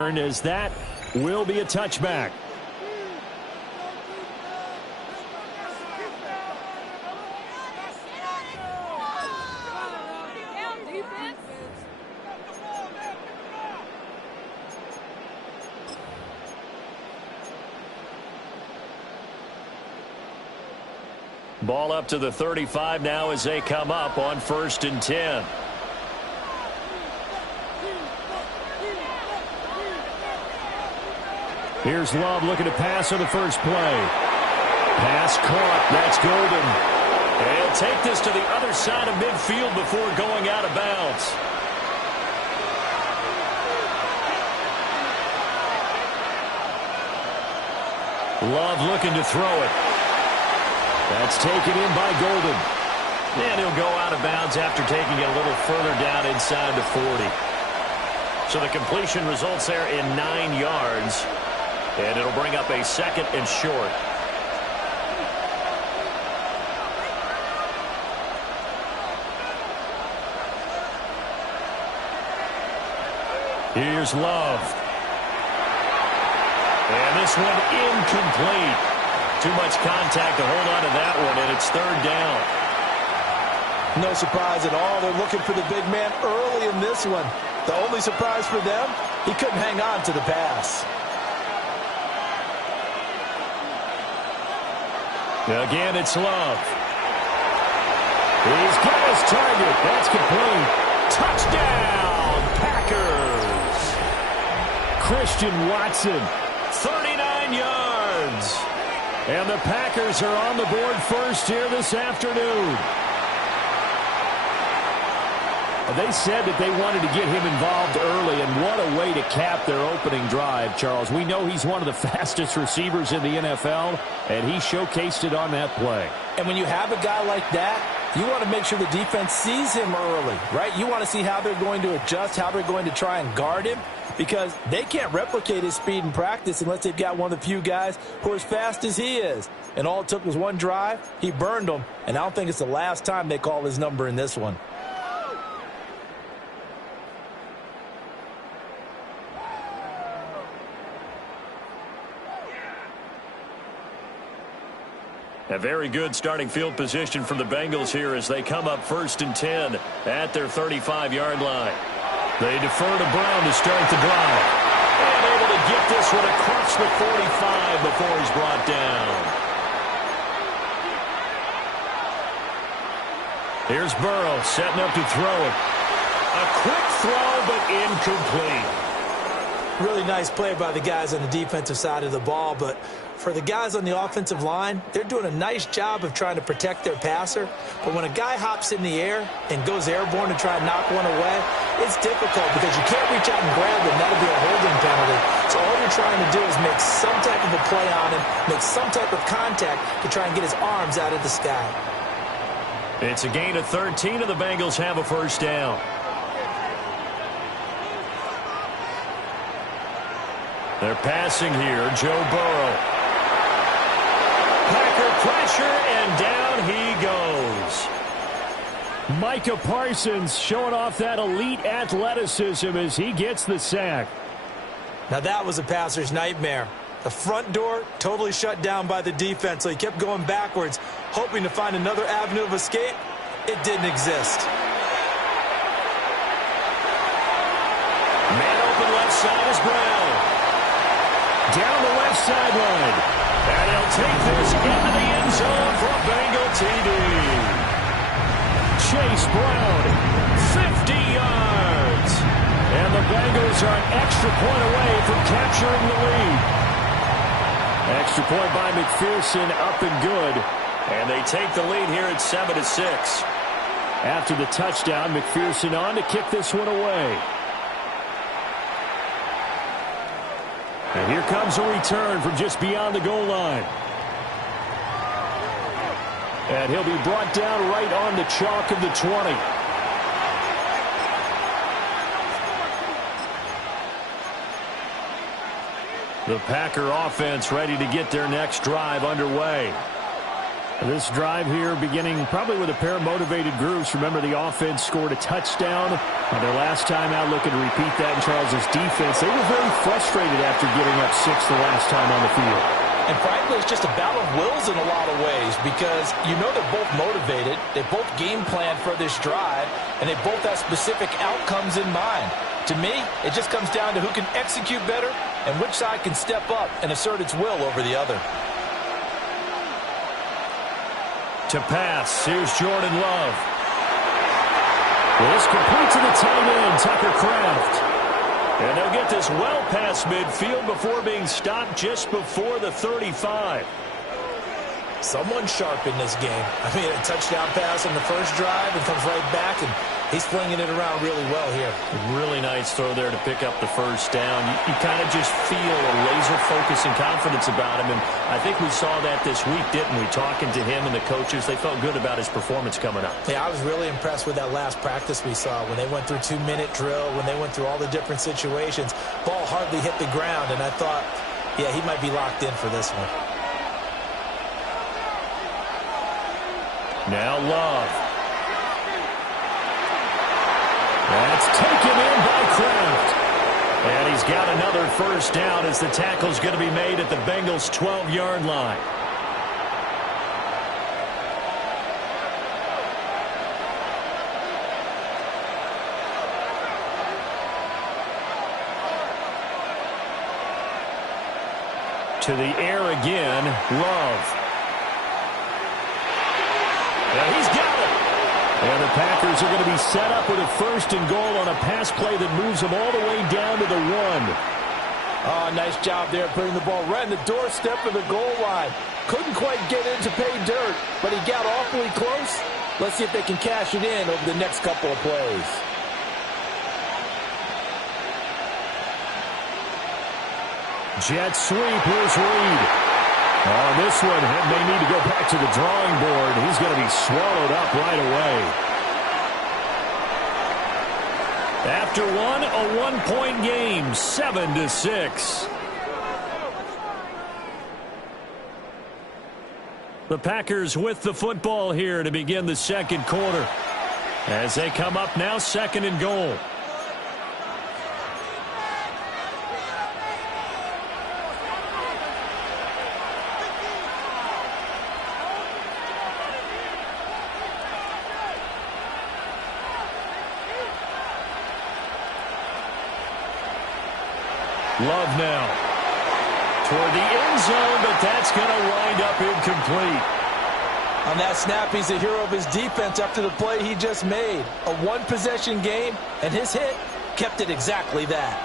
As that will be a touchback. Ball up to the 35 now as they come up on 1st and 10. Here's Love looking to pass on the first play. Pass caught. That's Golden. And he'll take this to the other side of midfield before going out of bounds. Love looking to throw it. That's taken in by Golden. And he'll go out of bounds after taking it a little further down inside the 40. So the completion results there in 9 yards. And it'll bring up a 2nd and short. Here's Love. And this one incomplete. Too much contact to hold on to that one, and it's 3rd down. No surprise at all. They're looking for the big man early in this one. The only surprise for them, he couldn't hang on to the pass. Again, it's Love. He's got his target. That's complete. Touchdown, Packers. Christian Watson, 39 yards. And the Packers are on the board first here this afternoon. They said that they wanted to get him involved early, and what a way to cap their opening drive, Charles. We know he's one of the fastest receivers in the NFL, and he showcased it on that play. And when you have a guy like that, you want to make sure the defense sees him early, right? You want to see how they're going to adjust, how they're going to try and guard him, because they can't replicate his speed in practice unless they've got one of the few guys who are as fast as he is. And all it took was one drive. He burned them, and I don't think it's the last time they call his number in this one. A very good starting field position for the Bengals here as they come up 1st and 10 at their 35-yard line. They defer to Brown to start the drive. And able to get this one across the 45 before he's brought down. Here's Burrow setting up to throw it. A quick throw, but incomplete. Really nice play by the guys on the defensive side of the ball, but for the guys on the offensive line, they're doing a nice job of trying to protect their passer. But when a guy hops in the air and goes airborne to try and knock one away, it's difficult because you can't reach out and grab him. That'll be a holding penalty. So all you're trying to do is make some type of a play on him, make some type of contact to try and get his arms out of the sky. It's a gain of 13, and the Bengals have a first down. They're passing here. Joe Burrow. Packer pressure, and down he goes. Micah Parsons showing off that elite athleticism as he gets the sack. Now that was a passer's nightmare. The front door totally shut down by the defense, so he kept going backwards, hoping to find another avenue of escape. It didn't exist. Man open left side is Brown. Down the left sideline. And he'll take this into the end zone for a Bengal TD. Chase Brown, 50 yards. And the Bengals are an extra point away from capturing the lead. Extra point by McPherson, up and good. And they take the lead here at 7-6. After the touchdown, McPherson on to kick this one away. And here comes a return from just beyond the goal line. And he'll be brought down right on the chalk of the 20. The Packer offense ready to get their next drive underway. This drive here beginning probably with a pair of motivated groups. Remember, the offense scored a touchdown on their last time out, looking to repeat that in Charles's defense. They were very frustrated after giving up 6 the last time on the field. And frankly, it's just a battle of wills in a lot of ways because you know they're both motivated, they both game plan for this drive, and they both have specific outcomes in mind. To me, it just comes down to who can execute better and which side can step up and assert its will over the other. To pass, here's Jordan Love. This complete to the tight end, Tucker Kraft. And they'll get this well past midfield before being stopped just before the 35. Someone sharp in this game. I mean, a touchdown pass on the first drive and comes right back, and he's flinging it around really well here. Really nice throw there to pick up the first down. You kind of just feel a laser focus and confidence about him, and I think we saw that this week, didn't we? Talking to him and the coaches, they felt good about his performance coming up. Yeah, I was really impressed with that last practice we saw when they went through 2-minute drill, when they went through all the different situations. Ball hardly hit the ground, and I thought, yeah, he might be locked in for this one. Now Love. That's taken in by Kraft. And he's got another first down as the tackle's going to be made at the Bengals' 12-yard line. To the air again, Love. And he's got it. And the Packers are going to be set up with a 1st and goal on a pass play that moves them all the way down to the 1. Oh, nice job there putting the ball right in the doorstep of the goal line. Couldn't quite get in to pay dirt, but he got awfully close. Let's see if they can cash it in over the next couple of plays. Jet sweep, here's Reed. On this one, may need to go back to the drawing board. He's going to be swallowed up right away. After one, a one-point game, 7-6. The Packers with the football here to begin the second quarter. As they come up now, 2nd and goal. Love now toward the end zone, but that's going to wind up incomplete. On that snap, he's a hero of his defense after the play he just made. A one-possession game, and his hit kept it exactly that.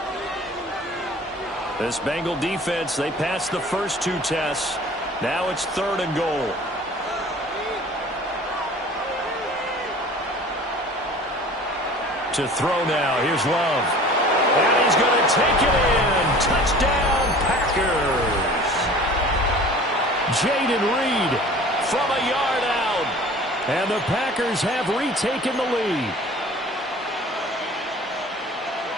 This Bengal defense, they passed the first two tests. Now it's 3rd and goal. To throw now. Here's Love. And he's going to take it in. Touchdown, Packers. Jaden Reed from a yard out. And the Packers have retaken the lead.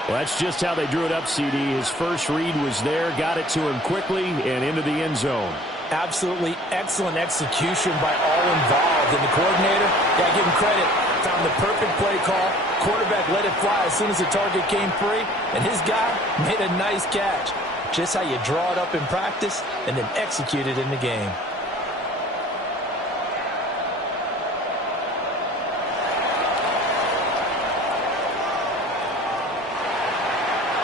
Well, that's just how they drew it up, CD. His first read was there, got it to him quickly, and into the end zone. Absolutely excellent execution by all involved. And the coordinator, got to give him credit, found the perfect play call. Quarterback let it fly as soon as the target came free, and his guy made a nice catch. Just how you draw it up in practice and then execute it in the game.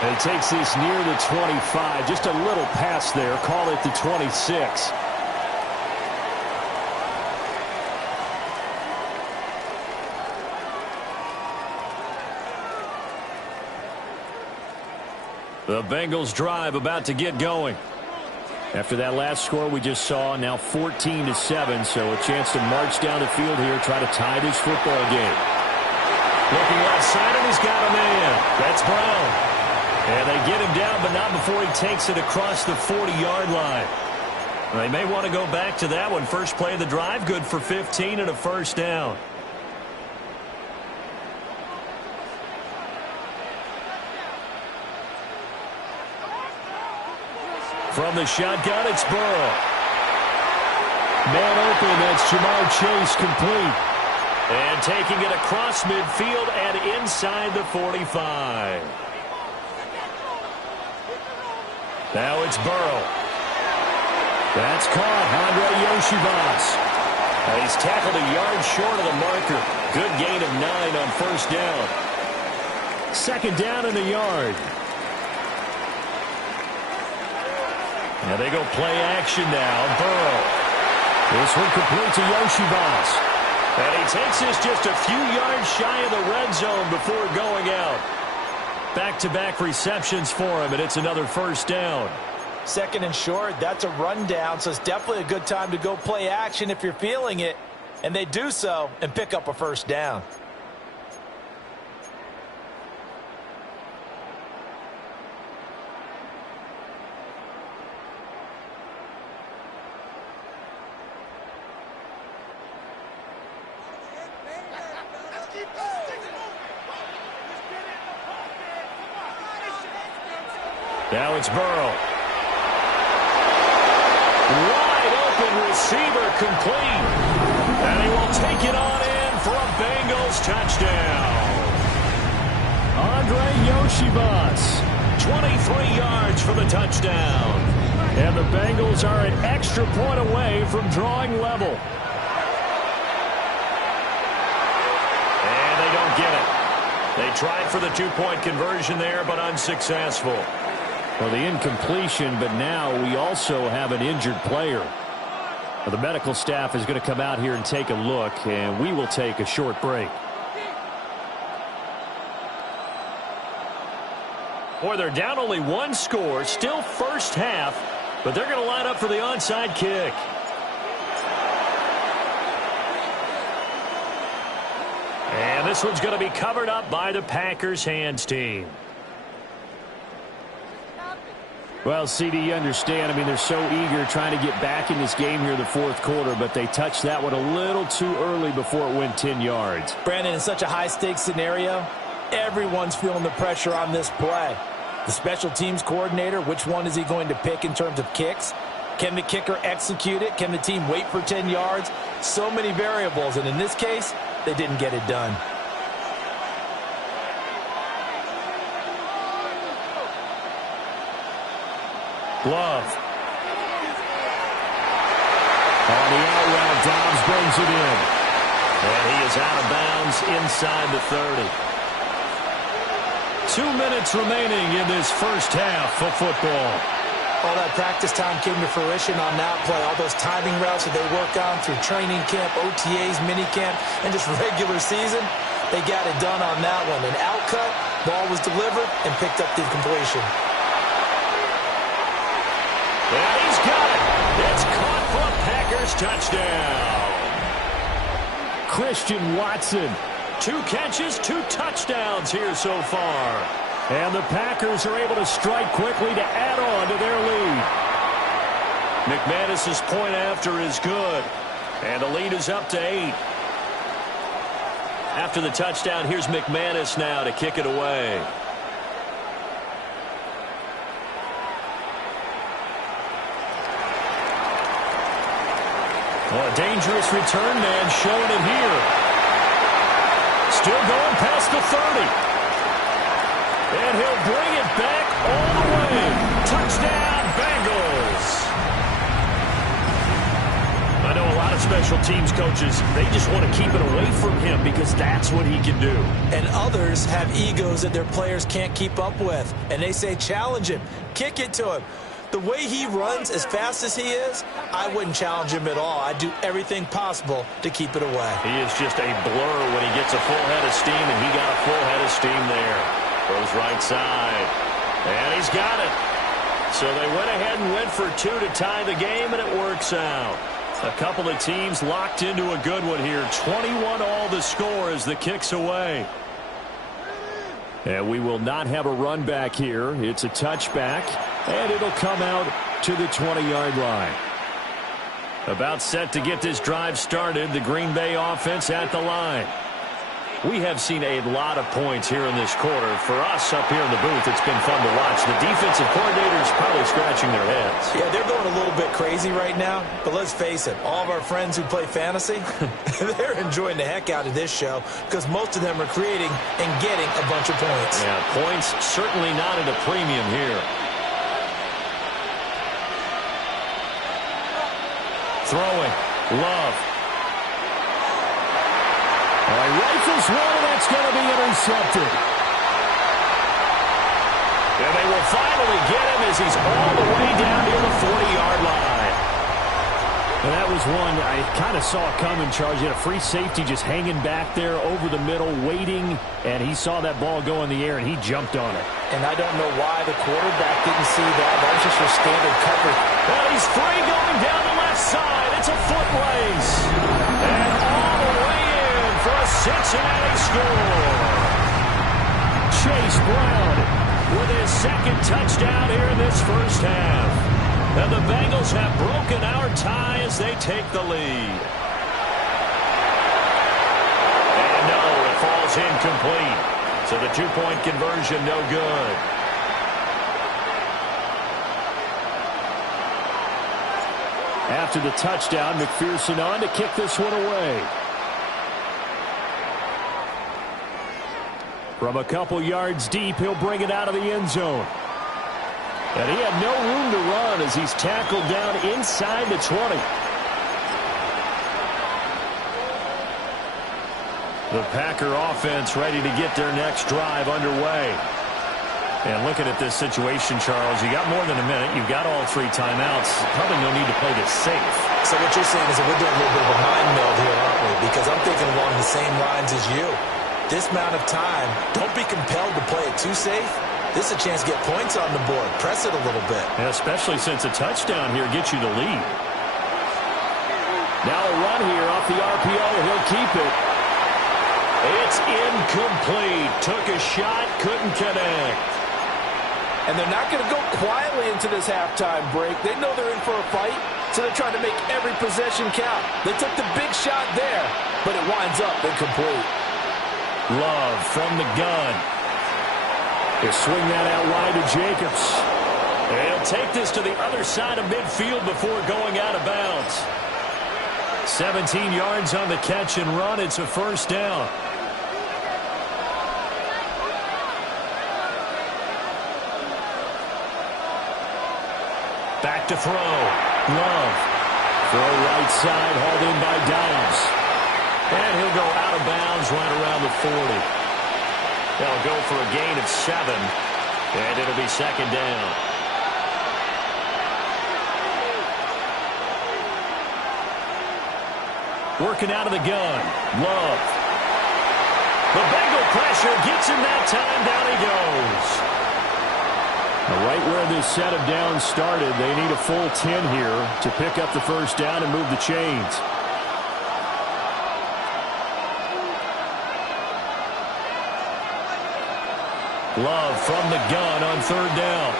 And he takes this near the 25. Just a little pass there. Call it the 26. The Bengals drive about to get going. After that last score we just saw, now 14-7, so a chance to march down the field here, try to tie this football game. Looking left side, and he's got a man. That's Brown. And they get him down, but not before he takes it across the 40-yard line. They may want to go back to that one. First play of the drive, good for 15 and a first down. From the shotgun, it's Burrow. Man open, that's Jamar Chase complete. And taking it across midfield and inside the 45. Now it's Burrow. That's caught. Andre Yoshivas. He's tackled a yard short of the marker. Good gain of 9 on first down. 2nd down in the yard. Now they go play action now. Burrow. This one complete to Yoshivas. And he takes this just a few yards shy of the red zone before going out. Back-to-back receptions for him, and it's another first down. 2nd and short, that's a rundown, so it's definitely a good time to go play action if you're feeling it. And they do so and pick up a first down. Now it's Burrow. Wide open receiver complete. And he will take it on in for a Bengals touchdown. Andre Yoshivas, 23 yards for the touchdown. And the Bengals are an extra point away from drawing level. And they don't get it. They tried for the 2-point conversion there, but unsuccessful. Well, the incompletion, but now we also have an injured player. Well, the medical staff is going to come out here and take a look, and we will take a short break. Boy, they're down only 1 score, still first half, but they're going to line up for the onside kick. And this one's going to be covered up by the Packers hands team. Well, CD, you understand. I mean, they're so eager trying to get back in this game here in the 4th quarter, but they touched that one a little too early before it went 10 yards. Brandon, in such a high-stakes scenario, everyone's feeling the pressure on this play. The special teams coordinator, which one is he going to pick in terms of kicks? Can the kicker execute it? Can the team wait for 10 yards? So many variables, and in this case, they didn't get it done. Love. On the out route, Dobbs brings it in. And he is out of bounds inside the 30. 2 minutes remaining in this first half of football. All that practice time came to fruition on that play. All those timing routes that they work on through training camp, OTAs, minicamp, and just regular season, they got it done on that one. An out cut, ball was delivered, and picked up the completion. Bengals touchdown. Christian Watson. 2 catches, 2 touchdowns here so far. And the Packers are able to strike quickly to add on to their lead. McManus's point after is good. And the lead is up to 8. After the touchdown, here's McManus now to kick it away. Well, a dangerous return man showing it here. Still going past the 30. And he'll bring it back all the way. Touchdown, Bengals. I know a lot of special teams coaches, they just want to keep it away from him because that's what he can do. And others have egos that their players can't keep up with. And they say, challenge him, kick it to him. The way he runs as fast as he is, I wouldn't challenge him at all. I'd do everything possible to keep it away. He is just a blur when he gets a full head of steam, and he got a full head of steam there. Goes right side. And he's got it. So they went ahead and went for 2 to tie the game, and it works out. A couple of teams locked into a good one here. 21 all the score as the kick's away. And we will not have a run back here. It's a touchback, and it'll come out to the 20-yard line. About set to get this drive started, the Green Bay offense at the line. We have seen a lot of points here in this quarter. For us up here in the booth, it's been fun to watch. The defensive coordinators probably scratching their heads. Yeah, they're going a little bit crazy right now. But let's face it, all of our friends who play fantasy, they're enjoying the heck out of this show because most of them are creating and getting a bunch of points. Yeah, points certainly not at a premium here. Throwing. Love. All right, rifles one, and that's going to be intercepted. And they will finally get him as he's all the way down near the 40-yard line. And that was one I kind of saw coming, Charles. You had a free safety just hanging back there over the middle, waiting, and he saw that ball go in the air, and he jumped on it. And I don't know why the quarterback didn't see that. That was just for standard coverage. Well, he's free going down the left side. It's a foot race. And all the way in for a Cincinnati score. Chase Brown with his second touchdown here in this first half. And the Bengals have broken our tie as they take the lead. And no, it falls incomplete. So the 2-point conversion no good. After the touchdown, McPherson on to kick this one away. From a couple yards deep, he'll bring it out of the end zone. And he had no room to run as he's tackled down inside the 20. The Packer offense ready to get their next drive underway. And looking at this situation, Charles, you got more than a minute. You've got all 3 timeouts. Probably no need to play this safe. So what you're saying is that we're doing a little bit of a mind meld here, aren't we? Because I'm thinking along the same lines as you. This amount of time, don't be compelled to play it too safe. This is a chance to get points on the board. Press it a little bit. And especially since a touchdown here gets you the lead. Now a run here off the RPO. He'll keep it. It's incomplete. Took a shot, couldn't connect. And they're not going to go quietly into this halftime break. They know they're in for a fight, so they're trying to make every possession count. They took the big shot there, but it winds up incomplete. Love from the gun. He'll swing that out wide to Jacobs. And he'll take this to the other side of midfield before going out of bounds. 17 yards on the catch and run. It's a first down. Back to throw. Love. Throw right side, hauled in by Dobbs. And he'll go out of bounds right around the 40. They'll go for a gain of 7. And it'll be second down. Working out of the gun. Love. The Bengal pressure gets him that time. Down he goes. Right where this set of downs started, they need a full 10 here to pick up the first down and move the chains. Love from the gun on third down.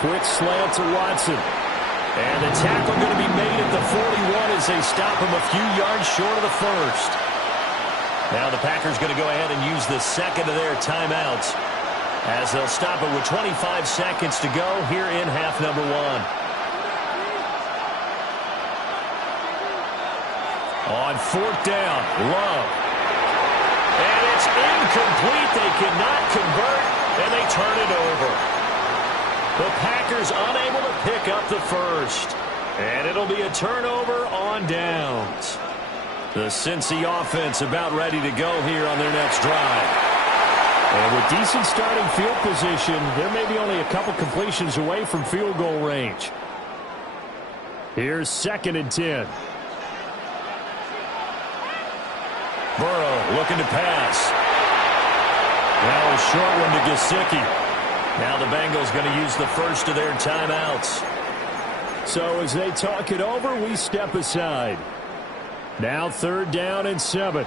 Quick slant to Watson. And the tackle going to be made at the 41 as they stop him a few yards short of the first. Now the Packers going to go ahead and use the second of their timeouts as they'll stop it with 25 seconds to go here in half number one. On fourth down, Love. And it's incomplete. They cannot convert, and they turn it over. The Packers unable to pick up the first. And it'll be a turnover on downs. The Cincy offense about ready to go here on their next drive. And with decent starting field position, they're maybe only a couple completions away from field goal range. Here's 2nd and 10. Burrow looking to pass. Now a short one to Gesicki. Now the Bengals going to use the first of their timeouts. So as they talk it over, we step aside. Now 3rd down and 7.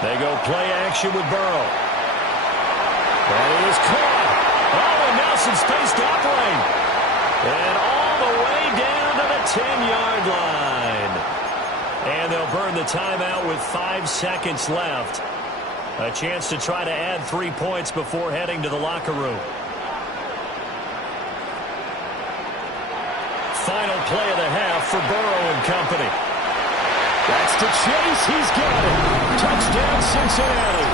They go play action with Burrow. That is caught. Oh, and now some space to operate. And all the way down to the 10-yard line. And they'll burn the timeout with 5 seconds left. A chance to try to add 3 points before heading to the locker room. Final play of the half for Burrow and company. That's to Chase. He's got it. Touchdown, Cincinnati.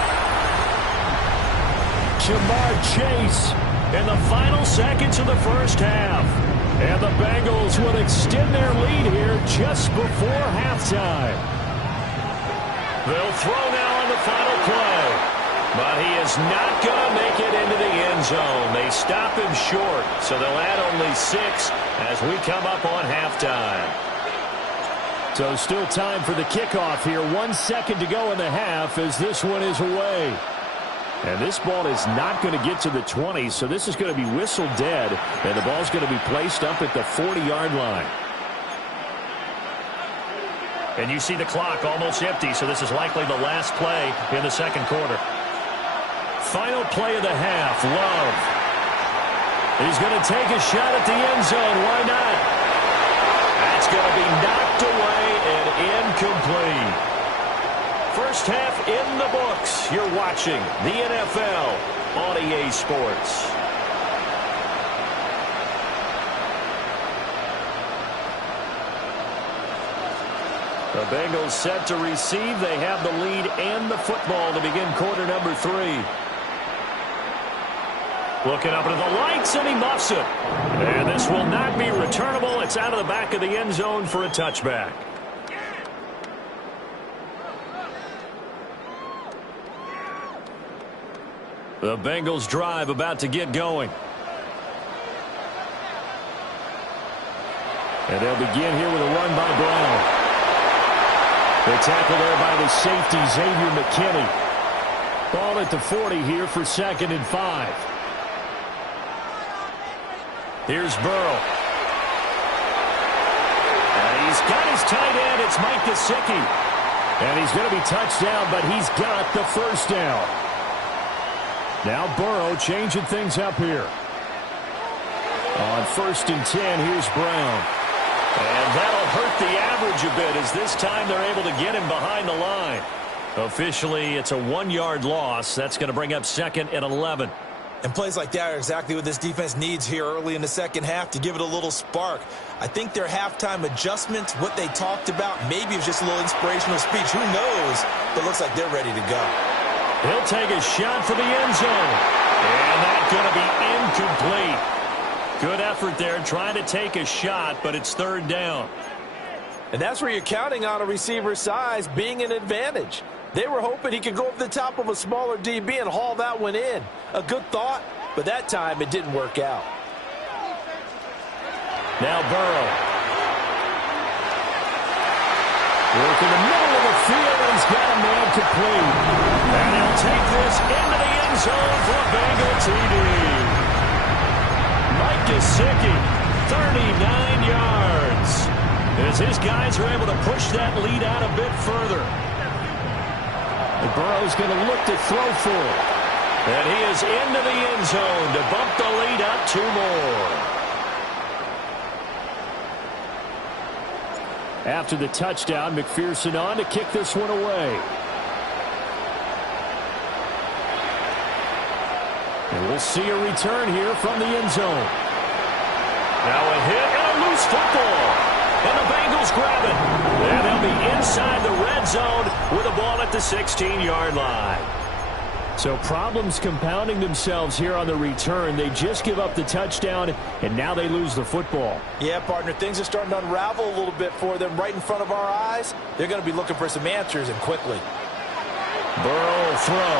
Jamar Chase in the final seconds of the first half. And the Bengals will extend their lead here just before halftime. They'll throw now on the final play. But he is not going to make it into the end zone. They stop him short, so they'll add only 6 as we come up on halftime. So still time for the kickoff here. 1 second to go in the half as this one is away. And this ball is not going to get to the 20, so this is going to be whistled dead, and the ball's going to be placed up at the 40-yard line. And you see the clock almost empty, so this is likely the last play in the second quarter. Final play of the half, Love. He's going to take a shot at the end zone. Why not? That's going to be knocked away and incomplete. First half in the books. You're watching the NFL on EA Sports. The Bengals set to receive. They have the lead and the football to begin quarter number 3. Looking up into the lights, and he muffs it. And this will not be returnable. It's out of the back of the end zone for a touchback. The Bengals drive about to get going. And they'll begin here with a run by Brown. The tackle there by the safety, Xavier McKinney. Ball at the 40 here for 2nd and 5. Here's Burrow. And he's got his tight end. It's Mike Gesicki. And he's going to be touched down, but he's got the first down. Now Burrow changing things up here. On 1st and 10, here's Brown. And that'll hurt the average a bit as this time they're able to get him behind the line. Officially, it's a 1-yard loss. That's going to bring up 2nd and 11. And plays like that are exactly what this defense needs here early in the second half to give it a little spark. I think their halftime adjustments, what they talked about, maybe it was just a little inspirational speech. Who knows? But it looks like they're ready to go. He'll take a shot for the end zone. And that's going to be incomplete. Good effort there trying to take a shot, but it's 3rd down. And that's where you're counting on a receiver's size being an advantage. They were hoping he could go over the top of a smaller DB and haul that one in. A good thought, but that time it didn't work out. Now Burrow. Work in the middle of the field, and he's got a man complete. And he'll take this into the end zone for a Bengal TD. Mike Gesicki, 39 yards. As his guys are able to push that lead out a bit further. And Burrow's going to look to throw for it. And he is into the end zone to bump the lead up 2 more. After the touchdown, McPherson on to kick this one away. And we'll see a return here from the end zone. Now a hit and a loose football. And the Bengals grab it. And they'll be inside the red zone with a ball at the 16-yard line. So problems compounding themselves here on the return. They just give up the touchdown, and now they lose the football. Yeah, partner, things are starting to unravel a little bit for them right in front of our eyes. They're going to be looking for some answers, and quickly. Burrow throw.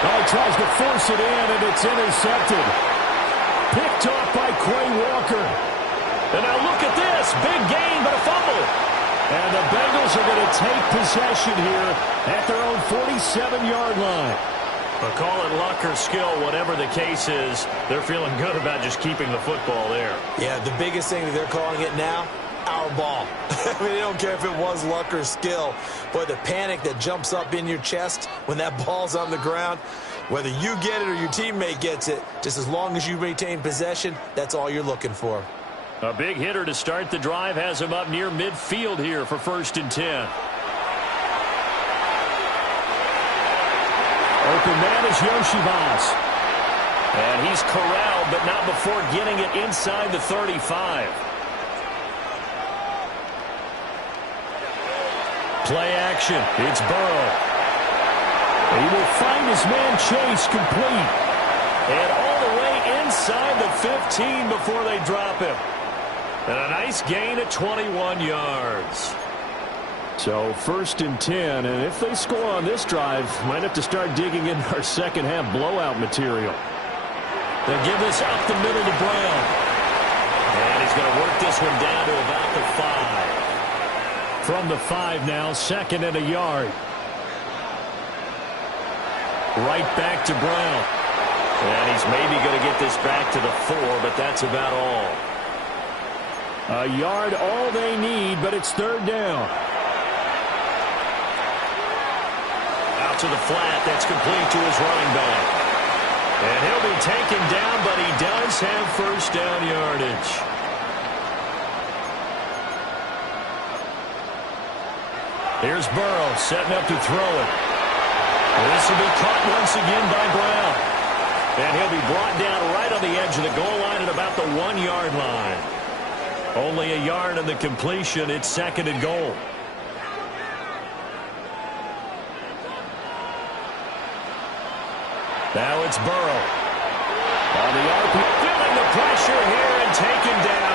Oh, tries to force it in, and it's intercepted. Picked off by Quay Walker. And now look at this. Big gain, but a fumble. And the Bengals are going to take possession here at their own 47-yard line. But call it luck or skill, whatever the case is, they're feeling good about just keeping the football there. Yeah, the biggest thing that they're calling it now, our ball. I mean, they don't care if it was luck or skill. But the panic that jumps up in your chest when that ball's on the ground, whether you get it or your teammate gets it, just as long as you maintain possession, that's all you're looking for. A big hitter to start the drive has him up near midfield here for 1st and 10. Open man is Yoshibas. And he's corralled, but not before getting it inside the 35. Play action. It's Burrow. He will find his man Chase complete. And all the way inside the 15 before they drop him. And a nice gain at 21 yards. So 1st and 10, and if they score on this drive, might have to start digging into our second half blowout material. They give this up the middle to Brown. And he's going to work this one down to about the 5. From the 5 now, 2nd and a yard. Right back to Brown. And he's maybe going to get this back to the 4, but that's about all. A yard all they need, but it's 3rd down. Out to the flat. That's complete to his running back. And he'll be taken down, but he does have 1st down yardage. Here's Burrow setting up to throw it. This will be caught once again by Brown. And he'll be brought down right on the edge of the goal line at about the 1-yard line. Only a yard on the completion. It's 2nd and goal. Now it's Burrow. On the RP, feeling the pressure here and taken down.